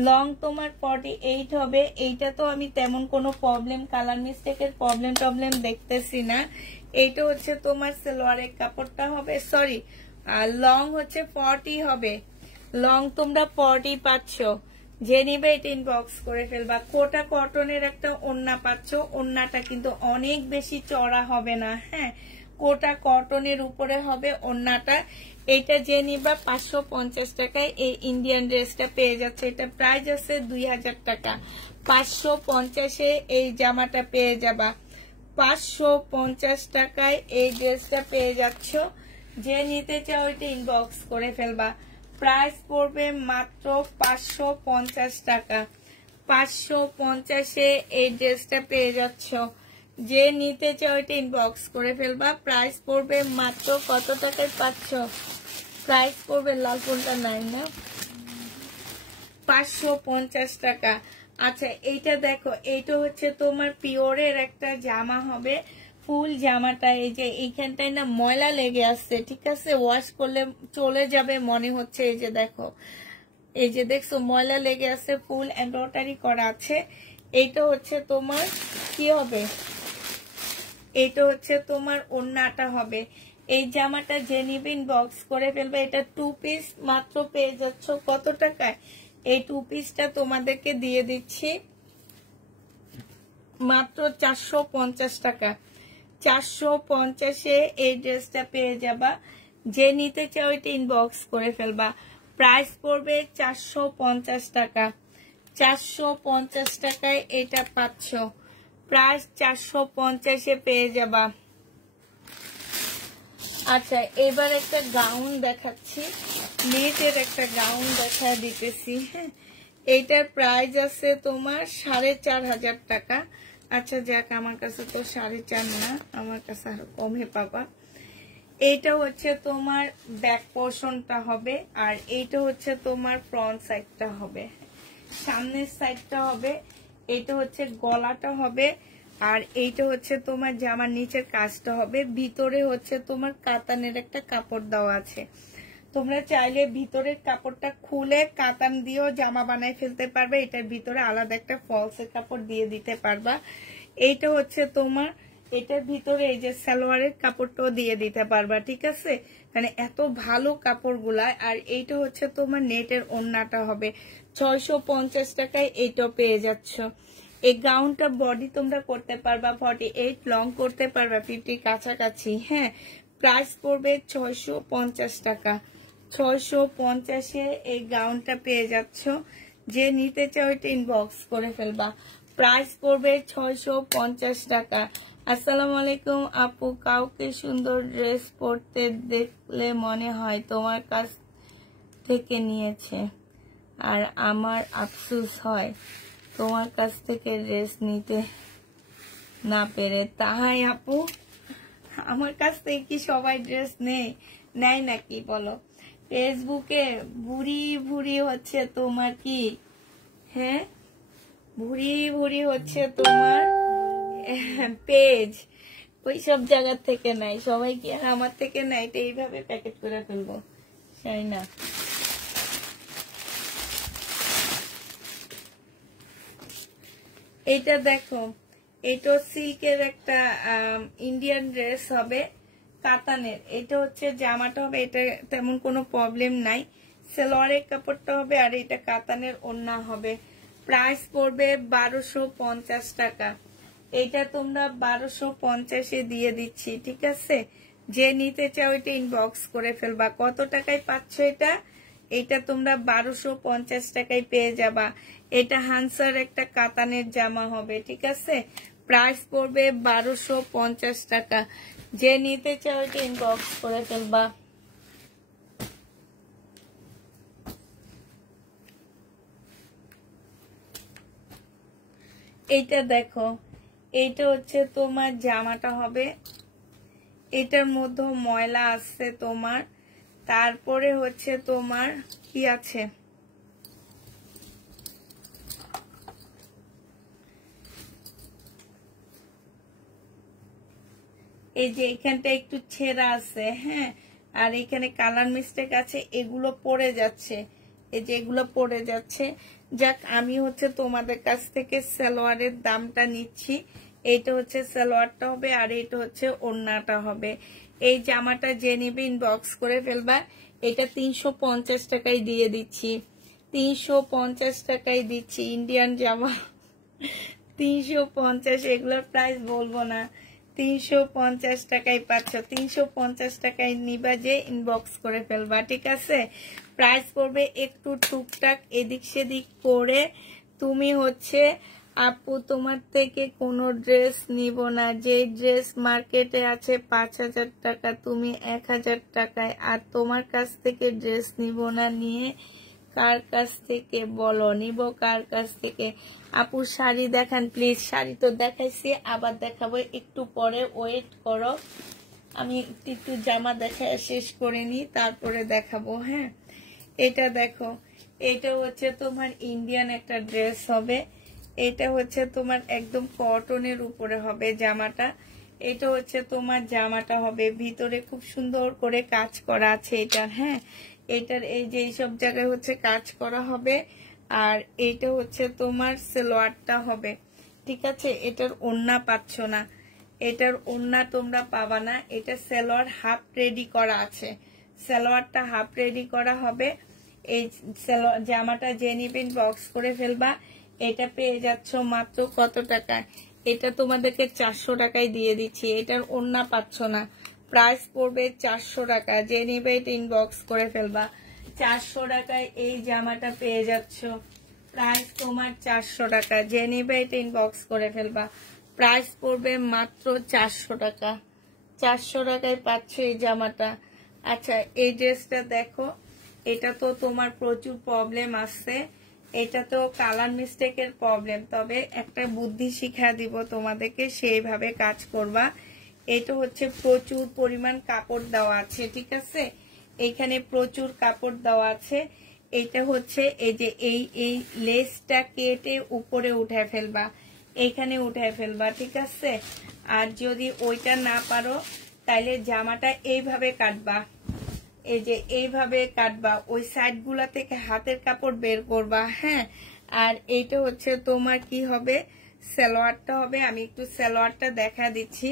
লং তোমার 48 হবে। এইটা তো আমি তেমন কোনো প্রবলেম, কালার মিস্টেকের প্রবলেম দেখতেছি না। এইটা হচ্ছে তোমার সালোয়ারের কাপড়টা হবে, সরি লং হচ্ছে 40 হবে, লং তোমরা 40 পাচ্ছ। যে নিবে এটা ইনবক্স করে ফেলবা। কোটা কটনের একটা ওড়না পাচ্ছ, ওড়নাটা কিন্তু অনেক বেশি চড়া হবে না, হ্যাঁ, কোটা কটনের উপরে হবে ওড়নাটা। এটা যে নিবা 550 টাকায় এই ইন্ডিয়ান ড্রেসটা পেয়ে যাচ্ছে। এটা প্রাইস আছে 2000 টাকা, 550-এ এই জামাটা পেয়ে যাবা। 550 টাকায় এই ড্রেসটা পেয়ে যাচ্ছ। যে নিতে চাও এটা ইনবক্স করে ফেলবা। প্রাইস পড়বে মাত্র 550 টাকা, 550-এ এই ড্রেসটা পেয়ে যাচ্ছ। যে নিতে চাও এটা ইনবক্স করে ফেলবা। প্রাইস পড়বে মাত্র কত টাকায় পাচ্ছ? প্রাইস পড়বে, লাল কোনটা নাই না, 550 টাকা। আচ্ছা এইটা দেখো, এইটা হচ্ছে তোমার পিওরের একটা জামা হবে, ফুল জামাটা এই যে এইখানটায় না ময়লা লেগে আসছে, ঠিক আছে, ওয়াশ করলে চলে যাবে মনে হচ্ছে। এই যে দেখো, এই যে দেখছো ময়লা লেগে আছে, ফুল এমব্রয়ডারি করা আছে। এইটা হচ্ছে তোমার কি হবে, এইটা হচ্ছে তোমার ওড়নাটা হবে। এই জামাটা যে নিবে ইনবক্স করে ফেলবে। এটা 2 পিস মাত্র পেয়ে যাচ্ছ কত টাকায়? এই 2 পিসটা তোমাদেরকে দিয়ে দিচ্ছি মাত্র 450 টাকা, 450-এ এই ড্রেসটা পেয়ে যাবা। যে নিতে চাও এটা ইনবক্স করে ফেলবা। প্রাইস পড়বে 450 টাকা, 450 টাকায় এটা পাচ্ছ। প্রাইস 450-এ পেয়ে যাবা। আচ্ছা এবার একটা গাউন দেখাচ্ছি, নেটের একটা গাউন দেখা দিতেছি, হ্যাঁ। এইটার প্রাইস আছে তোমার 4500 টাকা। আচ্ছা যাক, আমার কাছে তো 4.5 না, আমার কাছে আরো কমে পাবা। এইটা হচ্ছে তোমার ব্যাক পোর্শনটা হবে, আর এইটা হচ্ছে তোমার ফ্রন্ট সাইডটা হবে, সামনের সাইডটা হবে। এইটা হচ্ছে গলাটা হবে, আর এইটা হচ্ছে তোমার জামার নিচের কাজটা হবে। ভিতরে হচ্ছে তোমার কাতানের একটা কাপড় দেওয়া আছে। তোমরা চাইলে ভিতরের কাপড়টা খুলে কাতান দিয়েও জামা বানাই ফেলতে পারবে। এটার ভিতরে আলাদা একটা ফলসের কাপড় দিয়ে দিতে পারবা। এইটা হচ্ছে তোমার, এটার ভিতরে এই যে সালোয়ারের কাপড়টাও দিয়ে দিতে পারবা, ঠিক আছে, মানে এত ভালো কাপড়গুলা। আর এইটা হচ্ছে তোমার নেটের ওড়নাটা হবে, 650 টাকায় এইটাও পেয়ে যাচ্ছ। এই গাউনটা বডি তোমরা করতে পারবা 48, লং করতে পারবা 50 কাছাকাছি, হ্যাঁ। প্রাইস পড়বে 650 টাকা, 650-এ এই গাউনটা পেয়ে যাচ্ছ। যে নিতে চাও এটা ইনবক্স করে ফেলবা। প্রাইস পড়বে 650 টাকা। আসসালামু আলাইকুম আপু, কাউকে সুন্দর ড্রেস পরতে দেখলে মনে হয় তোমার কাছ থেকে নিয়েছে, আর আমার আফসোস হয় তোমার কাছ থেকে ড্রেস নিতে না পেরে। তাই আপু, আমার কাছ থেকে কি সবাই ড্রেস নেয় নাকি বলো? ফেসবুকে ভুরি ভুরি হচ্ছে তোমার কি, হ্যাঁ, ভুরি ভুরি হচ্ছে তোমার পেজ, ওই সব জায়গা থেকে নাই। সবাই কি আর আমার থেকে নাই? এটা এইভাবে প্যাকেট করে ফেলবো, তাই না? এটা দেখো, এটা সিল্কের একটা ইন্ডিয়ান ড্রেস হবে, কাতানের। এটা হচ্ছে জামাটা হবে, এটা তেমন কোনো প্রবলেম নাই। সালোয়ারের কাপড়টা হবে, আর এটা কাতানের ওড়না হবে। প্রাইস পড়বে 1250 টাকা। এটা তোমরা 1250-এ দিয়ে দিচ্ছি, ঠিক আছে। যে নিতে চাও এটা ইনবক্স করে ফেলবা। কত টাকায় পাচ্ছ এটা? এটা তোমরা 1250 টাকায় পেয়ে যাবা। এটা হানসার একটা কাতানের জামা হবে, ঠিক আছে। প্রাইস পড়বে 1250 টাকা। যে নিতে চাও এটা ইনবক্স করে ফেলবা। এইটা দেখো, এইটা হচ্ছে তোমার জামাটা হবে, এটার মধ্যে ময়লা আছে তোমার। তারপরে হচ্ছে তোমার কি আছে, এই যে এখানটা একটু ছেঁড়া আছে, হ্যাঁ, আর এখানে কালার মিস্টেক আছে, এগুলো পড়ে যাচ্ছে, এই যে এগুলো পড়ে যাচ্ছে। যাক, আমি হচ্ছে তোমাদের কাছ থেকে সালোয়ারের দামটা নিচ্ছি। এইটা হচ্ছে সালোয়ারটা হবে, আর এইটা হচ্ছে ওড়নাটা হবে। এই জামাটা যে নিবে ইনবক্স করে ফেলবা। এটা 350 টাকায় দিয়ে দিচ্ছি, 350 টাকায় দিচ্ছি। ইন্ডিয়ান জামা 350, এগুলোর প্রাইস বলবো না, 350 টাকায় পাচ্ছ। 350 টাকায় নিবা যে ইনবক্স করে ফেলবা, ঠিক আছে? প্রাইস পড়বে একটু টুকটাক এদিক সেদিক করে। তুমি হচ্ছে আপু তোমার থেকে কোনো ড্রেস নিব না, যে ড্রেস মার্কেটে আছে 5000 টাকা, তুমি 1000 টাকায়, আর তোমার কাছ থেকে ড্রেস নিব না, নিয়ে কার কাছ থেকে বলো, নিব কার কাছ থেকে? আপু শাড়ি দেখান প্লিজ। শাড়ি তো দেখাইছি, আবার দেখাবো, একটু পরে ওয়েট করো, আমি একটু জামা দেখা শেষ করে নি, তারপরে দেখাবো। হ্যাঁ, এটা দেখো, এটা হচ্ছে তোমার ইন্ডিয়ান একটা ড্রেস হবে। এটা হচ্ছে তোমার একদম কটনের উপরে হবে জামাটা। এটা হচ্ছে তোমার জামাটা হবে, ভিতরে খুব সুন্দর করে কাজ করা আছে এটা। হ্যাঁ, এটার এই যে এইসব জায়গায় হচ্ছে কাজ করা হবে। আর এইটা হচ্ছে তোমার সালোয়ারটা হবে, ঠিক আছে? এটার ওড়না পাচ্ছ না, এটার ওড়না তোমরা পাবা না। এটা সালোয়ার হাফ রেডি করা আছে, সালোয়ারটা হাফ রেডি করা হবে। এই জামাটা যে নিবেন বক্স করে ফেলবা। এটা পেয়ে যাচ্ছ মাত্র কত টাকা? এটা তোমাদেরকে 400 টাকায় দিয়ে দিচ্ছি। এটার ওড়না পাচ্ছ না, প্রাইস পড়বে 400 টাকা। যে নিবে এটা ইনবক্স করে ফেলবা। 400 টাকায় এই জামাটা পেয়ে যাচ্ছ, প্রাইস তোমার 400 টাকা। যে নিবে এটা ইনবক্স করে ফেলবা, প্রাইস পড়বে মাত্র 400 টাকা। 400 টাকায় পাচ্ছ এই জামাটা। আচ্ছা, এই ড্রেসটা দেখো, এটা তো তোমার প্রচুর প্রবলেম আছে, এটা তো কালার মিস্টেকের প্রবলেম, তবে একটা বুদ্ধি শিখা দিব তোমাদেরকে, সেইভাবে কাজ করবা। এটা হচ্ছে প্রচুর পরিমাণ কাপড় দেওয়া আছে, ঠিক আছে? এখানে প্রচুর কাপড় দেওয়া আছে। এটা হচ্ছে এই যে এই লেসটা কেটে উপরে উঠায় ফেলবা, এখানে উঠায় ফেলবা, ঠিক আছে? আর যদি ওইটা না পারো তাইলে জামাটা এইভাবে কাটবা, এই যে এইভাবে কাটবা, ওই সাইড গুলা থেকে হাতের কাপড় বের করবা। হ্যাঁ, আর এইটা হচ্ছে তোমার কি হবে, সালোয়ারটা হবে। আমি একটু সালোয়ারটা দেখা দিচ্ছি।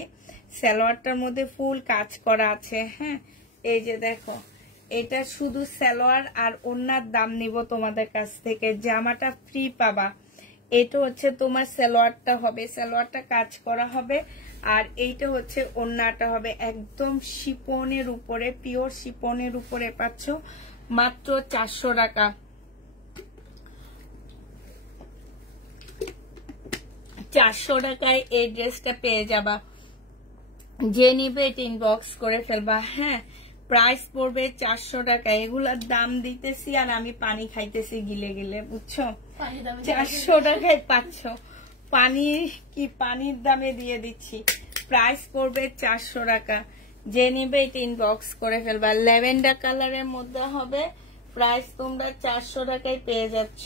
সালোয়ারটার মধ্যে ফুল কাজ করা আছে। হ্যাঁ, এই যে দেখো, এটা শুধু সালোয়ার আর ওড়নার দাম নিব তোমাদের কাছ থেকে, জামাটা ফ্রি পাবা। এটা হচ্ছে তোমার সালোয়ারটা হবে, সালোয়ারটা কাজ করা হবে। আর এইটা হচ্ছে ওড়নাটা হবে, একদম শিপনের উপরে, পিওর শিপনের উপরে পাচ্ছ মাত্র 400 টাকা। 400 টাকায় এই ড্রেসটা পেয়ে যাবা। যে নিবে এটা ইনবক্স করে ফেলবা। হ্যাঁ, প্রাইস পড়বে 400 টাকা। এগুলার দাম দিতেছি আর আমি পানি খাইতেছি গিলে গিলে, বুঝছো? 400 টাকায় পাচ্ছ। পানি কি পানির দামে দিয়ে দিচ্ছি। প্রাইস পড়বে 400 টাকা। যে নিবে এটা ইনবক্স করে ফেলবা। ল্যাভেন্ডার কালারের মধ্যে হবে, প্রাইস তোমরা 400 টাকায় পেয়ে যাচ্ছ।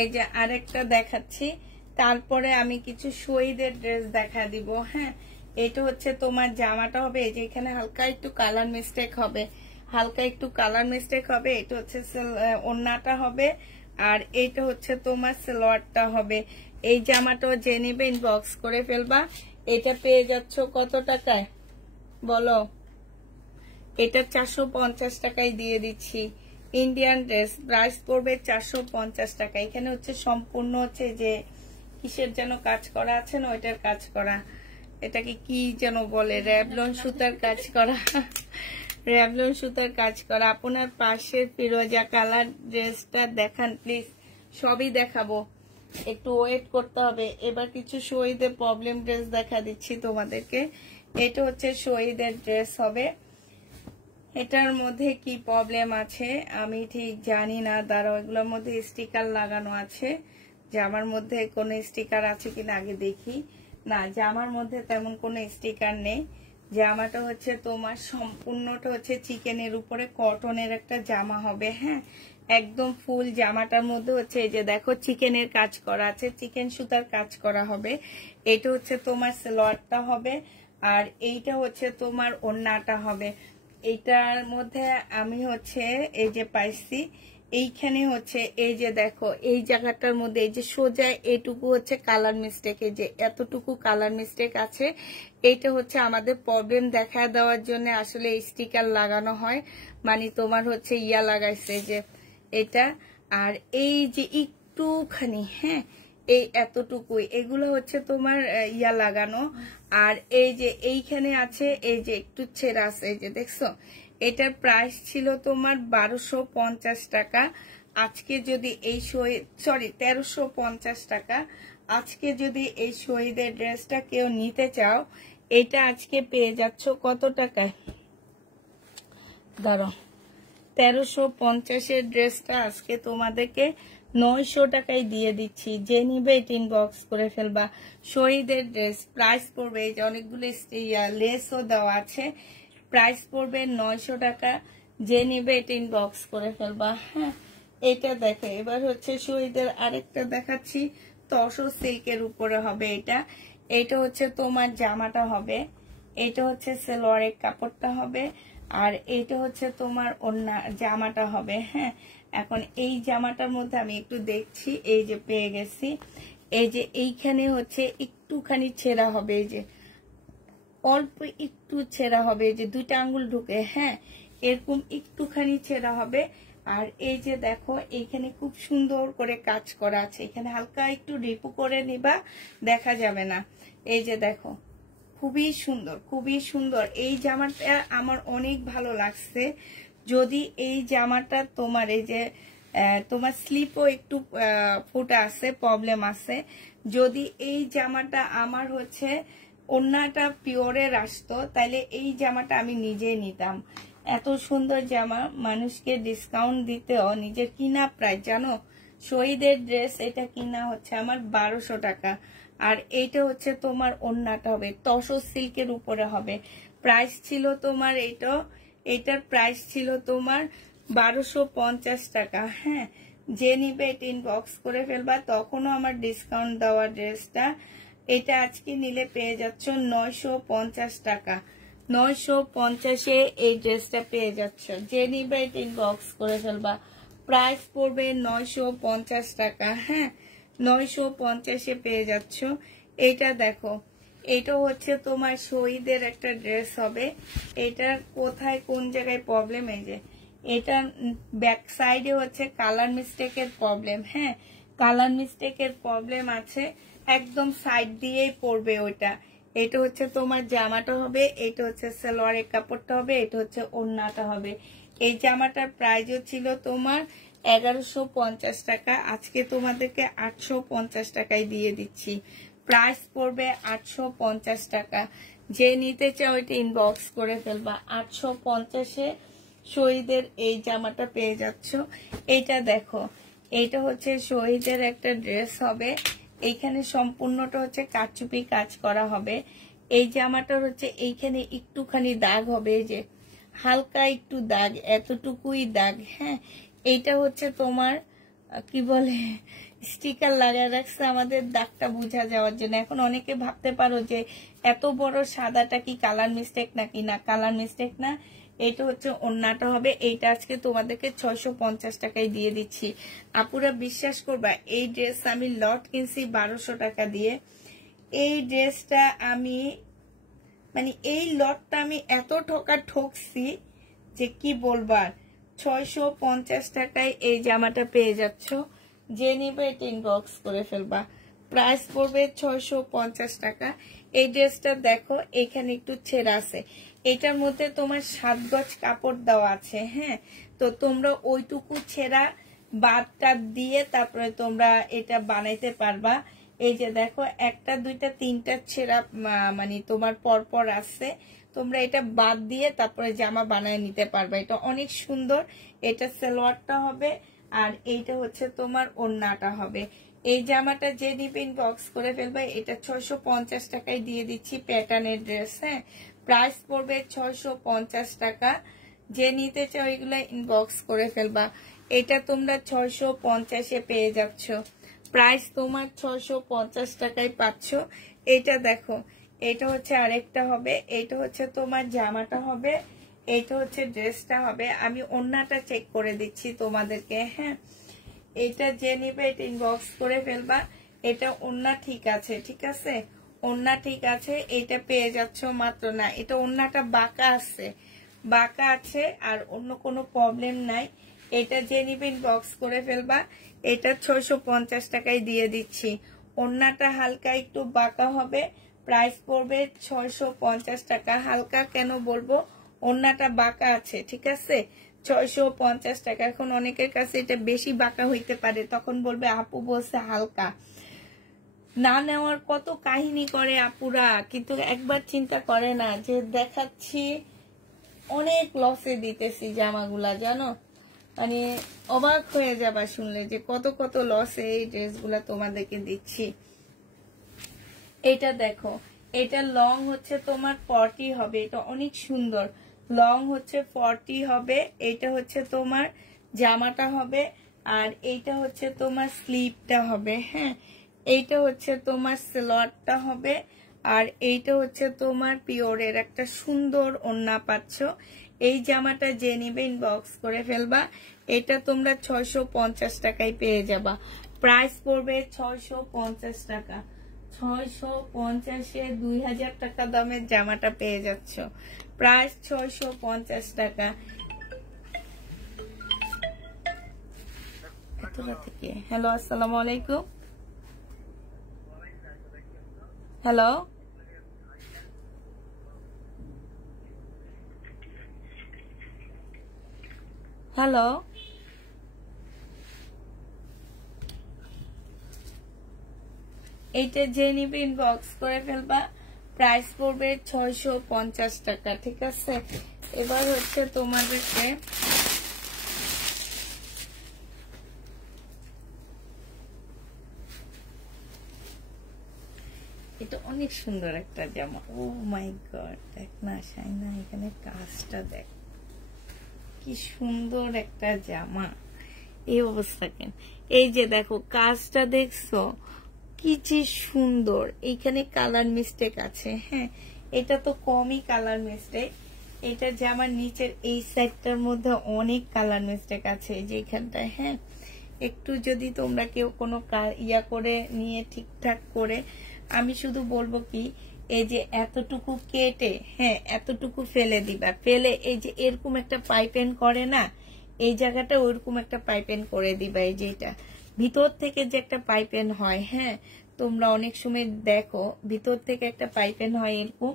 এই যে আরেকটা দেখাচ্ছি, তারপরে আমি কিছু শহীদের ড্রেস দেখা দিব। হ্যাঁ, এটা হচ্ছে তোমার জামাটা হবে, এই যে এখানে হালকা একটু কালার মিস্টেক হবে, হালকা একটু কালার মিস্টেক হবে। এটা হচ্ছে ওড়নাটা হবে, আর এইটা হচ্ছে তোমার সালোয়ারটা হবে। এই জামাটাও যে নিবে ইনবক্স করে ফেলবা। এটা পেয়ে যাচ্ছ কত টাকায় বলো? এটা 450 টাকায় দিয়ে দিচ্ছি। ইন্ডিয়ান ড্রেস, প্রাইস পড়বে 450 টাকা। এখানে হচ্ছে সম্পূর্ণ হচ্ছে যে কিসের যেন কাজ করা আছে না, ওইটার কাজ করা, এটাকে কি যেন বলে, র্যাবলন সুতার কাজ করা, র্যাবলন সুতার কাজ করা। আপনার পাশের ফিরোজা কালার ড্রেসটা দেখান প্লিজ। সবই দেখাবো, একটু ওয়েট করতে হবে। এবার কিছু শহীদের প্রবলেম ড্রেস দেখা দিচ্ছি তোমাদেরকে। এটা হচ্ছে শহীদের ড্রেস হবে। এটার মধ্যে কি প্রবলেম আছে আমি ঠিক জানি না, দাঁড়াও এগুলোর মধ্যে স্টিকার লাগানো আছে। জামার মধ্যে কোনো স্টিকার আছে কিনা আগে দেখি। না, জামার মধ্যে তেমন কোনো স্টিকার নেই। জামাটা হচ্ছে তোমার সম্পূর্ণটা হচ্ছে চিকেনের উপরে কটনের একটা জামা হবে। হ্যাঁ, একদম ফুল জামাটার মধ্যে হচ্ছে এই যে দেখো চিকেনের কাজ করা আছে, চিকেন সুতার কাজ করা হবে। এটা হচ্ছে তোমার সালোয়ারটা হবে, আর এইটা হচ্ছে তোমার ওড়নাটা হবে। এইটার মধ্যে আমি হচ্ছে এই যে পাইছি, এইখানে হচ্ছে এই যে দেখো এই জায়গাটার মধ্যে এই যে সোজা এইটুকু হচ্ছে কালার মিস্টেক, এই যে এতটুকু কালার মিস্টেক আছে। এইটা হচ্ছে আমাদের প্রবলেম দেখা দেওয়ার জন্য আসলে স্টিকার লাগানো হয়, মানে তোমার হচ্ছে ইয়া লাগাইছে যে এটা। আর এই যে একটুখানি, হ্যাঁ এই এতটুকুই, এগুলো হচ্ছে তোমার ইয়া লাগানো। আর এই যে এইখানে আছে এই যে একটু ছেঁড়া আছে, এই যে দেখছো। এটার প্রাইস ছিল তোমার 1250 টাকা। আজকে যদি এই শহীদ 1350 টাকা। আজকে যদি এই শহীদের ড্রেসটা কেউ নিতে চাও, এটা আজকে পেয়ে যাচ্ছ কত টাকায়, দাঁড়াও 1350-এর ড্রেসটা আজকে তোমাদেরকে 900 টাকায় দিয়ে দিচ্ছি। যে নিবে এটা ইনবক্স করে ফেলবা। শহীদের ড্রেস প্রাইস পড়বে, এই যে অনেকগুলো লেসও দেওয়া আছে, প্রাইস পড়বে 900 টাকা। যে নিবে এটা ইনবক্স করে ফেলবা। হ্যাঁ, এটা দেখে এবার হচ্ছে শহীদের আরেকটা দেখাচ্ছি, তসর সিল্কের উপরে হবে এটা। এটা হচ্ছে তোমার জামাটা হবে, এটা হচ্ছে সালোয়ারের কাপড়টা হবে, আর এইটা হচ্ছে তোমার ওড়না জামাটা হবে। হ্যাঁ, এখন এই জামাটার মধ্যে আমি একটু দেখছি, এই যে পেয়ে গেছি। এই যে এইখানে হচ্ছে একটুখানি ছেঁড়া হবে, এই যে অল্প একটু ছেঁড়া হবে, এই যে দুইটা আঙ্গুল ঢুকে, হ্যাঁ এরকম একটুখানি ছেঁড়া হবে। আর এই যে দেখো এইখানে খুব সুন্দর করে কাজ করা আছে, এখানে হালকা একটু রিপু করে নিবা, দেখা যাবে না। এই যে দেখো খুবই সুন্দর, খুবই সুন্দর। এই জামাটা আমার অনেক ভালো লাগছে। যদি এই জামাটা তোমার এই যে তোমার স্লিপও একটু ফুটা আছে, প্রবলেম আছে, যদি এই জামাটা আমার হচ্ছে ওড়নাটা পিওরের আসতো, তাহলে এই জামাটা আমি নিজেই নিতাম। এত সুন্দর জামা, মানুষকে ডিসকাউন্ট দিতেও নিজের কিনা প্রাইস জানো, শহীদের ড্রেস এটা কিনা হচ্ছে আমার 1200 টাকা। আর এইটা হচ্ছে তোমার ওড়নাটা হবে তসর সিল্কের উপরে হবে। প্রাইস ছিল তোমার এটার প্রাইস ছিল তোমার 1250 টাকা। হ্যাঁ, যে নিবে এটা ইনবক্স করে ফেলবা, তখনও আমার ডিসকাউন্ট দেওয়া ড্রেসটা। এটা আজকে নিলে পেয়ে যাচ্ছ 950 টাকা। 950-এ এই ড্রেসটা পেয়ে যাচ্ছ, যে নিবে এটা ইনবক্স করে ফেলবা। প্রাইস পড়বে 950 টাকা। হ্যাঁ, 950-এ পেয়ে যাচ্ছ। এটা দেখো, এটা হচ্ছে তোমার শহীদের একটা ড্রেস হবে। এটার কোথায় কোন জায়গায় প্রবলেম, এই যে এটা ব্যাক সাইডে হচ্ছে কালার মিস্টেকের প্রবলেম। হ্যাঁ, কালার মিস্টেকের প্রবলেম আছে, একদম সাইড দিয়েই পড়বে ওইটা। এটা হচ্ছে তোমার জামাটা হবে, এটা হচ্ছে সালোয়ারের কাপড়টা হবে, এটা হচ্ছে ওড়নাটা হবে। এই জামাটার প্রাইসও ছিল তোমার 1150 টাকা, আজকে তোমাদেরকে 850 টাকায় দিয়ে দিচ্ছি। প্রাইস পড়বে 850 টাকা। যে নিতে চাও এটা ইনবক্স করে ফেলবা। 850-এ শহীদের এই জামাটা পেয়ে যাচ্ছ। এইটা দেখো, এইটা হচ্ছে শহীদের একটা ড্রেস হবে, এইখানে সম্পূর্ণটা হচ্ছে কারচুপি কাজ করা হবে। এই জামাটার হচ্ছে এইখানে একটুখানি দাগ হবে, এই যে হালকা একটু দাগ, এতটুকুই দাগ। হ্যাঁ, এইটা হচ্ছে তোমার কি বলে স্টিকার লাগায় রাখছে আমাদের দাগটা বোঝা যাওয়ার জন্য। এখন অনেকে ভাবতে পারো যে এত বড় সাদাটা কি কালার মিস্টেক নাকি, না কালার মিস্টেক না, এটা হচ্ছে ওড়নাটা হবে। এইটা আজকে তোমাদেরকে 650 টাকায় দিয়ে দিচ্ছি। আপুরা বিশ্বাস করবা, এই ড্রেস আমি লট কিনছি 1200 টাকা দিয়ে। এই ড্রেসটা আমি মানে এই লটটা আমি এত ঠকছি যে কি বলবার। 650 টাকায় এই জামাটা পেয়ে যাচ্ছ, যে নিবে এটা ইনবক্স করে ফেলবা। প্রাইস পড়বে 650 টাকা। এই ড্রেসটা দেখো এখানে একটু ছেঁড়া আছে, এটার মধ্যে তোমার 7 গজ কাপড় দেওয়া আছে। হ্যাঁ, তো তোমরা ওইটুকু ছেঁড়া বাদটা দিয়ে তারপরে তোমরা এটা বানাইতে পারবা। এই যে দেখো একটা দুইটা তিনটা ছেঁড়া মানে তোমার পরপর আছে, তোমরা এটা বাদ দিয়ে তারপরে জামা বানায় নিতে পারবে। এটা অনেক সুন্দর। এটা সালোয়ারটা হবে আর এইটা হচ্ছে তোমার ওড়নাটা হবে। এই জামাটা যে নিবে ইনবক্স করে ফেলবে। এটা 650 টাকায় দিয়ে দিচ্ছি, প্যাটার্নের ড্রেস। হ্যাঁ, প্রাইস পড়বে 650 টাকা। যে নিতে চাও এগুলো ইনবক্স করে ফেলবা। এটা তোমরা 650-এ পেয়ে যাচ্ছ। প্রাইস তোমার 650 টাকায় পাচ্ছ। এটা দেখো, এটা হচ্ছে আরেকটা হবে। এটা হচ্ছে তোমার জামাটা হবে, এটা হচ্ছে ড্রেসটা হবে। আমি ওড়নাটা চেক করে দিচ্ছি তোমাদেরকে। হ্যাঁ, এটা যে নিবে এটা ইনবক্স করে ফেলবা। এটা ওড়না ঠিক আছে, ঠিক আছে, ওড়না ঠিক আছে। এটা পেয়ে যাচ্ছ মাত্র না, এটা ওড়নাটা বাঁকা আছে, বাঁকা আছে আর অন্য কোনো প্রবলেম নাই। এটা যে নিবে ইনবক্স করে ফেলবা। এটা 650 টাকায় দিয়ে দিচ্ছি। ওড়নাটা হালকা একটু বাঁকা হবে, প্রাইস পড়বে 650 টাকা। হালকা কেন বলবো, ওড়নাটা বাঁকা আছে, ঠিক আছে, 650 টাকা। এখন অনেকের কাছে এটা বেশি বাঁকা হইতে পারে, তখন বলবে আপু বলছে হালকা। না নেওয়ার কত কাহিনী করে আপুরা, কিন্তু একবার চিন্তা করে না যে দেখাচ্ছি অনেক লসে দিতেছি জামাগুলা, জানো, মানে অবাক হয়ে যাবা শুনলে যে কত কত লসে এই ড্রেসগুলা তোমাদেরকে দিচ্ছি। এটা দেখো, এটা লং হচ্ছে তোমার 40 হবে। এটা অনেক সুন্দর, লং হচ্ছে 40 হবে। এটা হচ্ছে তোমার জামাটা হবে আর এইটা হচ্ছে তোমার স্লিভটা হবে। হ্যাঁ, এইটা হচ্ছে তোমার সালোয়ারটা হবে আর এইটা হচ্ছে তোমার পিওরের একটা সুন্দর ওড়না পাচ্ছ। এই জামাটা যে নিবে ইনবক্স করে ফেলবা। এটা তোমরা 650 টাকায় পেয়ে যাবা। প্রাইস পড়বে 650 টাকা। 650-এ 2000 টাকা দামের জামাটা পেয়ে যাচ্ছ। প্রাইস 650 টাকা। থেকে হ্যালো, আসসালামু আলাইকুম। হ্যালো, হ্যালো, এইটা যে নিবে ইনবক্স করে ফেলবা। প্রাইস পড়বে 650 টাকা, ঠিক আছে। এবার হচ্ছে তোমাদেরকে এটা অনেক সুন্দর একটা জামা। ও মাই গড, দেখ না শাইনা, এখানে কাজটা দেখ কি সুন্দর একটা জামা। এই অবস্থা কেন, এই যে দেখো কাজটা দেখছো কি যে সুন্দর। এইখানে কালার মিস্টেক আছে। হ্যাঁ, এটা তো কমই কালার মিস্টেক। এটা জামার নিচের এই সাইডটার মধ্যে অনেক কালার মিস্টেক আছে, যে এখানটায়। হ্যাঁ, একটু যদি তোমরা কেউ কোনো ইয়া করে নিয়ে ঠিকঠাক করে, আমি শুধু বলবো কি, এই যে এতটুকু কেটে, হ্যাঁ, এতটুকু ফেলে দিবা। ফেলে এই যে এরকম একটা পাইপেন করে না, এই জায়গাটা ওইরকম একটা পাইপেন করে দিবা। এই যে এটা ভিতর থেকে যে একটা পাইপেন হয়, হ্যাঁ, তোমরা অনেক সময় দেখো ভিতর থেকে একটা পাইপেন হয় এরকম,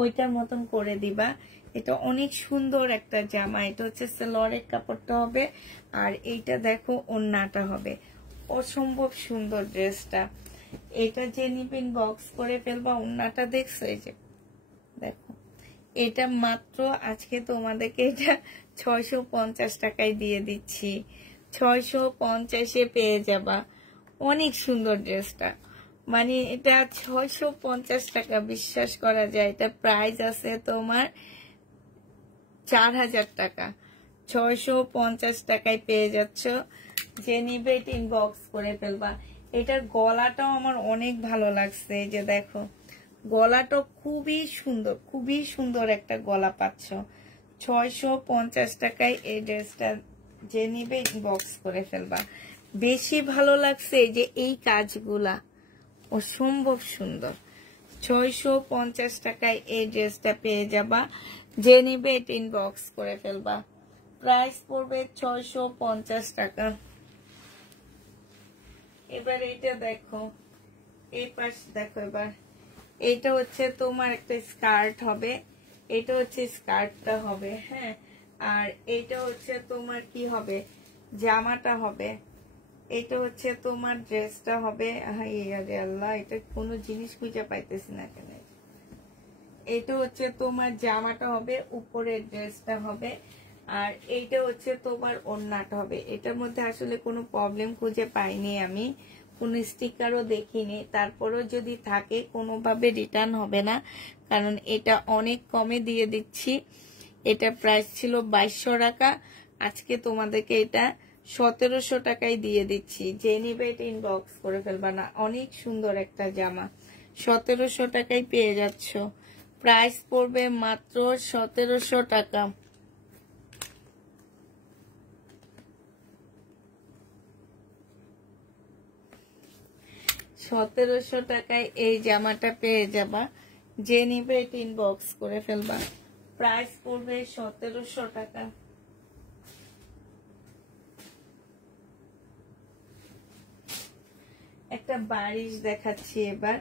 ওইটার মতন করে দিবা। এটা অনেক সুন্দর একটা জামা। এটা হচ্ছে সালোয়ারের কাপড়টা হবে আর এইটা দেখো ওড়নাটা হবে। অসম্ভব সুন্দর ড্রেসটা। এটা যে নিবে ইনবক্স করে ফেলবা। ওড়নাটা দেখছো, এই যে দেখো, এটা মাত্র আজকে তোমাদেরকে এটা 650 টাকায় দিয়ে দিচ্ছি। 650-এ পেয়ে যাবা। অনেক সুন্দর ড্রেসটা, মানে এটা 650 টাকা, বিশ্বাস করা যায়। এটা প্রাইস আছে তোমার 4000 টাকা। 650 টাকায় পেয়ে যাচ্ছ। যে নিবে এটা ইনবক্স করে ফেলবা। এটার গলাটাও আমার অনেক ভালো লাগছে। এই যে দেখো, গলাটা খুবই সুন্দর, খুবই সুন্দর একটা গলা পাচ্ছ। 650 টাকায় এই ড্রেসটা যে নিবে ইনবক্স করে ফেলবা। বেশি ভালো লাগছে যে এই কাজগুলা অসম্ভব সুন্দর। 650 টাকায় এই ড্রেসটা পেয়ে যাবা। যে নিবে এটা ইনবক্স করে ফেলবা। প্রাইস পড়বে 650 টাকা। এবার এটা দেখো, এই পাশে দেখো। এবার এটা হচ্ছে তোমার একটা স্কার্ট হবে। এটা হচ্ছে স্কার্টটা হবে। হ্যাঁ, আর এটা হচ্ছে তোমার কি হবে, জামাটা হবে। এটা হচ্ছে তোমার ড্রেসটা হবে। আরে আল্লাহ, এটা কোনো জিনিস খুঁজে পাইতেছি না কেন। এটা হচ্ছে তোমার জামাটা হবে, উপরের ড্রেসটা হবে, আর এইটা হচ্ছে তোমার ওড়নাটা হবে। এটার মধ্যে আসলে কোনো প্রবলেম খুঁজে পাইনি আমি, কোনো স্টিকারও দেখিনি। তারপরেও যদি থাকে কোনোভাবে রিটার্ন হবে না, কারণ এটা অনেক কমে দিয়ে দিচ্ছি। এটা প্রাইস ছিল 2200 টাকা, আজকে তোমাদেরকে এটা 1700 টাকায় দিয়ে দিচ্ছি। যে নিবে এটা ইনবক্স করে ফেলবা না, অনেক সুন্দর একটা জামা, 1700 টাকায় পেয়ে যাচ্ছ। প্রাইস পড়বে মাত্র 1700 টাকা। সতেরোশো টাকায় এই জামাটা পেয়ে যাবা। যে নিবে এটা ইনবক্স করে ফেলবা। প্রাইস পড়বে 1700 টাকা। একটা বারিশ দেখাচ্ছি এবার।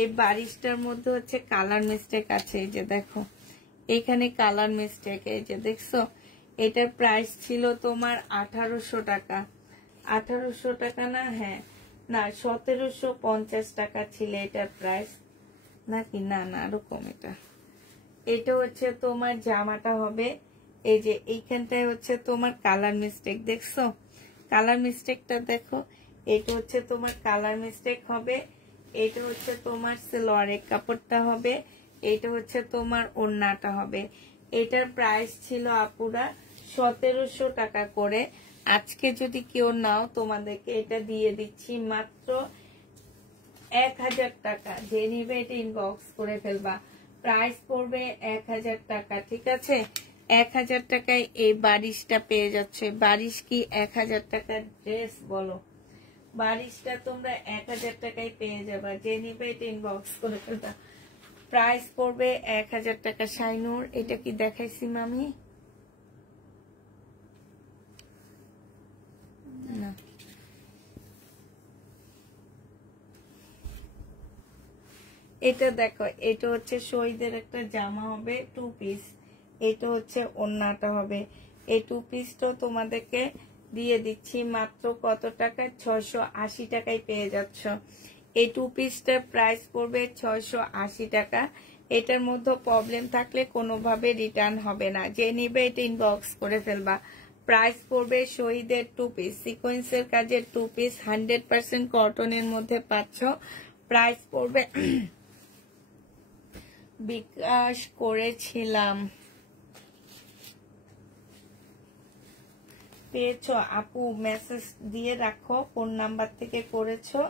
এই বারিশটার মধ্যে হচ্ছে কালার মিস্টেক আছে, এই যে দেখো এখানে কালার মিস্টেক, এই যে দেখছো। এটার প্রাইস ছিল তোমার 1800 টাকা, 1800 টাকা না, হ্যাঁ না 1750 টাকা ছিল এটার প্রাইস, নাকি না না এরকম। এটা হচ্ছে তোমার জামাটা হবে, এই যে এইখানটায় হচ্ছে তোমার কালার মিস্টেক, দেখছো কালার মিস্টেকটা দেখো। এটা হচ্ছে তোমার কালার মিস্টেক হবে। এটা হচ্ছে তোমার সালোয়ারের কাপড়টা হবে, এটা হচ্ছে তোমার ওড়নাটা হবে। এটার প্রাইস ছিল আপুরা 1700 টাকা করে। আজকে যদি কেউ নাও তোমাদেরকে এটা দিয়ে দিচ্ছি মাত্র 1000 টাকা। যে নিবে এটা ইনবক্স করে ফেলবা। প্রাইস পড়বে 1000 টাকা, ঠিক আছে। 1000 টাকায় এই বারিশটা পেয়ে যাচ্ছে। বারিশ কি 1000 টাকার ড্রেস বলো? বারিশটা তোমরা 1000 টাকায় পেয়ে যাবা। যে নিবে এটা ইনবক্স করে ফেলবা। প্রাইস পড়বে 1000 টাকা। শাইনুর এটা কি দেখাইছি মামি? না, এটা দেখো, এটা হচ্ছে শহীদের একটা জামা হবে 2 পিস। এটা হচ্ছে ওড়নাটা হবে। এই 2 পিসটাও তোমাদেরকে দিয়ে দিচ্ছি মাত্র কত টাকা? 680 টাকায় পেয়ে যাচ্ছ। এই 2 পিসটার প্রাইস পড়বে 680 টাকা। এটার মধ্যে প্রবলেম থাকলে কোনোভাবে রিটার্ন হবে না। যে নিবে এটা ইনবক্স করে ফেলবা। প্রাইস পড়বে শহীদের 2 পিস, সিকোয়েন্সের কাজের 2 পিস, 100% কটনের মধ্যে পাচ্ছ। প্রাইস পড়বে বিকাশ করেছিলাম, পেয়েছো আপু? মেসেজ দিয়ে রাখো কোন নাম্বার থেকে করেছো,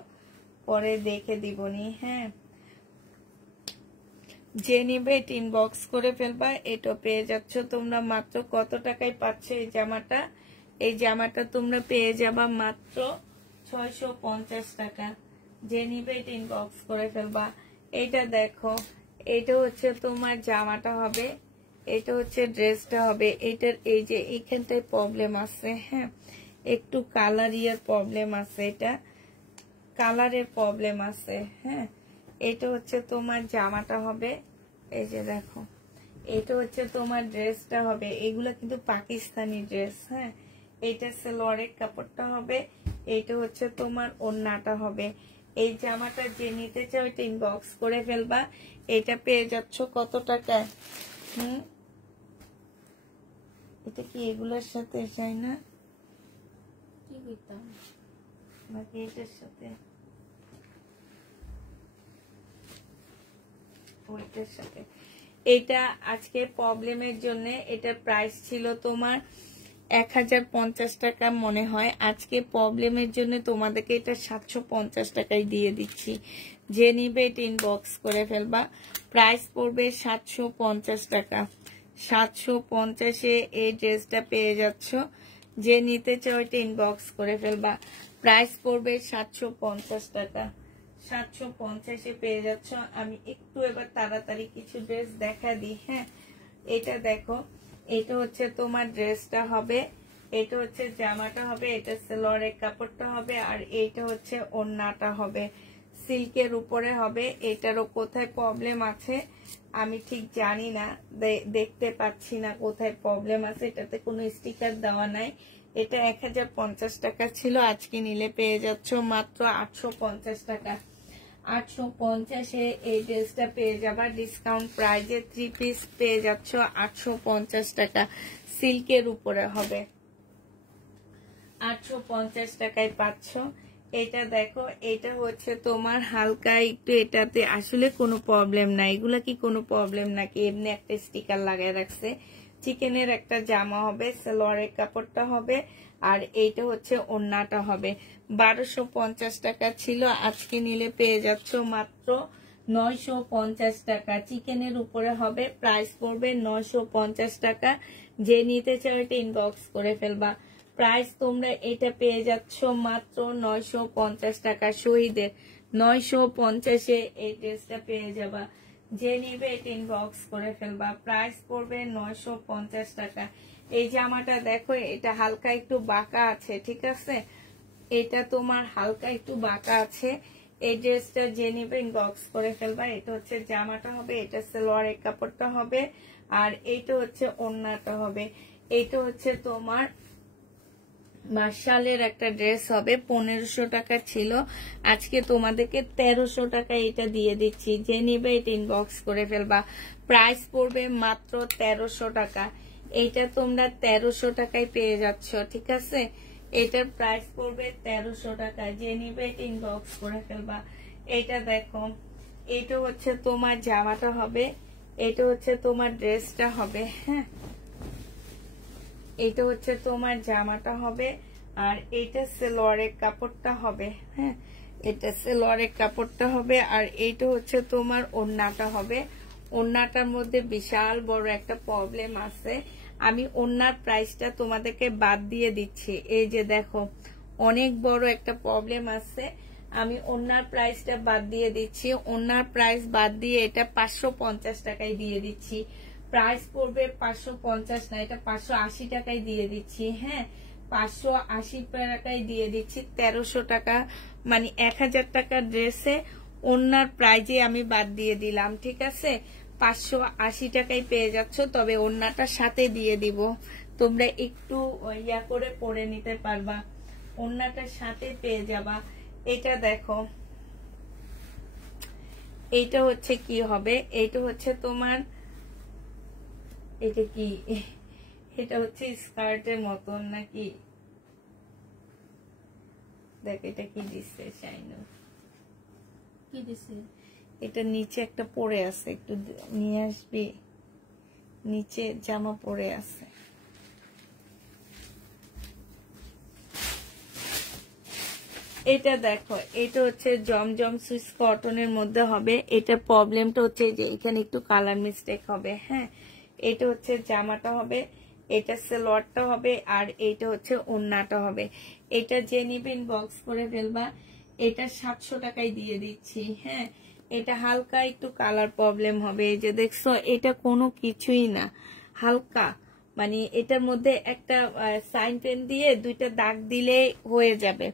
পরে দেখে দিবনি। হ্যাঁ, যে নিবে এটা ইনবক্স করে ফেলবা। এটা পেয়ে যাচ্ছ তোমরা মাত্র কত টাকায় পাচ্ছ এই জামাটা? এই জামাটা তোমরা পেয়ে যাবা মাত্র 650 টাকা। যে নিবে এটা ইনবক্স করে ফেলবা। এটা দেখো, এটা হচ্ছে তোমার জামাটা হবে, এটা হচ্ছে ড্রেসটা হবে। এটার এই যে এইখানটায় প্রবলেম আছে, হ্যাঁ একটু কালারিয়ার প্রবলেম আছে, এটা কালারের প্রবলেম আছে। হ্যাঁ, এটা হচ্ছে তোমার জামাটা হবে, এই যে দেখো এটা হচ্ছে তোমার ড্রেসটা হবে। এগুলো কিন্তু পাকিস্তানি ড্রেস। হ্যাঁ, এটা সালোয়ারের কাপড়টা হবে, এটা হচ্ছে তোমার ওড়নাটা হবে। এই জামাটা যে নিতে চাও এটা ইনবক্স করে ফেলবা। এটা পেয়ে যাচ্ছ কত টাকায়? এটা কি এগুলোর সাথে চাই না, কি করতাম নাকি এটার সাথে? ওইটার সাথে। এটা আজকে প্রবলেমের জন্য এটার প্রাইস ছিল তোমার 1050 টাকা মনে হয়। আজকে প্রবলেমের জন্য তোমাদেরকে এটা 750 টাকায় দিয়ে দিচ্ছি। যে নিবে এটা ইনবক্স করে ফেলবা। প্রাইস পড়বে 750 টাকা। 750-এ এই ড্রেসটা পেয়ে যাচ্ছ। যে নিতে চাও এটা ইনবক্স করে ফেলবা। প্রাইস পড়বে 750 টাকা। 750-এ পেয়ে যাচ্ছ। আমি একটু এবার তাড়াতাড়ি কিছু ড্রেস দেখা দিই। হ্যাঁ, এটা দেখো, এটা হচ্ছে তোমার ড্রেসটা হবে, এটা হচ্ছে জামাটা হবে, এটা সালোয়ারের কাপড়টা হবে, আর এইটা হচ্ছে ওড়নাটা হবে। সিল্কের উপরে হবে। এটারও কোথায় প্রবলেম আছে আমি ঠিক জানি না, দেখতে পাচ্ছি না কোথায় প্রবলেম আছে। এটাতে কোনো স্টিকার দেওয়া নাই। এটা 1050 টাকা ছিল, আজকে নিলে পেয়ে যাচ্ছ মাত্র 850 টাকা। 850-এ এই ড্রেসটা পেয়ে যাবা ডিসকাউন্ট প্রাইজে। 3 পিস পেয়ে যাচ্ছ 850 টাকা, সিল্কের উপরে হবে, 850 টাকায় পাচ্ছ। এটা দেখো, এটা হচ্ছে তোমার হালকা একটু, এটাতে আসলে কোনো প্রবলেম নাই, এগুলা কি কোনো প্রবলেম নাকি, এমনি একটা স্টিকার লাগায় রাখছে। চিকেনের একটা জামা হবে, সালোয়ারের কাপড়টা হবে, আর এইটা হচ্ছে ওড়নাটা হবে। 1250 টাকা ছিল, আজকে নিলে পেয়ে যাচ্ছ মাত্র 950 টাকা। চিকেনের উপরে হবে, প্রাইস পড়বে 950 টাকা। যে নিতে চাও এটা ইনবক্স করে ফেলবা। প্রাইস তোমরা এটা পেয়ে যাচ্ছ মাত্র 950 টাকা। শহীদের 950-এ এই ড্রেসটা পেয়ে যাবা। যে নিবে এটা ইনবক্স করে ফেলবা। প্রাইস পড়বে 950 টাকা। এই জামাটা দেখো, এটা হালকা একটু বাঁকা আছে, ঠিক আছে, এটা তোমার হালকা একটু বাঁকা আছে। এই ড্রেসটা যে নিবে ইনবক্স করে ফেলবা। এটা হচ্ছে জামাটা হবে, এটা সালোয়ারের কাপড়টা হবে, আর এইটা হচ্ছে ওড়নাটা হবে। এইটা হচ্ছে তোমার মার্শালের একটা ড্রেস হবে, 1500 টাকা ছিল, আজকে তোমাদেরকে 1300 টাকা এটা দিয়ে দিচ্ছি। যে নিবে এটা ইনবক্স করে ফেলবা। প্রাইস পড়বে মাত্র 1300 টাকা। এইটা তোমরা 1300 টাকায় পেয়ে যাচ্ছ, ঠিক আছে, এটার প্রাইস পড়বে 1300 টাকা। যে নিবে এটা ইনবক্স করে ফেলবা। এটা দেখো, এটা হচ্ছে তোমার জামাটা হবে, এটা হচ্ছে তোমার ড্রেসটা হবে, হ্যাঁ, এটা হচ্ছে তোমার জামাটা হবে, আর এইটা সালোয়ারের কাপড়টা হবে, হ্যাঁ, এটা সালোয়ারের কাপড়টা হবে, আর এইটা হচ্ছে তোমার ওড়নাটা হবে। ওড়নাটার মধ্যে বিশাল বড় একটা প্রবলেম আছে, আমি ওড়নার প্রাইসটা তোমাদেরকে বাদ দিয়ে দিচ্ছি। এই যে দেখো, অনেক বড় একটা প্রবলেম আছে, আমি ওড়নার প্রাইসটা বাদ দিয়ে দিচ্ছি। ওড়নার প্রাইস বাদ দিয়ে এটা 550 টাকায় দিয়ে দিচ্ছি। প্রাইস পড়বে 550 না, এটা 580 টাকায় দিয়ে দিচ্ছি, হ্যাঁ, 580 টাকায় দিয়ে দিচ্ছি। 1300 টাকা মানে 1000 টাকা ড্রেসে ওড়নার প্রাইজে আমি বাদ দিয়ে দিলাম, ঠিক আছে, 580 টাকায় পেয়ে যাচ্ছ। তবে ওড়নাটা সাথে দিয়ে দিব, তোমরা একটু ইয়া করে পরে নিতে পারবা, ওড়নাটার সাথে পেয়ে যাবা। এটা দেখো, এইটা হচ্ছে কি হবে, এইটা হচ্ছে তোমার, এটা কি, এটা হচ্ছে স্কার্টের মতন নাকি, দেখ এটা কি দিচ্ছে শাইনু, কি দিছে, এটা নিচে একটা পরে আছে, একটু নিয়ে আসবি, নিচে জামা পরে আছে। এটা দেখো, এটা হচ্ছে জমজম সুইস কটনের মধ্যে হবে। এটা প্রবলেমটা হচ্ছে যে এখানে একটু কালার মিস্টেক হবে, হ্যাঁ, এটা হচ্ছে জামাটা হবে, এটা সালোয়ারটা হবে, আর এটা হচ্ছে ওড়নাটা হবে। এটা যে নিবে ইনবক্স করে ফেলবা। এটা 700 টাকায় দিয়ে দিচ্ছি, হ্যাঁ, এটা হালকা একটু কালার প্রবলেম হবে। এই যে দেখছো, এটা কোনো কিছুই না, হালকা মানে এটার মধ্যে একটা সাইন পেন দিয়ে দুইটা দাগ দিলে হয়ে যাবে।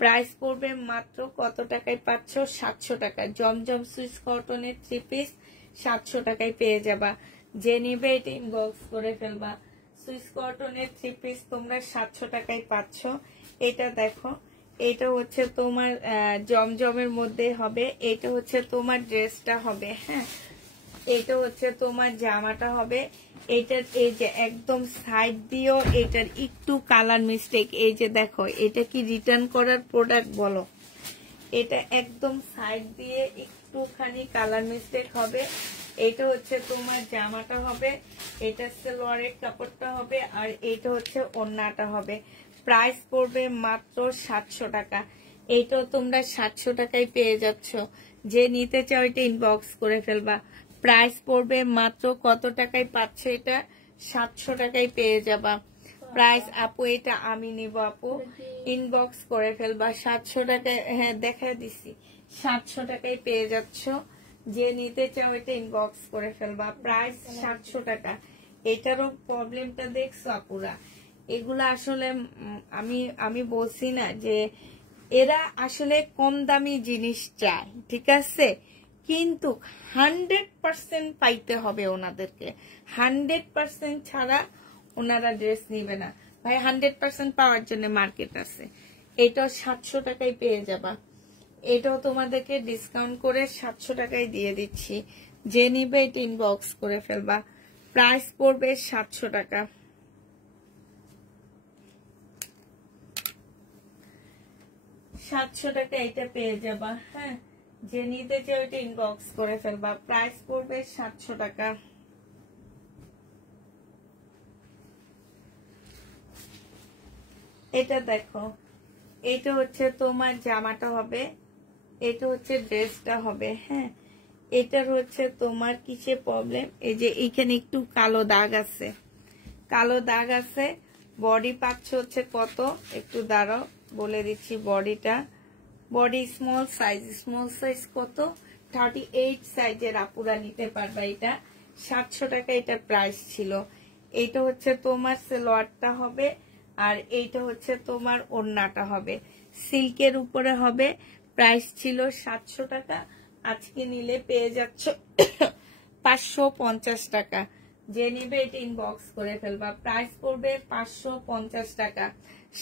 প্রাইস পড়বে মাত্র কত টাকায় পাচ্ছ, 700 টাকা। জমজম সুইস কটনের 3 পিস 700 টাকায় পেয়ে যাবা। যে নিবে এটা ইনবক্স করে ফেলবা। সুইস কটনের 3 পিস তোমরা 700 টাকায় পাচ্ছ। এটা দেখো, এটা হচ্ছে তোমার জমজমের মধ্যে হবে, এটা হচ্ছে তোমার ড্রেসটা হবে, হ্যাঁ, এটা হচ্ছে তোমার জামাটা হবে। এটার এই যে একদম সাইড দিয়েও এটার একটু কালার মিস্টেক, এই যে দেখো, এটা কি রিটার্ন করার প্রোডাক্ট বলো, এটা একদম সাইড দিয়ে একটুখানি কালার মিস্টেক হবে। এটা হচ্ছে তোমার জামাটা হবে, এটা সালোয়ারের কাপড়টা হবে, আর এটা হচ্ছে ওড়নাটা হবে। প্রাইস পড়বে মাত্র 700 টাকা। এইটাও তোমরা 700 টাকায় পেয়ে যাচ্ছ। যে নিতে চাও এটা ইনবক্স করে ফেলবা। প্রাইস পড়বে মাত্র কত টাকায় পাচ্ছ, এটা 700 টাকায় পেয়ে যাবা। প্রাইস আপু এটা আমি নিব, আপু ইনবক্স করে ফেলবা। 700 টাকায়, হ্যাঁ দেখা দিছি, 700 টাকায় পেয়ে যাচ্ছ। যে নিতে চাও এটা ইনবক্স করে ফেলবা। প্রাইস 700 টাকা। এটারও প্রবলেমটা দেখছো আপুরা, এগুলা আসলে আমি বলছি না যে এরা আসলে কম দামি জিনিস চায়, ঠিক আছে, কিন্তু 100% পাইতে হবে ওনাদেরকে। 100% ছাড়া ওনারা ড্রেস নিবে না ভাই। 100% পাওয়ার জন্য মার্কেট আছে। এটা 700 টাকায় পেয়ে যাবা। এটাও তোমাদেরকে ডিসকাউন্ট করে 700 টাকায় দিয়ে দিচ্ছি। যে নিবে এটা ইনবক্স করে ফেলবা। প্রাইস পড়বে 700 টাকা। টাকা এটা পেয়ে যাবা। হ্যাঁ, যে নিতে চাও এটা ইনবক্স করে ফেলবা। প্রাইস পড়বে 700 টাকা। এটা দেখো, এটা হচ্ছে তোমার জামাটা হবে, এটা হচ্ছে ড্রেসটা হবে। হ্যাঁ, এটার হচ্ছে তোমার কিসে প্রবলেম, এই যে এইখানে একটু কালো দাগ আছে, কালো দাগ আছে। বডি পাচ্ছ হচ্ছে কত, একটু দাঁড়াও বলে দিচ্ছি। বডিটা, বডি স্মল সাইজ কত, 38 সাইজের আপুরা নিতে পারবা। এটা 700 টাকা এটা প্রাইস ছিল। এইটা হচ্ছে তোমার সালোয়ারটা হবে, আর এইটা হচ্ছে তোমার ওড়নাটা হবে, সিল্কের উপরে হবে। প্রাইস ছিল 700 টাকা, আজকে নিলে পেয়ে যাচ্ছ 550 টাকা। যে নিবে এটা ইনবক্স করে ফেলবা। প্রাইস পড়বে 550 টাকা।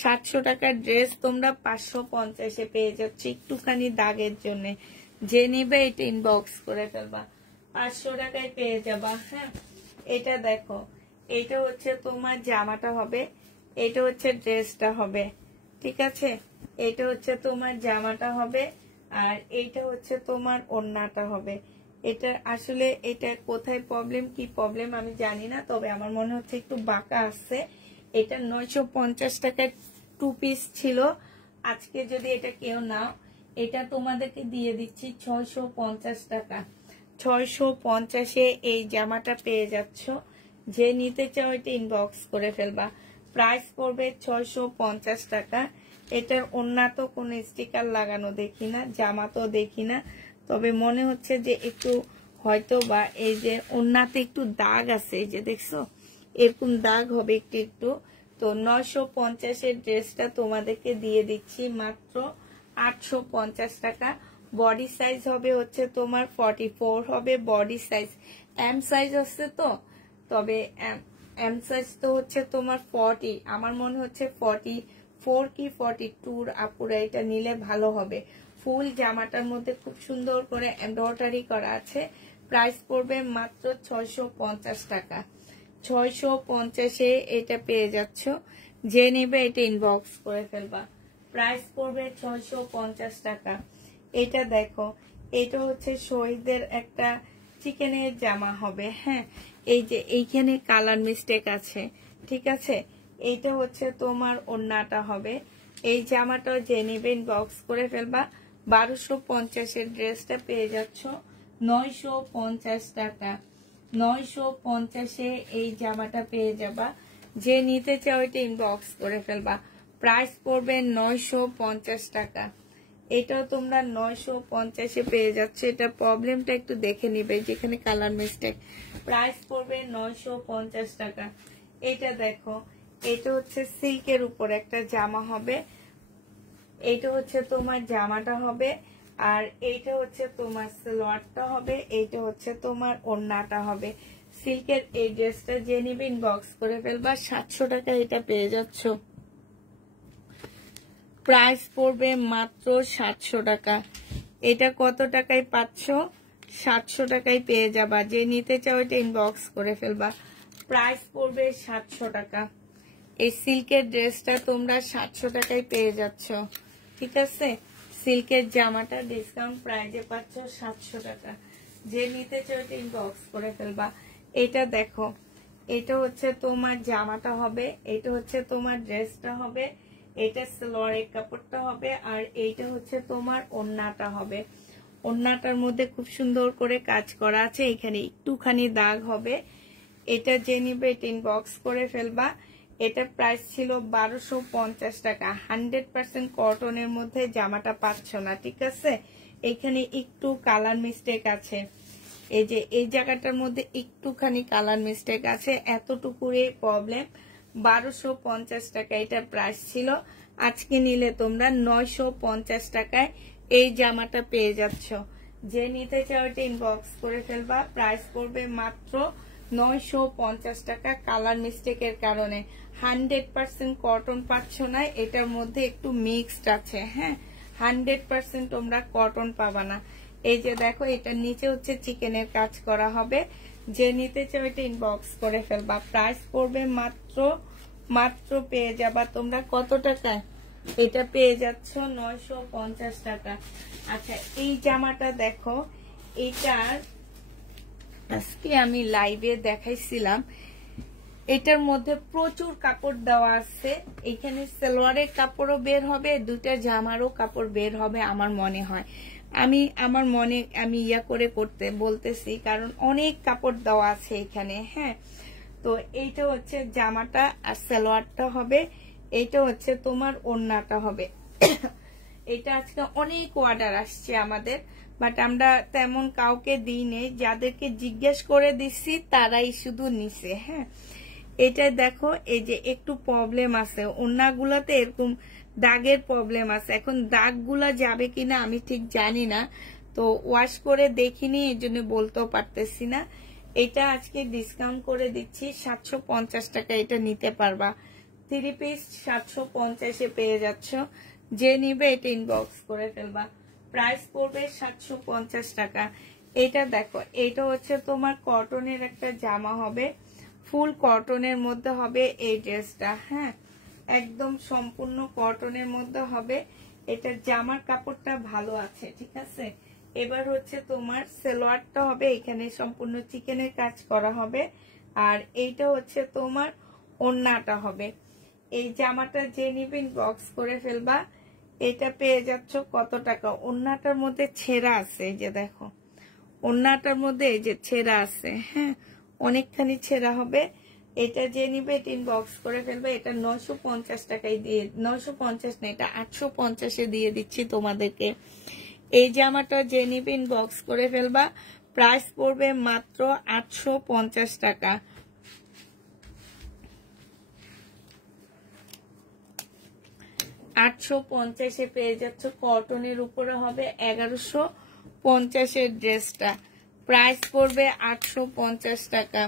700 টাকার ড্রেস তোমরা 550-এ পেয়ে যাচ্ছ একটুখানি দাগের জন্য। যে নিবে এটা ইনবক্স করে ফেলবা, 500 টাকায় পেয়ে যাবা। হ্যাঁ, এটা দেখো, এটা হচ্ছে তোমার জামাটা হবে, এটা হচ্ছে ড্রেসটা হবে। ঠিক আছে, এটা হচ্ছে তোমার জামাটা হবে, আর এইটা হচ্ছে তোমার ওড়নাটা হবে। এটা আসলে এটা কোথায় প্রবলেম, কি প্রবলেম আমি জানি না, তবে আমার মনে হচ্ছে একটু বাঁকা আসছে। এটা 950 টাকায় 2 পিস ছিল। আজকে যদি এটা কেউ নাও, এটা তোমাদেরকে দিয়ে দিচ্ছি 650 টাকা। 650-এ এই জামাটা পেয়ে যাচ্ছ। যে নিতে চাও এটা ইনবক্স করে ফেলবা। প্রাইস পড়বে 650 টাকা। এটার ওড়না তো কোনো স্টিকার লাগানো দেখি না, জামা তো দেখি না, তবে মনে হচ্ছে যে একটু হয়তো বা এই যে ওড়নাতে একটু দাগ আছে, এই যে দেখছো এরকম দাগ হবে একটু একটু। তো 950-এর ড্রেসটা তোমাদেরকে দিয়ে দিচ্ছি মাত্র 850 টাকা। বডি সাইজ হবে হচ্ছে তোমার 44 হবে বডি সাইজ। এম সাইজ আছে তো, তবে এম সাইজ তো হচ্ছে তোমার 40, আমার মনে হচ্ছে 44 কি 42 আপুরা এটা নিলে ভালো হবে। ফুল জামাটার মধ্যে খুব সুন্দর করে এমব্রয়ডারি করা আছে। প্রাইস পড়বে মাত্র 650 টাকা। 650-এ এটা পেয়ে যাচ্ছ। যে নেবে এটা ইনবক্স করে ফেলবা। প্রাইস পড়বে 650 টাকা। এটা দেখো, এটা হচ্ছে শহীদের একটা চিকেনের জামা হবে। হ্যাঁ, এই যে এইখানে কালার মিস্টেক আছে, ঠিক আছে। এইটা হচ্ছে তোমার ওড়নাটা হবে। এই জামাটা যে নেবে ইনবক্স করে ফেলবা। 1250-এর ড্রেসটা পেয়ে যাচ্ছ 950 টাকা। 950-এ এই জামাটা পেয়ে যাবা। যে নিতে চাও এটা ইনবক্স করে ফেলবা। প্রাইস পড়বে 950 টাকা। এটাও তোমরা 950-এ পেয়ে যাচ্ছে। এটা প্রবলেমটা একটু দেখে নিবে, যেখানে কালার মিস্টেক। প্রাইস পড়বে 950 টাকা। এটা দেখো, এটা হচ্ছে সিল্কের উপর একটা জামা হবে। এইটা হচ্ছে তোমার জামাটা হবে, আর এইটা হচ্ছে তোমার সালোয়ারটা হবে, এইটা হচ্ছে তোমার ওড়নাটা হবে। সিল্কের এই ড্রেসটা যে নিবে ইনবক্স করে ফেলবা। 700 টাকা এটা পেয়ে যাচ্ছ। প্রাইস পড়বে মাত্র 700 টাকা। এটা কত টাকায় পাচ্ছ? 700 টাকায় পেয়ে যাবা। যে নিতে চাও এটা ইনবক্স করে ফেলবা। প্রাইস পড়বে 700 টাকা। এই সিল্কের ড্রেসটা তোমরা 700 টাকায় পেয়ে যাচ্ছ। ঠিক আছে, সিল্কের জামাটা ডিসকাউন্ট প্রাইজে পাচ্ছ 700 টাকা। যে নিতে চাও এটা ইনবক্স করে ফেলবা। এটা দেখো, এটা হচ্ছে তোমার জামাটা হবে, এটা হচ্ছে তোমার ড্রেসটা হবে, এটা সালোয়ারের কাপড়টা হবে, আর এইটা হচ্ছে তোমার ওড়নাটা হবে। ওড়নাটার মধ্যে খুব সুন্দর করে কাজ করা আছে, এখানে একটুখানি দাগ হবে। এটা যে নিবে এটা ইনবক্স করে ফেলবা। এটা প্রাইস ছিল 1250 টাকা। 100% কটনের মধ্যে জামাটা পাচ্ছ না, ঠিক আছে। এখানে একটু কালার মিস্টেক আছে, এই যে এই জায়গাটার মধ্যে একটুখানি কালার মিস্টেক আছে, এতটুকুই প্রবলেম। 1250 টাকা এটা প্রাইস ছিল। আজকে নিলে তোমরা 950 টাকায় এই জামাটা পেয়ে যাচ্ছ। যে নিতে চাও এটা ইনবক্স করে ফেলবা। প্রাইস পড়বে মাত্র 950 টাকা। কালার মিস্টেকের কারণে 100% কটন পাচ্ছ না, এটার মধ্যে একটু মিক্সড আছে। হ্যাঁ, 100% তোমরা কটন পাবা না। এই যে দেখো, এটা নিচে হচ্ছে চিকেনের কাজ করা হবে। যে নিতে চাও এটা ইনবক্স করে ফেলবা। প্রাইস পড়বে মাত্র পেয়ে যাবা তোমরা কত টাকায়? এটা পেয়ে যাচ্ছ 950 টাকা। আচ্ছা, এই জামাটা দেখো, এটার আজকে আমি লাইভে দেখাইছিলাম। এটার মধ্যে প্রচুর কাপড় দেওয়া আছে। এখানে সালোয়ারের কাপড়ও বের হবে, দুইটা জামারও কাপড় বের হবে আমার মনে হয়। আমি ইয়া করে করতে বলতেছি, কারণ অনেক কাপড় দেওয়া আছে এখানে। হ্যাঁ, তো এইটা হচ্ছে জামাটা আর সালোয়ারটা হবে, এইটা হচ্ছে তোমার ওড়নাটা হবে। এটা আজকে অনেক অর্ডার আসছে আমাদের, বাট আমরা তেমন কাউকে দিই নেই, যাদেরকে জিজ্ঞেস করে দিচ্ছি তারাই শুধু নিছে। হ্যাঁ, এটা দেখো, এই যে একটু প্রবলেম আছে ওড়নাগুলোতে, এরকম দাগের প্রবলেম আছে। এখন দাগগুলা যাবে কিনা আমি ঠিক জানি না, তো ওয়াশ করে দেখিনি, এই জন্য বলতেও পারতেছি না। এটা আজকে ডিসকাউন্ট করে দিচ্ছি 750 টাকা, এটা নিতে পারবা। 3 পিস 750-এ পেয়ে যাচ্ছ। যে নিবে এটা ইনবক্স করে ফেলবা। প্রাইস পড়বে 750 টাকা। এটা দেখো, এটা হচ্ছে তোমার কটনের একটা জামা হবে, ফুল কটনের মধ্যে হবে এই ড্রেসটা। হ্যাঁ, একদম সম্পূর্ণ কটনের মধ্যে হবে। এটা জামার কাপড়টা ভালো আছে, ঠিক আছে। এবার হচ্ছে তোমার সালোয়ারটা হবে, এখানে সম্পূর্ণ চিকেনের কাজ করা হবে। আর এইটা হচ্ছে তোমার ওড়নাটা হবে। এই জামাটা যে নিবে ইনবক্স করে ফেলবা। এটা পেয়ে যাচ্ছ কত টাকা? ওড়নাটার মধ্যে ছেঁড়া আছে, এই যে দেখো, ওড়নাটার মধ্যে এই যে ছেঁড়া আছে। হ্যাঁ, অনেকখানি ছেঁড়া হবে। এটা যে নিবে এটা ইনবক্স করে ফেলবে। এটা 950 টাকায় দিয়ে, 950 না, এটা 850-এ দিয়ে দিচ্ছি তোমাদেরকে। এই জামাটা যে নিবে ইনবক্স করে ফেলবা। প্রাইস পড়বে মাত্র 850 টাকা। $850 পেয়ে যাচ্ছ। কটনের উপরে হবে 1150-এর ড্রেসটা। প্রাইস পড়বে 850 টাকা।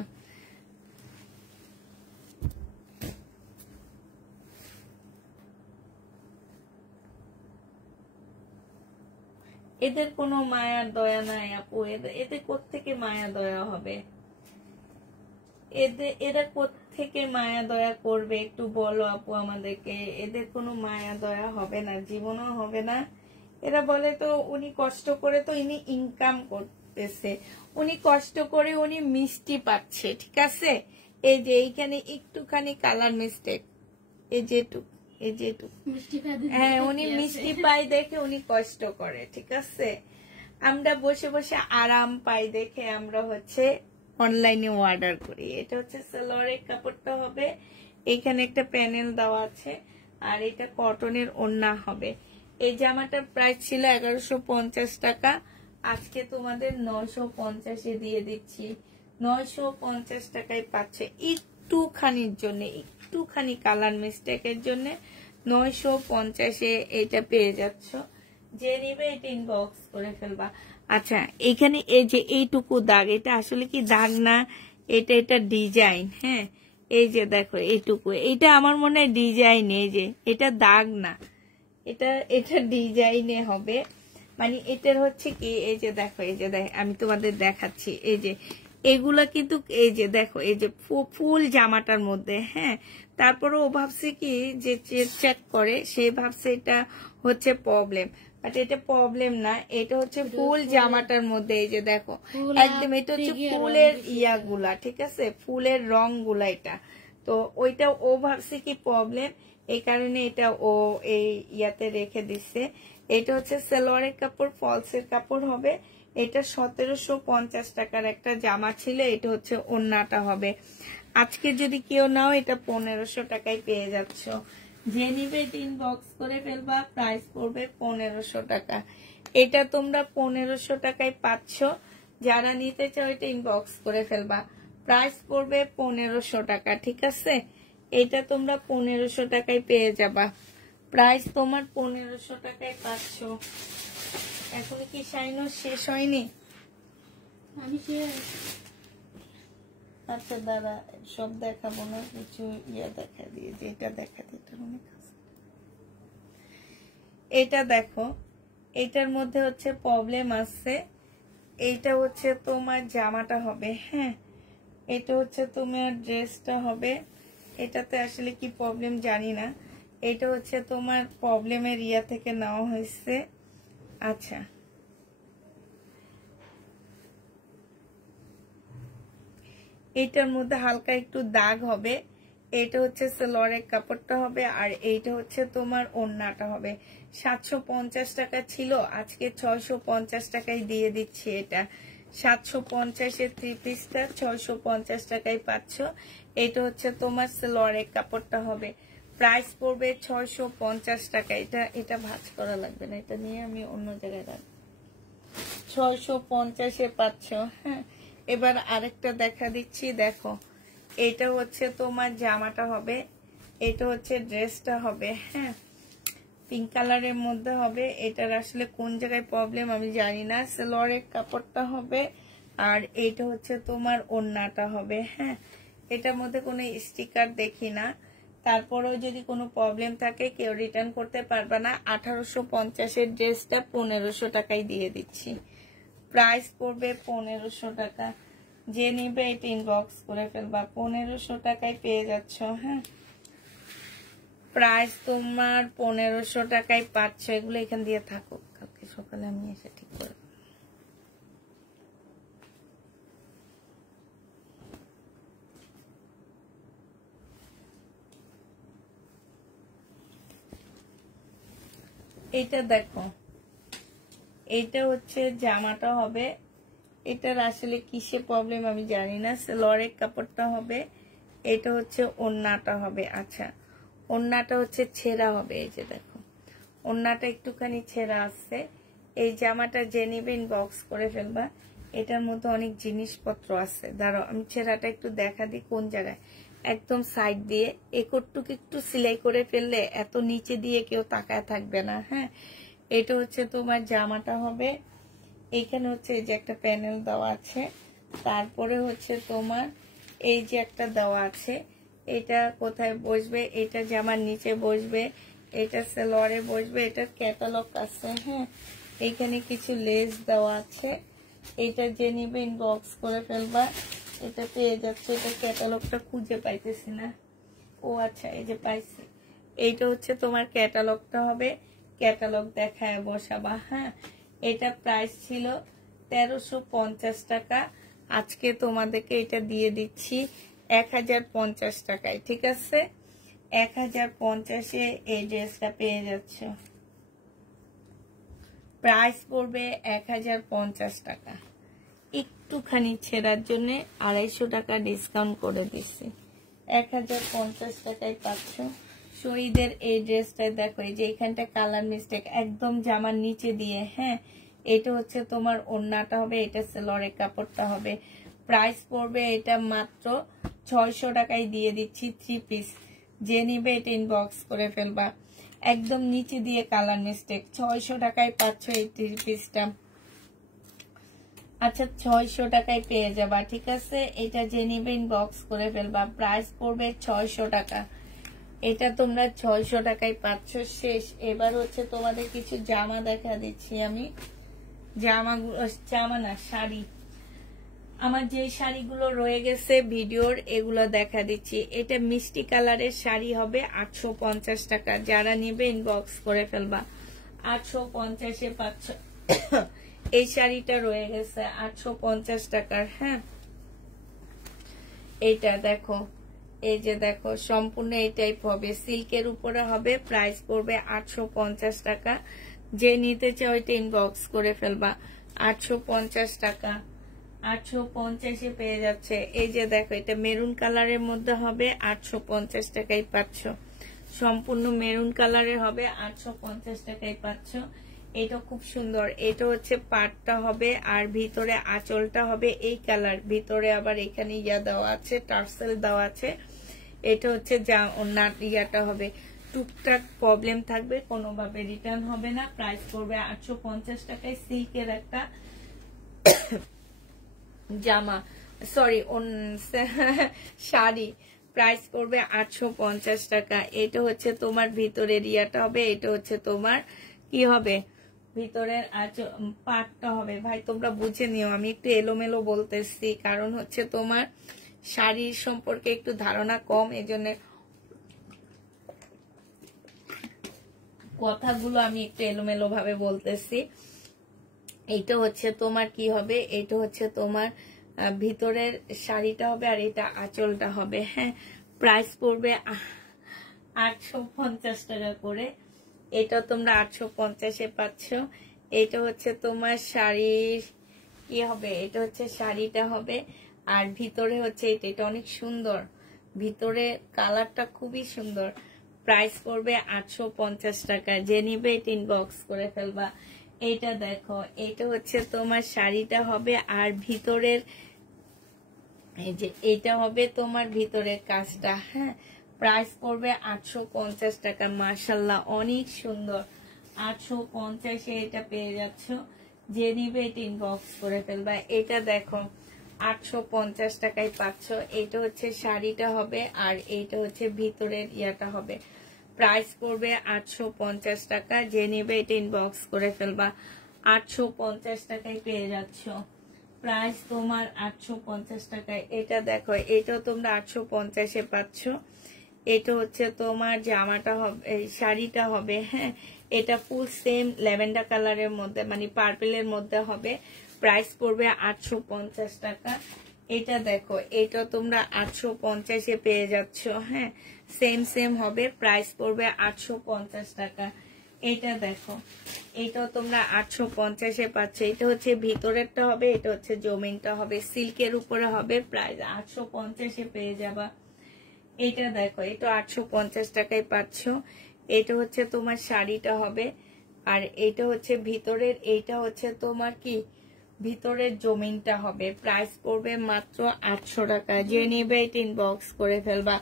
এদের কোনো মায়া দয়া নাই আপু, এদের কোত্থেকে মায়া দয়া হবে? এরা কোত্থেকে মায়া দয়া করবে একটু বলো আপু আমাদেরকে। এদের কোনো মায়া দয়া হবে না, জীবনও হবে না। এরা বলে তো উনি কষ্ট করে তো ইনি ইনকাম করতেছে, উনি কষ্ট করে উনি মিষ্টি পাচ্ছে, ঠিক আছে। এই যে এইখানে একটুখানি কালার মিস্টেক, এই যেটুক, হ্যাঁ, উনি মিষ্টি পাই দেখে উনি কষ্ট করে, ঠিক আছে। আমরা বসে বসে আরাম পাই দেখে আমরা হচ্ছে অনলাইনে অর্ডার করি। এটা হচ্ছে সালোয়ারের কাপড়টা হবে, এখানে একটা প্যানেল দেওয়া আছে, আর এটা কটনের ওড়না হবে। এই জামাটার প্রাইস ছিল 1150 টাকা, আজকে তোমাদের 950-এ দিয়ে দিচ্ছি। 950 টাকায় পাচ্ছে। একটুখানির জন্য, একটুখানি কালার মিস্টেকের জন্য 950-এ এটা পেয়ে যাচ্ছ। যে নিবে এটা ইনবক্স করে ফেলবা। আচ্ছা, এখানে এই যে এইটুকু দাগ, এটা আসলে কি দাগ না, এটা ডিজাইন। হ্যাঁ, এই যে দেখো এইটুকু, এটা আমার মনে হয় ডিজাইন, এই যে এটা দাগ না, এটা ডিজাইনে হবে। মানে এটার হচ্ছে কি, এই যে দেখো, এই যে আমি তোমাদের দেখাচ্ছি, এই যে এগুলা কিন্তু এই যে দেখো, এই যে ফুল জামাটার মধ্যে। হ্যাঁ, তারপরে ও ভাবছে কি যে চেক করে, সে ভাবছে এটা হচ্ছে প্রবলেম, বাট এটা প্রবলেম না, এটা হচ্ছে ফুল জামাটার মধ্যে। এই যে দেখো, একদম এটা হচ্ছে ফুলের ইয়াগুলা, ঠিক আছে, ফুলের রং গুলা এটা। তো ওইটা ও ভাবছে কি প্রবলেম, এই কারণে এটা ও এই ইয়াতে রেখে দিচ্ছে। এটা হচ্ছে সালোয়ারের কাপড়, ফলসের কাপড় হবে। এটা 1750 টাকার একটা জামা ছিল, এটা হচ্ছে ওড়নাটা হবে। আজকে যদি কেউ নাও এটা 1500 টাকায় পেয়ে যাচ্ছ। যে নিবে ইনবক্স করে ফেলবা। প্রাইস পড়বে 1500 টাকা। এটা তোমরা 1500 টাকায় পাচ্ছ। যারা নিতে চাও এটা ইনবক্স করে ফেলবা। প্রাইস পড়বে 1500 টাকা, ঠিক আছে। এটা তোমরা 1500 টাকায় পেয়ে যাবা। প্রাইস তোমার 1500 টাকায় পাচ্ছ। এখন কি শাইনো শেষ হয়নি? আচ্ছা দাদা, সব দেখাবো না, কিছু ইয়া দেখা দিয়ে, যেটা দেখা দিয়ে এটা অনেক আছে। এটা দেখো, এটার মধ্যে হচ্ছে প্রবলেম আছে। এইটা হচ্ছে তোমার জামাটা হবে, হ্যাঁ, এটা হচ্ছে তোমার ড্রেসটা হবে। এটাতে আসলে কি প্রবলেম জানি না, এটা হচ্ছে তোমার প্রবলেমের ইয়া থেকে নেওয়া হয়েছে। আচ্ছা, এইটার মধ্যে হালকা একটু দাগ হবে। এটা হচ্ছে সালোয়ারের কাপড়টা হবে, আর এইটা হচ্ছে তোমার ওড়নাটা হবে। 750 টাকা ছিল, আজকে 650 টাকায় দিয়ে দিচ্ছি। এটা 750-এর 3 পিসটা 650 টাকায় পাচ্ছ। এটা হচ্ছে তোমার সালোয়ারের কাপড়টা হবে, প্রাইস পড়বে 650 টাকা। এটা ভাঁজ করা লাগবে না, এটা নিয়ে আমি অন্য জায়গায় রাখবো। 650-এ পাচ্ছ, হ্যাঁ। এবার আরেকটা দেখা দিচ্ছি, দেখো, এটা হচ্ছে তোমার জামাটা হবে, এটা হচ্ছে ড্রেসটা হবে, হ্যাঁ, পিঙ্ক কালারের মধ্যে হবে। এটার আসলে কোন জায়গায় প্রবলেম আমি জানি না। সালোয়ারের কাপড়টা হবে, আর এইটা হচ্ছে তোমার ওড়নাটা হবে, হ্যাঁ। এটার মধ্যে কোনো স্টিকার দেখি না, তারপরেও যদি কোনো প্রবলেম থাকে কেউ রিটার্ন করতে পারবে না। 1850-এর ড্রেসটা 1500 টাকায় দিয়ে দিচ্ছি, প্রাইস পড়বে 1500 টাকা। যে নিবে এটা ইনবক্স করে ফেলবা, 1500 টাকায় পেয়ে যাচ্ছ, হ্যাঁ। প্রাইস তোমার 1500 টাকায় পাচ্ছ। এগুলো এখান দিয়ে থাকুক, কালকে সকালে আমি এসে ঠিক করে। এটা দেখো, এইটা হচ্ছে জামাটা হবে। এটার আসলে কিসে প্রবলেম আমি জানি না। সালোয়ারের কাপড়টা হবে, এটা হচ্ছে ওড়নাটা হবে। আচ্ছা, ওড়নাটা হচ্ছে ছেঁড়া হবে। এই যে দেখো, ওড়নাটা একটুখানি ছেঁড়া আছে। এই জামাটা যে নিবে ইনবক্স করে ফেলবা। এটার মধ্যে অনেক জিনিসপত্র আছে, দাঁড়াও আমি ছেঁড়াটা একটু দেখা দিই কোন জায়গায়। একদম সাইড দিয়ে একটুকু একটু সেলাই করে ফেললে এত নিচে দিয়ে কেউ তাকায় থাকবে না, হ্যাঁ। এটা হচ্ছে তোমার জামাটা হবে। এইখানে হচ্ছে এই যে একটা প্যানেল দেওয়া আছে, তারপরে হচ্ছে তোমার এই যে একটা দেওয়া আছে। এটা কোথায় বসবে? এটা জামার নিচে বসবে, এটা সালোয়ারে বসবে। এটা ক্যাটালগ আছে, হ্যাঁ। এইখানে কিছু লেস দেওয়া আছে। এটা যে নিবে ইনবক্স করে ফেলবা, এটা পেয়ে যাচ্ছে। এটা ক্যাটালগটা খুঁজে পাইতেছি না। ও আচ্ছা, এই যে পাইছি। এইটা হচ্ছে তোমার ক্যাটালগটা হবে, ক্যাটালগ দেখায় বসাবা, হ্যাঁ। এটা প্রাইস ছিল 1350 টাকা, আজকে তোমাদেরকে এটা দিয়ে দিচ্ছি 1050 টাকায়, ঠিক আছে। 1050-এ এই ড্রেসটা পেয়ে যাচ্ছ। প্রাইস পড়বে 1050 টাকা। একটুখানি ছেড়ার জন্য 250 টাকা ডিসকাউন্ট করে দিচ্ছি, 1050 টাকায় পাচ্ছ। শহীদের এই ড্রেসটাই দেখো, এই যে এখানটা কালার মিস্টেক একদম জামার নিচে দিয়ে, হ্যাঁ। এটা হচ্ছে তোমার ওড়নাটা হবে, এটা সালোয়ারের কাপড়টা হবে। প্রাইস পড়বে এটা মাত্র 600 টাকায় দিয়ে দিচ্ছি 3 পিস। যে নিবে এটা ইনবক্স করে ফেলবা। একদম নিচে দিয়ে কালার মিস্টেক, 600 টাকায় পাচ্ছ এই 3 পিসটা। আচ্ছা, 600 টাকায় পেয়ে যাবা, ঠিক আছে। এটা যে নিবে ইনবক্স করে ফেলবা। প্রাইস পড়বে 600 টাকা। এটা তোমরা 600 টাকায় পাচ্ছ। শেষ। এবার হচ্ছে তোমাদের কিছু জামা দেখা দিচ্ছি আমি। জামা না, শাড়ি। আমার যে শাড়িগুলো রয়ে গেছে ভিডিওর, এগুলো দেখা দিচ্ছি। এটা মিষ্টি কালারের শাড়ি হবে 850 টাকা। যারা নিবে ইনবক্স করে ফেলবা। 850-এ পাচ্ছ। এই শাড়িটা রয়ে গেছে 850 টাকার, হ্যাঁ। এইটা দেখো, এই যে দেখো, সম্পূর্ণ এই টাইপ হবে, সিল্কের উপরে হবে। প্রাইস পড়বে 850 টাকা। যে নিতে চাও এটা ইনবক্স করে ফেলবা। 850 টাকা, 850-এ পেয়ে যাচ্ছে। এই যে দেখো, এটা মেরুন কালারের মধ্যে হবে, 850 টাকায় পাচ্ছ। সম্পূর্ণ মেরুন কালারের হবে, 850 টাকায় পাচ্ছ। এটা খুব সুন্দর। এটা হচ্ছে পাটটা হবে, আর ভিতরে আঁচলটা হবে এই কালার। ভিতরে আবার এখানে ইয়া দেওয়া আছে, টার্সেল দেওয়া আছে। এটা হচ্ছে যা ওনার ইয়াটা হবে। টুকটাক প্রবলেম থাকবে, কোনোভাবে রিটার্ন হবে না। প্রাইস পড়বে 850 টাকায়। সিল্কের একটা জামা, সরি শাড়ি। প্রাইস পড়বে 850 টাকা। এটা হচ্ছে তোমার ভিতরের ইয়াটা হবে, এটা হচ্ছে তোমার কি হবে, ভিতরের পাটটা হবে। ভাই তোমরা বুঝে নিও, আমি একটু এলোমেলো বলতেছি, কারণ হচ্ছে তোমার শাড়ির সম্পর্কে একটু ধারণা কম, এজন্য কথাগুলো আমি একটু এলোমেলো ভাবে বলতেছি। এইটা হচ্ছে তোমার কি হবে, এইটা হচ্ছে তোমার ভিতরের শাড়িটা হবে, আর এটা আঁচলটা হবে। হ্যাঁ, প্রাইস পড়বে 850 টাকা করে। এটা তোমরা 850-এ পাচ্ছ। এটা হচ্ছে তোমার শাড়ির কি হবে, এটা হচ্ছে শাড়িটা হবে, আর ভিতরে হচ্ছে এটা অনেক সুন্দর, ভিতরে কালারটা খুবই সুন্দর। প্রাইস পড়বে 850 টাকা। যে নিবে এটা ইনবক্স করে ফেলবা। এটা দেখো, এটা হচ্ছে তোমার শাড়িটা হবে, আর ভিতরের এই যে এটা হবে তোমার ভিতরের কাজটা। হ্যাঁ, প্রাইস পড়বে 850 টাকা। মাশাআল্লাহ অনেক সুন্দর, 850-এ এটা পেয়ে যাচ্ছ। যে নিবে এটা ইনবক্স করে ফেলবা। এটা দেখো 850 টাকায় পাচ্ছ। এটা হচ্ছে শাড়িটা হবে, আর এইটা হচ্ছে ভিতরের ইয়াটা হবে। প্রাইস পড়বে 850 টাকা। যে নিবে এটা ইনবক্স করে ফেলবা। 850 টাকায় পেয়ে যাচ্ছ। প্রাইস তোমার 850 টাকায়। এটা দেখো, এটাও তোমরা 850-এ পাচ্ছ। এটা হচ্ছে তোমার জামাটা হবে, শাড়িটা হবে। হ্যাঁ, এটা ফুল সেম ল্যাভেন্ডার কালারের মধ্যে, মানে পার্পেলের মধ্যে হবে। প্রাইস পড়বে 850 টাকা। এটা দেখো, এটা তোমরা 850-এ পেয়ে যাচ্ছ। হ্যাঁ, সেম হবে। প্রাইস পড়বে 850 টাকা। এটা দেখো, এটাও তোমরা 850-এ পাচ্ছ। এটা হচ্ছে ভিতরেরটা হবে, এটা হচ্ছে জমিনটা হবে, সিল্কের উপরে হবে। প্রাইস 850-এ পেয়ে যাবা। এটা দেখো, এটা 850 টাকায় পাচ্ছ। এটা হচ্ছে তোমার শাড়িটা হবে, আর এটা হচ্ছে ভিতরের, এইটা হচ্ছে তোমার কি ভিতরের জমিনটা হবে। প্রাইস পড়বে মাত্র 800 টাকা। যে নিবে এটা ইনবক্স করে ফেলবা।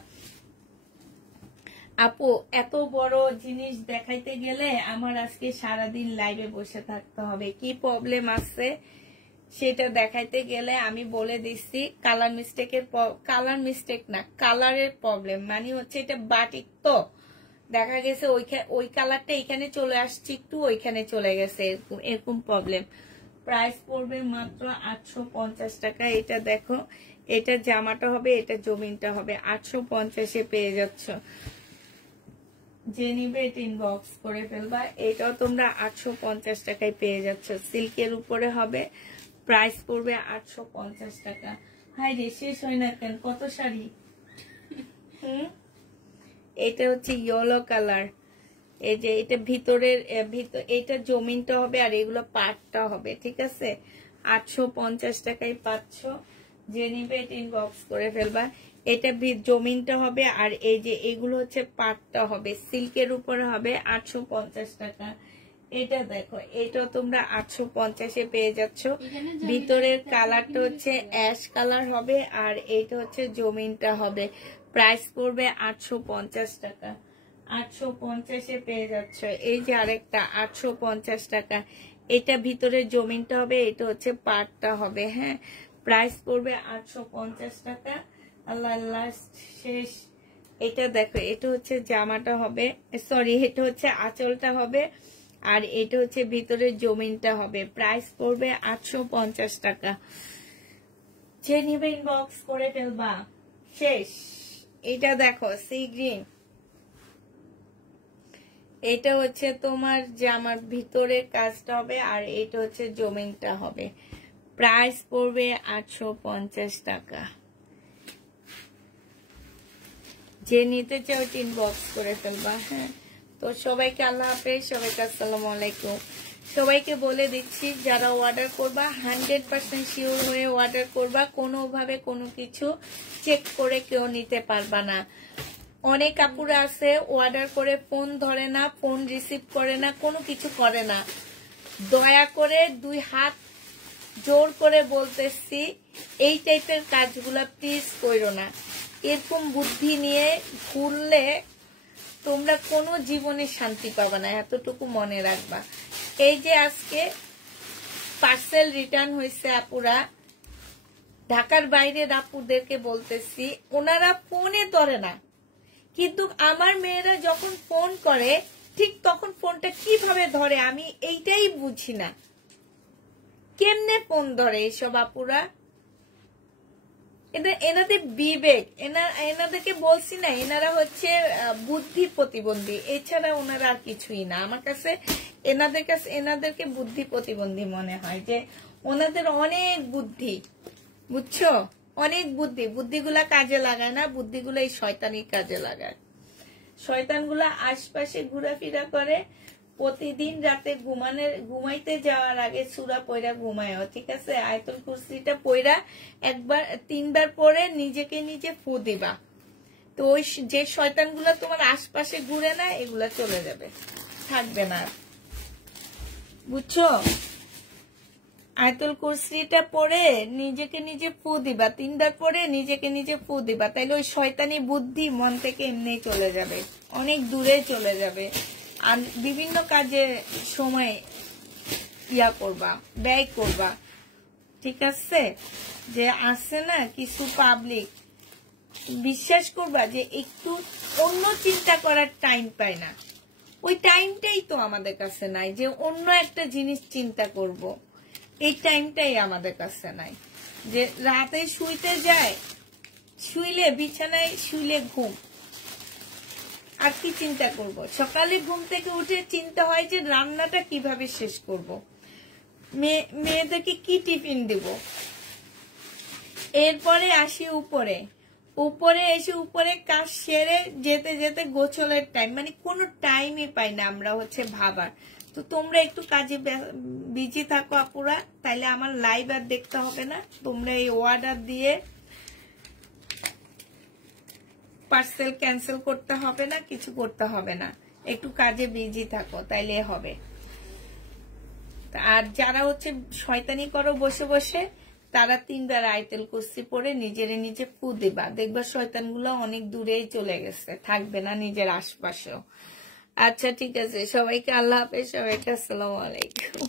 আপু, এত বড় জিনিস দেখাইতে গেলে আমার আজকে সারাদিন লাইভে বসে থাকতে হবে। কি প্রবলেম আছে সেটা দেখাইতে গেলে আমি বলে দিচ্ছি। কালার মিস্টেক না, কালারের প্রবলেম, মানে হচ্ছে এটা বাটিক, তো দেখা গেছে ওই কালারটা এখানে চলে আসছে, একটু ওইখানে চলে গেছে, এরকম প্রবলেম। প্রাইস পড়বে মাত্র 850 টাকা। এটা দেখো, এটা জামাটা হবে, এটা জমিনটা হবে। 850-এ পেয়ে যাচ্ছ। যে নিবে এটা ইনবক্স করে ফেলবা। এটাও তোমরা 850 টাকায় পেয়ে যাচ্ছ, সিল্কের উপরে হবে। প্রাইস পড়বে 850 টাকা। হাই রে, শেষ হয় না কেন, কত শাড়ি। এটা হচ্ছে ইয়েলো কালার। এই যে এটা ভিতরের এটা জমিনটা হবে, আর এগুলো পাটটা হবে। ঠিক আছে, 850 টাকায় পাচ্ছ। যে নিবে এটা ইনবক্স করে ফেলবা। এটা জমিনটা হবে, আর এই যে এগুলো হচ্ছে পাটটা হবে, সিল্কের উপরে হবে। 850 টাকা। এটা দেখো, এটা তোমরা 850-এ পেয়ে যাচ্ছ। ভিতরের কালারটা হচ্ছে অ্যাশ কালার হবে, আর এটা হচ্ছে জমিনটা হবে। প্রাইস পড়বে 850 টাকা। 850-এ পেয়ে যাচ্ছ। এই যে আরেকটা 850 টাকা। এটা ভিতরের জমিনটা হবে, এটা হচ্ছে পাটটা হবে। হ্যাঁ, প্রাইস পড়বে 850 টাকা। আল্লাহ শেষ। এটা দেখো, এটা হচ্ছে জামাটা হবে, সরি, এটা হচ্ছে আঁচলটা হবে, আর এটা হচ্ছে ভিতরের জমিনটা হবে। প্রাইস পড়বে 850 টাকা। যে নিবে ইনবক্স করে ফেলবা। শেষ। এটা দেখো, সি গ্রিন। এটা হচ্ছে তোমার জামার ভিতরের কাজটা হবে, আর এটা হচ্ছে জমিনটা হবে। প্রাইস পড়বে 850 টাকা। যে নিতে চাও ইনবক্স করে ফেলবা। হ্যাঁ, তো সবাইকে আল্লাহ হাফেজ, সবাইকে আসসালামু আলাইকুম। সবাইকে বলে দিচ্ছি, যারা অর্ডার করবা 100% শিওর হয়ে অর্ডার করবা। কোনোভাবে কোনো কিছু চেক করে কেউ নিতে পারবা না। অনেক আপুরা আছে অর্ডার করে ফোন ধরে না, ফোন রিসিভ করে না, কোনো কিছু করে না। দয়া করে 2 হাত জোর করে বলতেছি, এই টাইপের কাজগুলা প্লিজ করো না। এরকম বুদ্ধি নিয়ে ঘুরলে তোমরা কোনো জীবনে শান্তি পাবা না, এতটুকু মনে রাখবা। এই যে আজকে পার্সেল রিটার্ন হয়েছে আপুরা, ঢাকার বাইরের আপুদেরকে বলতেছি, ওনারা ফোনে ধরে না, কিন্তু আমার মেয়েরা যখন ফোন করে ঠিক তখন ফোনটা কিভাবে ধরে আমি এইটাই বুঝি না, কেমনে ফোন ধরে এইসব আপুরা। এনাদের বিবেক, এনাদেরকে বলছি না, এনারা হচ্ছে বুদ্ধি প্রতিবন্ধী, এছাড়া ওনারা আর কিছুই না। আমার কাছে এনাদেরকে বুদ্ধি প্রতিবন্ধী মনে হয়, যে ওনাদের অনেক বুদ্ধি, বুঝছো, অনেক বুদ্ধি, বুদ্ধিগুলা কাজে লাগায় না, বুদ্ধিগুলা এই শয়তানির কাজে লাগায়। শয়তানগুলা আশপাশে ঘোরাফেরা করে, প্রতিদিন রাতে ঘুমাইতে যাওয়ার আগে সূরা পড়া ঘুমায়, ঠিক আছে, আয়াতুল কুরসিটা পড়া একবার 3 বার পরে নিজেকে নিজে ফু দিবা। তো ওই যে শয়তানগুলা তোমার আশপাশে ঘুরে না, এগুলা চলে যাবে, থাকবে না, বুঝছো। আয়াতুল কুরসিটা পড়ে নিজেকে নিজে ফু দিবা, 3 বার পরে নিজেকে নিজে ফু দিবা, তাইলে ওই শয়তানি বুদ্ধি মন থেকে এমনি চলে যাবে, অনেক দূরে চলে যাবে। আর বিভিন্ন কাজে সময় করবা, ব্যয় করবা, ঠিক আছে। যে আছে না কিছু পাবলিক, বিশ্বাস করবা যে একটু অন্য চিন্তা করার টাইম পায় না, ওই টাইমটাই তো আমাদের কাছে নাই, যে অন্য একটা জিনিস চিন্তা করব, এই টাইমটাই আমাদের কাছে নাই। যে রাতে শুইতে যায়, শুইলে বিছানায় শুইলে ঘুম, আর কি চিন্তা করব। সকালে ঘুম থেকে উঠে চিন্তা হয় যে রান্নাটা কিভাবে শেষ করব, মেয়েদেরকে কি টিফিন দিব। এরপরে আসি উপরে এসে উপরে কাজ সেরে যেতে যেতে গোছলের টাইম, মানে কোনো টাইমই পাই না আমরা হচ্ছে ভাবার। তো তোমরা একটু কাজে বিজি থাকো আপুরা, তাইলে আমার লাইভ আর দেখতে হবে না, তোমরা এই অর্ডার দিয়ে পার্সেল ক্যান্সেল করতে হবে না, কিছু করতে হবে না, একটু কাজে বিজি থাকো, তাইলে হবে। আর যারা হচ্ছে শয়তানি করো বসে বসে, তারা 3 বার আয়াতুল কুরসি পড়ে নিজের নিজে ফু দিবা, দেখবা শয়তানগুলো অনেক দূরেই চলে গেছে, থাকবে না নিজের আশপাশেও। আচ্ছা ঠিক আছে, সবাইকে আল্লাহ হাফেজ, সবাইকে আসসালামু আলাইকুম।